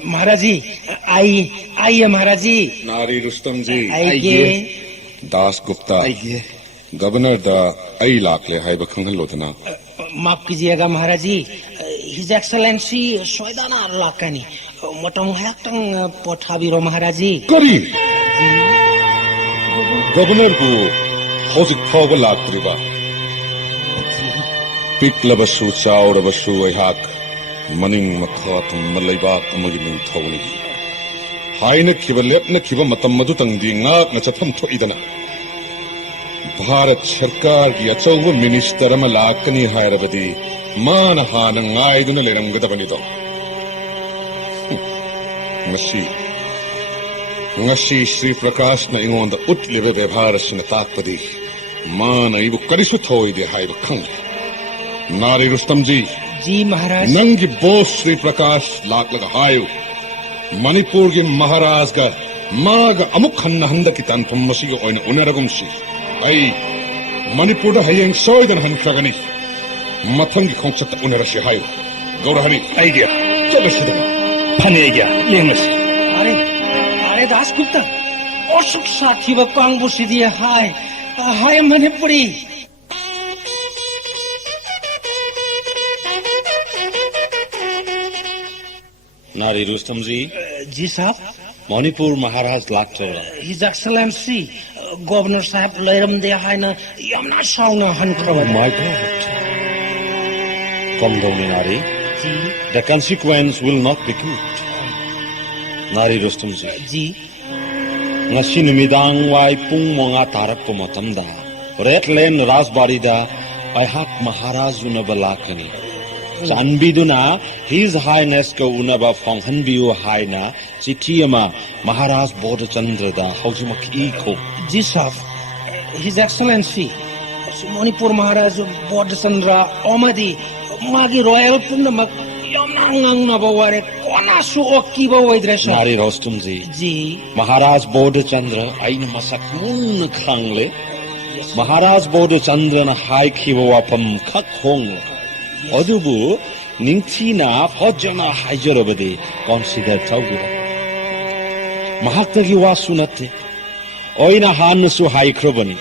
Maharaj ji आइए महाराज जी नारी रुस्तम जी आइए दास गुप्ता आइए गवर्नर दा आई लाकले हाइब खंगलोदना माफ कीजिएगा महाराज जी हिज एक्सेलेंसी सोइदाना लाकनी मोटम हैक्टंग पोठाबिरो महाराज जी करी गवर्नर को ꯍꯧꯖꯤꯛ ꯐꯥꯎꯕ ꯂꯥꯛꯇ꯭ꯔꯤꯕ ꯄꯤꯛꯂꯕꯁꯨ ꯆꯥꯎꯔꯕꯁꯨ ꯑꯩꯍꯥꯛ ꯃꯅꯤꯡ ꯃꯈꯥ ꯊꯝꯕ ꯂꯩꯕꯥꯛ ꯑꯃꯒꯤ ꯅꯤꯡꯊꯧꯅꯤ ꯍꯥꯏꯅꯈꯤꯕ ꯂꯦꯞꯅꯈꯤꯕ ꯃꯇꯝ ꯑꯗꯨꯇꯪꯗꯤ ꯉꯥꯛꯅ ꯆꯠꯐꯝ ꯊꯣꯛꯏꯗꯅ ꯚꯥꯔꯠ ꯁꯔꯀꯥꯔꯒꯤ ꯑꯆꯧꯕ ꯃꯤꯅꯤꯁꯇꯔ ꯑꯃ ꯂꯥꯛꯀꯅꯤ ꯍꯥꯏꯔꯕꯗꯤ ꯃꯥꯅ ꯍꯥꯟꯅ ꯉꯥꯏꯗꯨꯅ ꯂꯩꯔꯝꯒꯗꯕꯅꯤꯗꯣ ꯉꯁꯤ ಶ್ರೀ ಪ್ರಕಾಶ್ನ ꯑꯩꯉꯣꯟꯗ ꯎꯠꯂꯤꯕ ꯕꯦꯚꯥꯔ ꯑꯁꯤꯅ ꯇꯥꯛꯄꯗꯤ ꯃꯥꯅ ꯑꯩꯕꯨ ꯀꯔꯤꯁꯨ ꯊꯧꯑꯣꯏꯗꯦ ꯍꯥꯏꯕ ꯈꯪꯂꯦ ꯅꯥꯔꯤ ꯔꯨꯁꯇꯝꯖꯤ जी महाराज ꯅꯪꯒꯤ ꯕꯣꯁ ಶ್ರೀ ಪ್ರಕಾಶ್ ꯂꯥꯛꯂꯒ ꯍꯥꯏꯌꯨ ꯃꯅꯤꯄꯨꯔꯒꯤ ꯃꯍꯥꯔꯥꯖꯒ ꯃꯥꯒ ꯑꯃꯨꯛ ꯍꯟꯅ ꯍꯟꯗꯛꯀꯤ ꯇꯥꯟꯐꯝ ꯑꯁꯤꯒ ꯑꯣꯏꯅ ꯎꯅꯔꯒꯨꯝꯁꯤ ꯑꯩ ꯃꯅꯤꯄꯨꯔꯗ ꯍꯌꯦꯡ ꯁꯣꯏꯗꯅ ꯍꯟꯈ꯭ꯔꯒꯅꯤ ꯃꯊꯪꯒꯤ ꯈꯣꯡꯆꯠꯇ ꯎꯅꯔꯁꯤ ꯍꯥꯏꯌꯨ ꯒꯧꯔꯍꯔꯤ आइडिया ꯆꯠꯂꯁꯤꯗꯅ फने गया लेंगस अरे अरे दासगुप्ता अशोक साथी व कांगबु सिदी हाय मणिपुरी नारी रुस्तम जी जी साहब मणिपुर महाराज लाक्टर हिज एक्सलेंसी गवर्नर साहब लैरम दे हायना यमना साउना हनख्रब my god come down Nari ji The consequence will not be good. Nari Rustam ji ngasi numidang wai pung monga tarakpa matamda Red Lane Rajbarida aihak Maharaj unaba lakani Chanbiduna His Highness ka unaba phonghanbiu haina chithiama Maharaj Bodhchandra da haujimak iko जी साहब हिज एक्सलेंसी मणिपुर महाराज बोधचंद्र ओमदी मागी रॉयल पुनमक यमना ngangnaba ware konasu okiba oidresha Nari Rustam ji Maharaj Bodhchandra aina masak mun khangle Maharaj Bodhchandra na haikhiba wapam khak hong adubu ningthina phojana haijarabadi consider tawgira mahaktagi wasu natte oina hansu haikrobani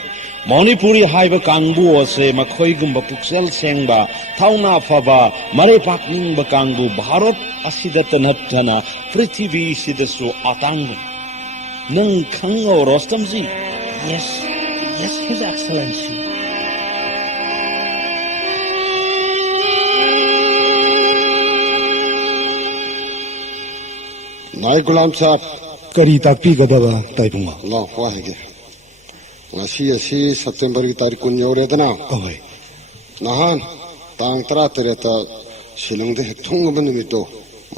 Manipuri haiba kangbu ase makhoigumba puksel sengba thauna phaba mare pakningba kangbu bharat asidata nattana prithvi sidasu atangbu nang khango Rustamji yes his excellency नाय गुलाम साहब करी ताकपीगदबा ताइबुंगा ला वाहेगे ngasi asi September ki tarik kun yauredana ओय nahan tang 13 silongde hekthongba numito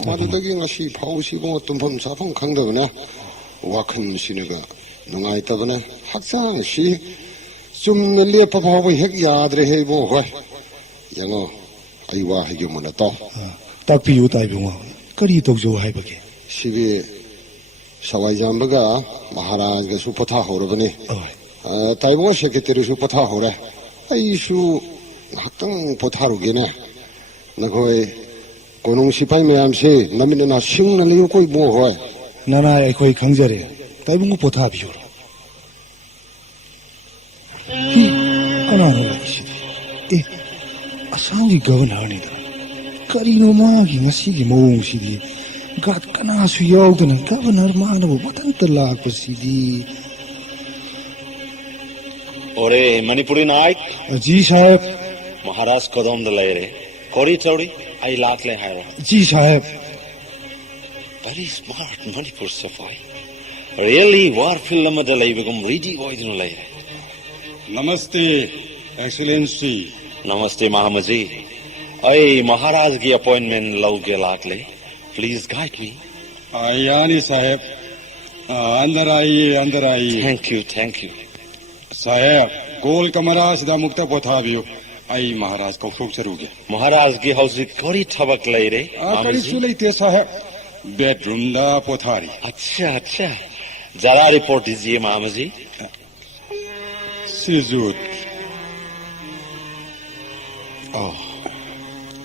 madudagi ngasi phausibo tumpham safam khangdabane wakhan sinaga nungai tabane haksang si chumna lepa phawba hek yadre hebo hoy yango aiwa hege mona to ताकपीयु ताइबुंगा करी तोजो हाइबगे sibi sawai jambaga maharaj ga su patha horabane ओय ताइबो सेक्रेटरी सु पथा होरे आइसु हक्तंग पथारुगेने नखोय कोनुंग सिपाई मयाम से नमिना सिंग न लियो कोई बो होय नाना एखोई खंगजरे ताइबुंगु पोथा बियो हि कनानो लाइसि ए असांगी गवर्नर नि दा करिनो मागी ngasiगी मौंगसिदि गात कनासु यावदन गवर्नर मानबो मतंत लाकपसिदि ore Manipuri naik जी साहब Maharaj kodom da laire kori chaudi ai lakle haira जी साहब very smart Manipur safai really war film da laibegum ready oidinu laire नमस्ते excellency namaste Mahamaji ai Maharaj ki appointment lauge lakle please guide me यानी साहब अंदर आइए thank you साहेब गोल कमरा सिदा मुक्त पोथाबियो आई महाराज को खूब जरूगे Maharaj ki hausi kori thabak laire करी सुलेते साहेब बेडरूम दा पोथारी अच्छा जरा रिपोर्ट दीजिए Mahamaji सिजुत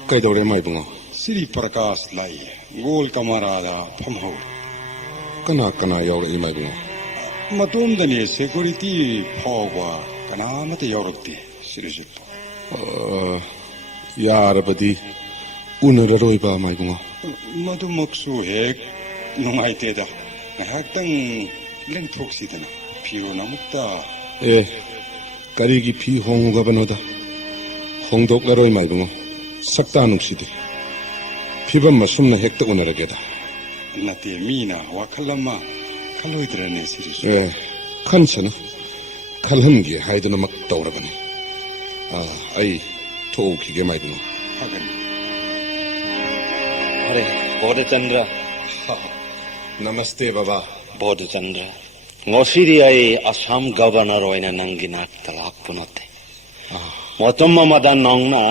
ꯀꯩꯗꯧꯔꯦ ꯃꯥꯏꯕꯨꯡꯉꯣ श्री प्रकाश लाई गोल कमरा दा फमहो ꯀꯅꯥ ꯀꯅꯥ ꯌꯥꯎꯔꯛꯏ ꯃꯥꯏꯕꯨꯡꯉꯣ मतोंदने सिक्योरिटी फावबा कनामते यावरक्ते सिरिजुत ꯌꯥꯔꯕꯗꯤ ꯎꯅꯔꯔꯣꯏꯕ ꯃꯥꯏꯕꯨꯡꯉꯣ मधुमक्सु हेक नुंगाइतेदा ngahaktang lengthok sidana phiron amukta ꯀꯔꯤꯒꯤ ꯐꯤ ꯍꯣꯡꯉꯨꯒꯕꯅꯣꯗ ꯍꯣꯡꯗꯣꯛꯂꯔꯣꯏ ꯃꯥꯏꯕꯨꯡꯉꯣ ꯁꯛꯇꯥ ꯅꯨꯡꯁꯤꯗꯦ ꯐꯤꯕꯝ ꯑꯁꯨꯝꯅ ꯍꯦꯛꯇ ꯎꯅꯔꯒꯦꯗ ꯅꯠꯇꯦ ꯃꯤꯅ ꯋꯥꯈꯜ ꯑꯃ ꯈꯜꯂꯣꯏꯗ꯭ꯔꯅꯦ ꯁꯤꯁꯨ ꯈꯟꯁꯅꯨ ꯈꯜꯍꯟꯒꯦ ꯍꯥꯏꯗꯨꯅꯃꯛ ꯇꯧꯔꯕꯅꯤ ꯑꯩ ꯊꯣꯛꯎꯈꯤꯒꯦ ꯃꯥꯏꯕꯨꯡꯉꯣ ꯐꯒꯅꯤ अरे बोधचंद्र नमस्ते बाबा Bodhchandra ngosiri ai assam governor oina nangi nak talak punote motomma madan nongna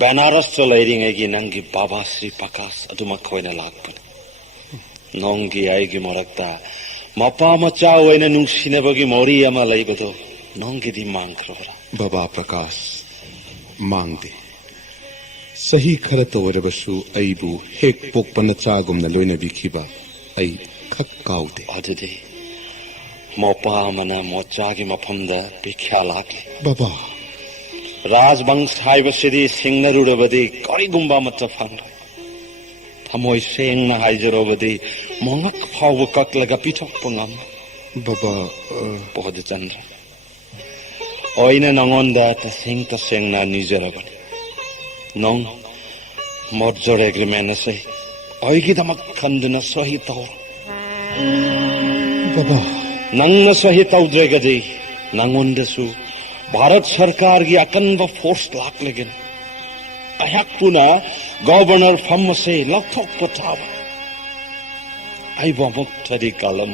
banaras cholairing egi nangi baba sri pakas aduma khoina lakpun nongi ai gi morakta mapa macha oina nungsine bagi mori ama laibodo nongi di mangkrobra बाबा प्रकाश मांगदे सही खर तौरबसु अइबु हेक पोकपन चागुमना लोइनबिखिबा अइ खक काउदे adudi mopa mana mochagi mafamda bikhya lakle बाबा राजवंश हाइबसिदी सिंगनरुरबदी करिगुम्बा मचा फंग थमोय सेंगना हाइजरोबदी मोंगक फाव ककलगा पिथोक ngam बाबा Bodhchandra oina nangonda tasengna nizarabani nong merger agreement ase oigi damak khanduna sahi taw बाबा nangna sahi tawdregadi nangondasu Bharat सरकार की अकन्व फोर्स लाक लेकिन अहक पुना गवर्नर फम से लखोक पठाव आई बमुक थरी कलम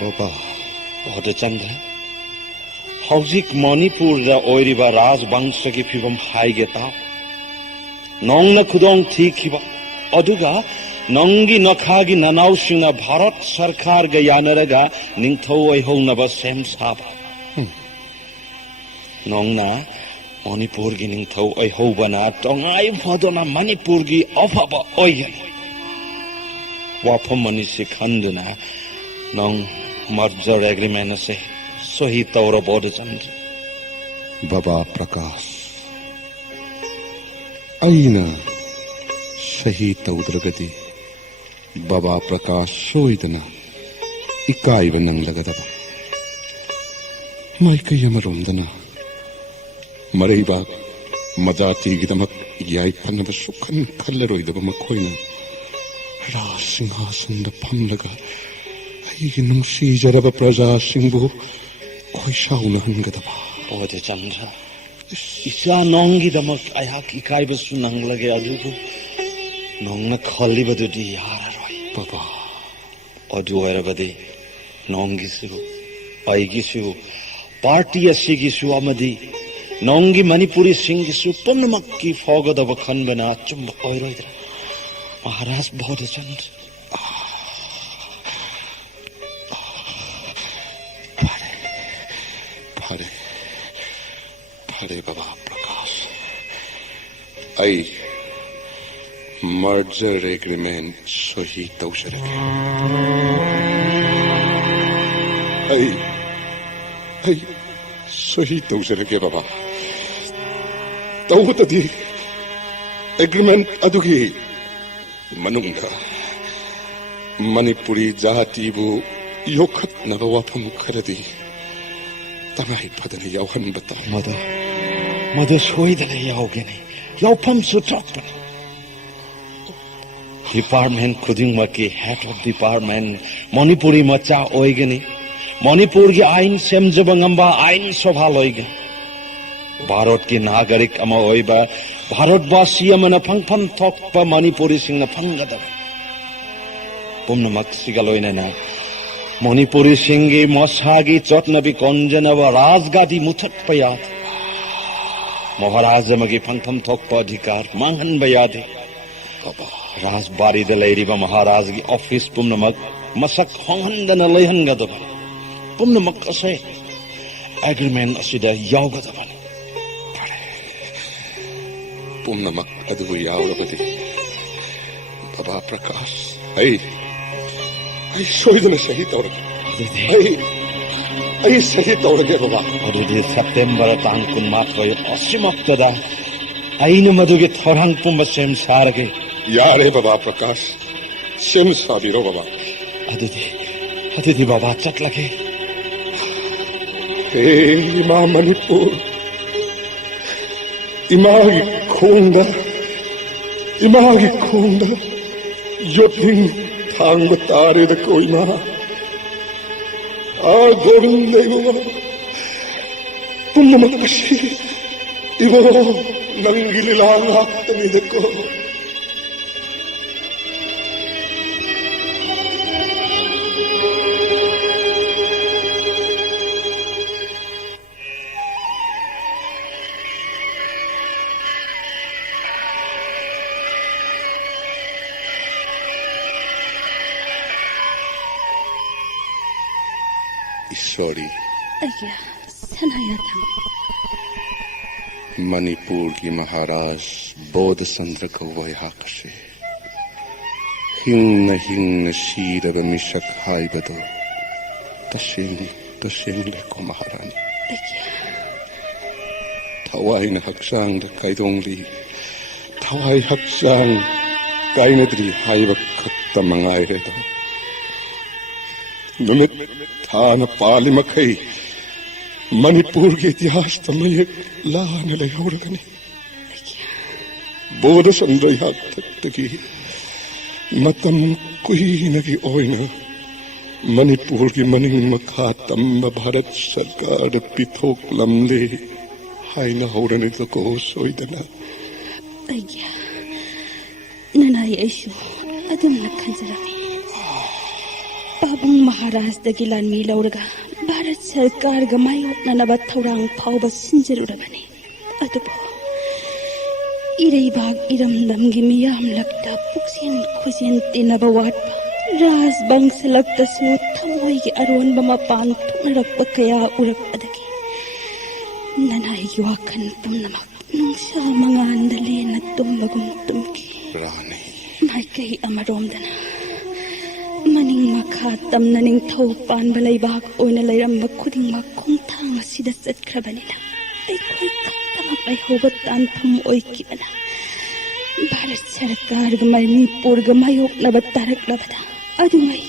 बाबा बोधचंद्र हौजिक मणिपुर दा ओइरिबा राजवंश की फिबम हाइगे ता नोंगना खुदोंग ठीखिबा अदुगा नोंगी नखागी ननाउसिंगना भारत सरकार गा यानरगा निंगथौ ओइहोंगनबा सेम साबा नोंगना मणिपुर की निंगथौ ओइहोबना तोंगाइ फदोना मणिपुर की अफाबा ओइगन वाफम मनिसि खंदुना नोंग मर्जर एग्रीमेंट से सही तौर बोधचंद्र बाबा प्रकाश अइना सही तौद्रगदी बाबा प्रकाश सोइदना इकाइब नंगलगदबा माइकई अमरोमदना मरैबाग मजातिगिदमक याई फनब सुखन खल्लरोइदब मखोइना राज सिंहासनद फमलगा अइगी नुंसीजरब प्रजासिंबु खोइसाउना हनगदबा बोधचंद्र इसा नोंगी दमक अयाक इकाइबसु नंगलगे अदुबु नोंगना खल्लिबदुदि यारारोय बाबा अदु ओइरबदि नोंगिसु अइगिसु पार्टी असिगिसु अमदि नोंगी मणिपुरी सिंगिसु पुनमक की फोगदब खनबना चुंब ओइरोइद्र महाराज बोधचंद्र फारे फारे बाबा प्रकाश आई मर्जर एग्रीमेंट सही तौसरगे आई सही तौसरगे बाबा तौतदी एग्रीमेंट अदुगी मनुंगा मणिपुरी जातिबु योखत्नबा वाफम खरदी तंगाई फदन यावहन बता मद सोइदना यावगेने यावफम सुथपन डिपार्टमेंट खुदिंगमकी हेड ऑफ डिपार्टमेंट मणिपुरी मचा ओइगेने मणिपुर की आइन सेमजब ngamba आइन सभा लोइगे भारत की नागरिक अमा ओइबा भारतवासी अमना फंगफम थोकपा मणिपुरी सिंगना फंगदब पुमनमक सिगलोइना मणिपुरी सिंगी मसागी चटनबी कंजनब राजगादी मुथत पया महाराज मगी फंगफम थोकपा अधिकार मांगहन बयादे राजबारी दलेरिबा महाराज की ऑफिस पुमनमक मसक होंगहनदना लेहनगदब पुमनमक असे एग्रीमेंट असिदा यावगदब पुमनमक अदुगु यावरबदि बाबा प्रकाश आई सोइदना सही तौरगे आई सही तौरगे बाबा अदुदि सेप्टेम्बर तांग कुनमाथोय असिमक्तदा आइन मधुगे थोरंग पुंब सेम सारगे यारे बाबा प्रकाश सेम साबिरो बाबा अदुदि बाबा चटलगे 이마 머니푸 이마기 콩다 요팅 방부 따르다 꼬이마 고른내고가 뿜나마까시 이거 남기리랑 학점이 됐고 ईश्वरी अय्या सनाया था मणिपुर की महाराज बोध चंद्र कौवयाकसे हिंग शीरब मिशक हाइबदो तशेंग को महारानी थवाइन हक्सांग काइदोंगली थवाइ हक्सांग काइनद्री हाइब खत्ता मंगाइरेदो नुमित थाना पाली मखई मणिपुर के इतिहास तमय लान लेहौरगनी बोध चंद्र यातकी मतम कुइनगी ओइना मणिपुर की मनिंग मखा तम्ब भारत सरकार पिथोक लमले हाइना हौरने को सोइदना अय्या ननाई ऐसु अदम खंजरामी पाबंग महाराज दगी लानमी लौरगा भारत सरकार गा मायोटननबा थौरांग फावबा सिंजरुरबने अदुबो इरेबाग इरमदमगी मियाम लक्ता पुक्सेन खुजेन तेनबा वाटबा राज बंश लक्तसु थमोइगी अरोनबा मपान थुनरक्पा कया उरक्पदगी ननाईगी वाखन पुनमक नुंसा मंगानदा लेना तुमबगुम तुमकी रानी माइकई अमरोमदना मनिंग मखा तमना निंगथौ पानबा लैबाक ओइना लैरम्बा खुदिंगमक खोंथांग असिदा चटख्रबनिना अइखोइ खक्तमक लैहौबा तानफम ओइकिबना भारत सरकार गा मणिपुर गा मायोकनबा तारक्लबदा अदुङै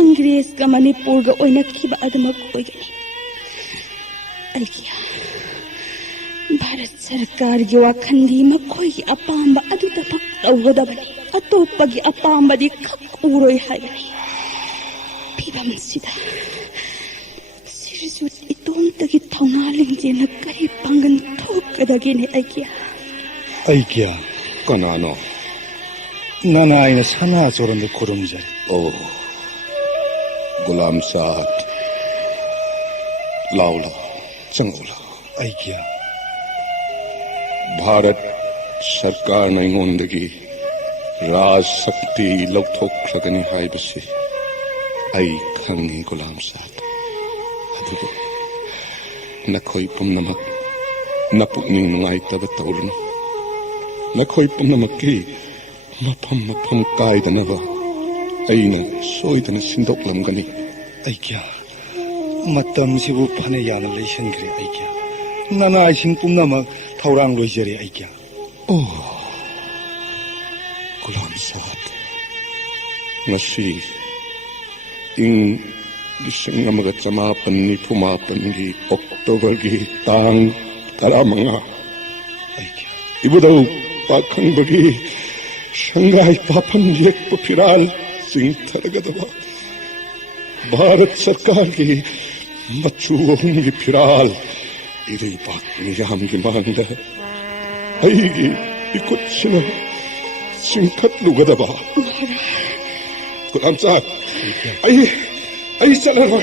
अंग्रेज गा मणिपुर गा ओइनखिबा अदमक ओइगनि अइकिया भारत सरकार गी वाखंदी मखोइगी अपाम्बा अदुदमक तौगदबनि अतोप्पगी अपाम्बदि खक उरोइ हाइबनि फिभमसिदा सिरजुत इतोमतगी थौना लिंजेना करि पांगन थोकदगिने अइकिया कनानो ननाईना सना जोरंदे खुरुमजरी ओ गुलाम साहब लाउला चंगोला अइकिया भारत सरकार ने इंगोंदगी राज शक्ति लौथोखरगनी हाइबसे आई खंगी गुलाम साहब अदुगो नखोई पुनमक नपुकनिंग नुंगाइतब तौलनु नखोई पुनमकी मफम कायदनबा अइना सोइदना सिंदोकलमगनी अइकिया मतमसिबु फने याना लैसनग्रे अइकिया ननाईसिंग पुनमक थौरांग लोइजरे अइकिया ओ गुलाम साहब ngasi ing 1994 October gi tang 15 ibudau pakhanggi shanghai papam yekpa phiral sing tharagadaba Bharat सरकार की मचुओं की फिराल इरे बात निजाम की मांग है आईगी कुछ न सिंखत लुगदबा गुलाम साहब आई चल रहा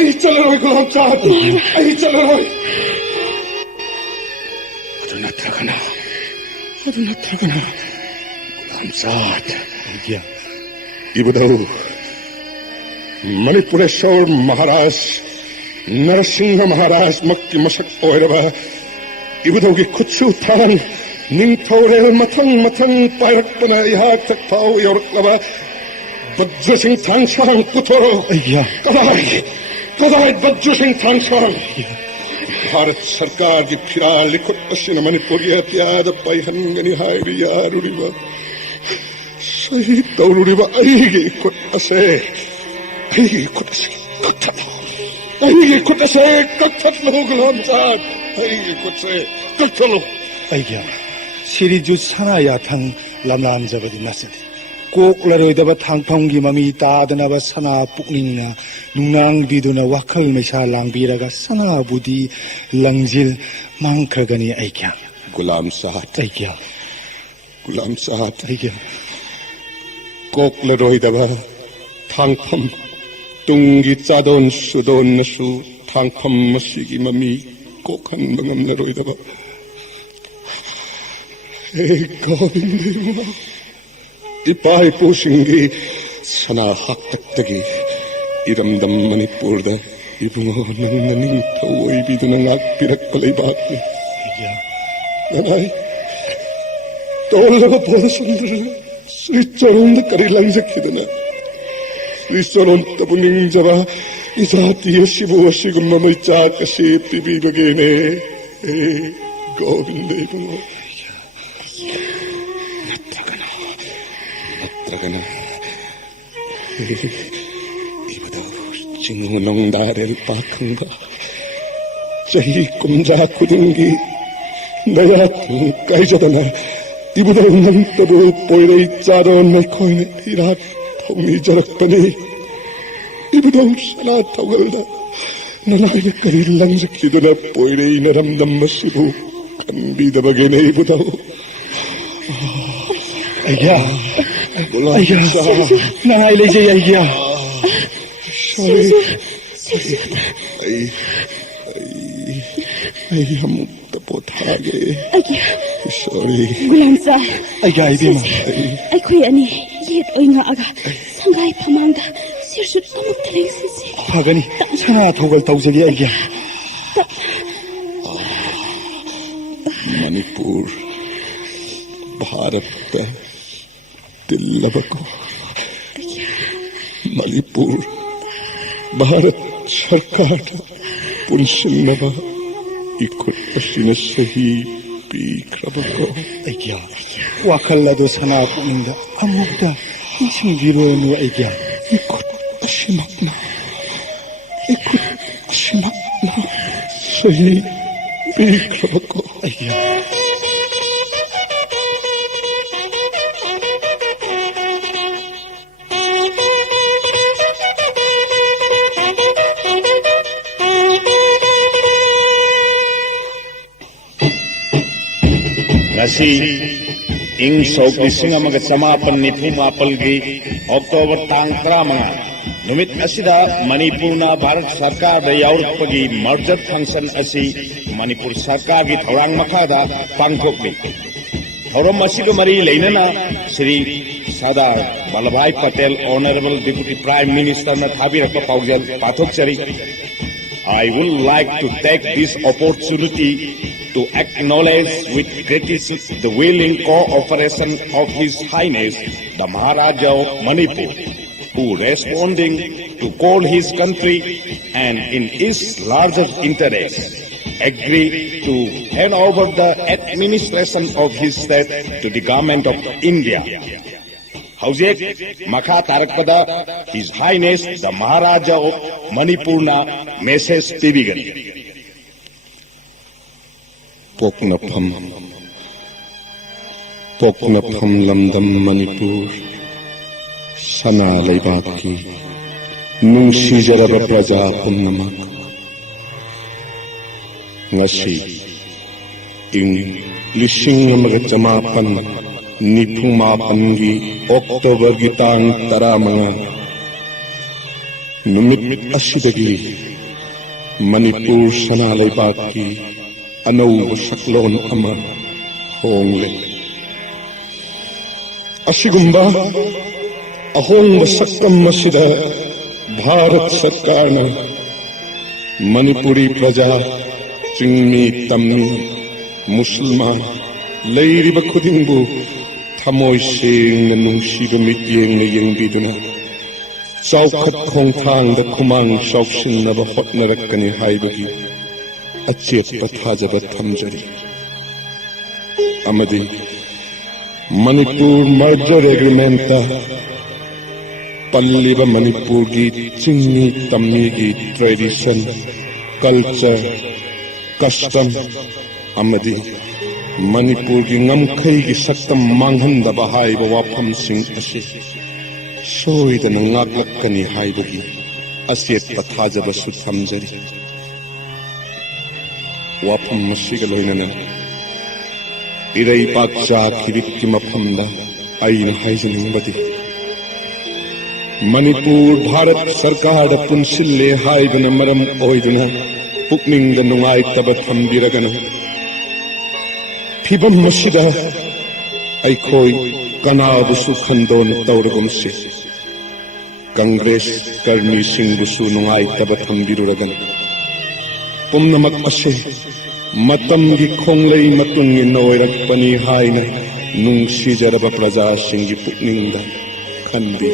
आई चल रहा गुलाम साहब आई चल रहा अदुना थरगना गुलाम साहब क्या इबदऊ मणिपुरेश्वर महाराज नरसिंह महाराज मक्की मसक ओरबा इबदोगी खुत्सु थान निंथौरेल मथंग पायरक्पना यहाँ तक पाओ योरक्लबा बज्र सिंह थांगसांग पुथोरो कदाई बज्र सिंह थांगसांग भारत सरकार की फिराल लिखुट असिन मणिपुरी हत्याद पैहनगनी हायरी यारुरिबा सही तौरुरिबा अईगी खुट असे ꯑꯩꯒꯤ ꯈꯨꯠ ꯑꯁꯦ ꯀꯛꯊꯠꯂꯨ ꯒꯨꯂꯥꯝ ꯆꯥꯟ ꯑꯩꯒꯤ ꯈꯨꯠꯁꯦ ꯀꯛꯊꯠꯂꯨ ꯑꯩꯒꯤ 시리주 산하야탕 람람자버디 나서디 꼭라로이다바 탕펑기 맘이 따드나바 산하 북닝나 눅낭비두나 와칼 메샤 랑비라가 산하 부디 랑질 망크가니 아이캬 गुलाम साहब 아이캬 गुलाम साहब 아이캬 꼭레로이다가 탕펌 뚱기 짜돈 수돈 나수 탕펌 마시기 맘이 꼭한 방암레로이다가 에이 고빈데마 이빠이 보신기 사나 학딱딱이 이람담 머니푸르다 이붕어 낭나닝 더워이 비두나 악비락발레이바키 나나이 떠올라가 보았었는데 스리쩌론데 까리랑작히드나 스리쩌론 따부닝자바 이자티여 시부와 시금맘의 짜까시 비비버게네 에이 고빈데 이붕어 나타가나 이보다 징후농 나를 박한가 저희 꼼자 구둥기 나야 까이자다나 이보다 난또로 보이레이 짜로 날코이네 이라 통이 저럭더니 이보다 사나 타월다 나나의 까리랑 작기도나 보이레이 나람담 마시고 간비다바게네 이보다 아이야 아이야 나와이 레이제 아이야 आई हम तपोथागे sorry गुलाम साहब 아이야 이비마 ꯑꯩꯈꯣꯏ ꯑꯅꯤ ꯌꯦꯠ ꯑꯣꯏ ꯉꯥꯛꯑꯒ ꯁꯪꯒꯥꯏ ꯐꯃꯥꯡꯗ ꯁꯤꯔꯁꯨ ꯀꯃꯛꯇ ꯂꯩꯁꯤꯁꯤ 파가니 산하 도갈 타우제기 아이야 मणिपुर भारत का दिल्लबको मणिपुर भारत सरकार पुनसिन्नबा इखुट असिना सही पीख्रबको 아이야 와칼라도 산하 북닝다 아무다 칭기로니 아이야 이खुट असिमकना इखुट असिमकना सही पीख्रबको 아이야 ngasi ing sok lising amaga chamapan nifumapalgi October tang 15 numit asida Manipurna Bharat Sarkar da yaurpagi merger function asi Manipur Sarkar gi thorang makhada pangthokni thoram asiga mari leinana Shri Sardar Vallabhbhai Patel Honorable Deputy Prime Minister na thabirakpa paujal pathokchari I would like to take this opportunity to acknowledge with gratitude the willing cooperation of His Highness the Maharaja of Manipur, who responding to call his country and in his larger interest, agreed to hand over the administration of his state to the government of India. Haujek Makha Tarakpada, His Highness the Maharaja of Manipurna message Tibigan. पोकनफम लमदम Manipur सना लैबाकी नुंसीजरब प्रजा पुनमक ngasi ing lising amaga chamapan nipumapangi October gi tang 15 numit asidagi Manipur sana laibaki anauba saklon ama hongle asigumba ahongba sakam masida Bharat Sarkarna Manipuri praja chingmi tammi Musulman leiriba khudingbu thamoi sengna nungsiba mityengna yengbiduna chaukhat khongthangda khumang chauksinaba hotnarakani haibagi achepta thajaba thamjari amadi Manipur merger agreement ta पल्लिबा Manipur की चिंगी तम्मी की ट्रेडिशन कल्चर कस्टम अमदी मणिपुर की ngमखै की सक्तम मांगहनदबा हाइबा वाफमसिंग असे सोइदना ngaklakani haibagi असेत पथाजबसु थमजरी वाफम मसिगा लोइनना इरैपाक चाखिबिकी मफमदा आइना हाइजनिंगबदी मणिपुर भारत सरकार पुनसिल्ले हाइबना मरम ओइदना पुकनिंगदा नुंगाइतबा थम्बिरगना फिबम मसिदा अइखोइ कनाबुसु खंदोन तौरगुमसे कांग्रेस कर्मी सिंगबुसु नुंगाइतबा थम्बिरुरगना पुमनमक असे मतमगी खोंगलै मतुंगी नोइरकपनी हाइना नुंगसिजरबा प्रजा सिंगी पुकनिंगदा खंदी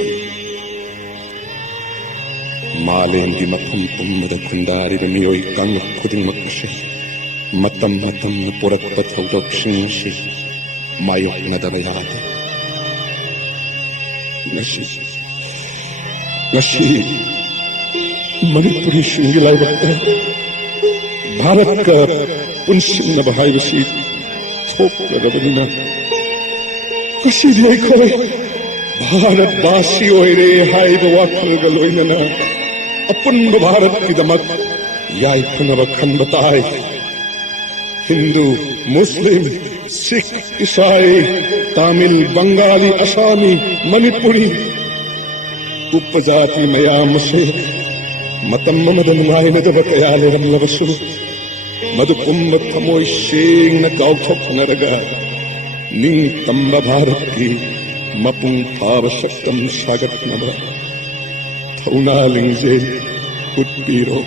मालेमगी मफम पुम्मदा खुंदारिबा मियोइ कांगलक खुदिंगमक असे मतम मतमना पुरक्पा थौदोकसिंग असे मायोक्नदबा यादे ngasi Manipuri singi laibakta Bharat का पुनसिन्नबा हाइबसी थोक्लगबनिना कसी लेखोइ भारतवासी ओइरे हाइबा वाखलगा लोइनना अपुन्बा भारत किदमक याइफनबा खनबा ताइ हिंदू मुस्लिम सिख ईसाई तमिल बंगाली असमी मणिपुरी उपजाति मयाम से मतम ममद नुंगाइनदबा कया लेरमलबसु मधु पुम्ब थमोइ सेंगना गाउथोकनरगा निंगतम्बा भारत की मपुंग फाब सक्तम सागतनबा थौना लिंजे हुट्पीरो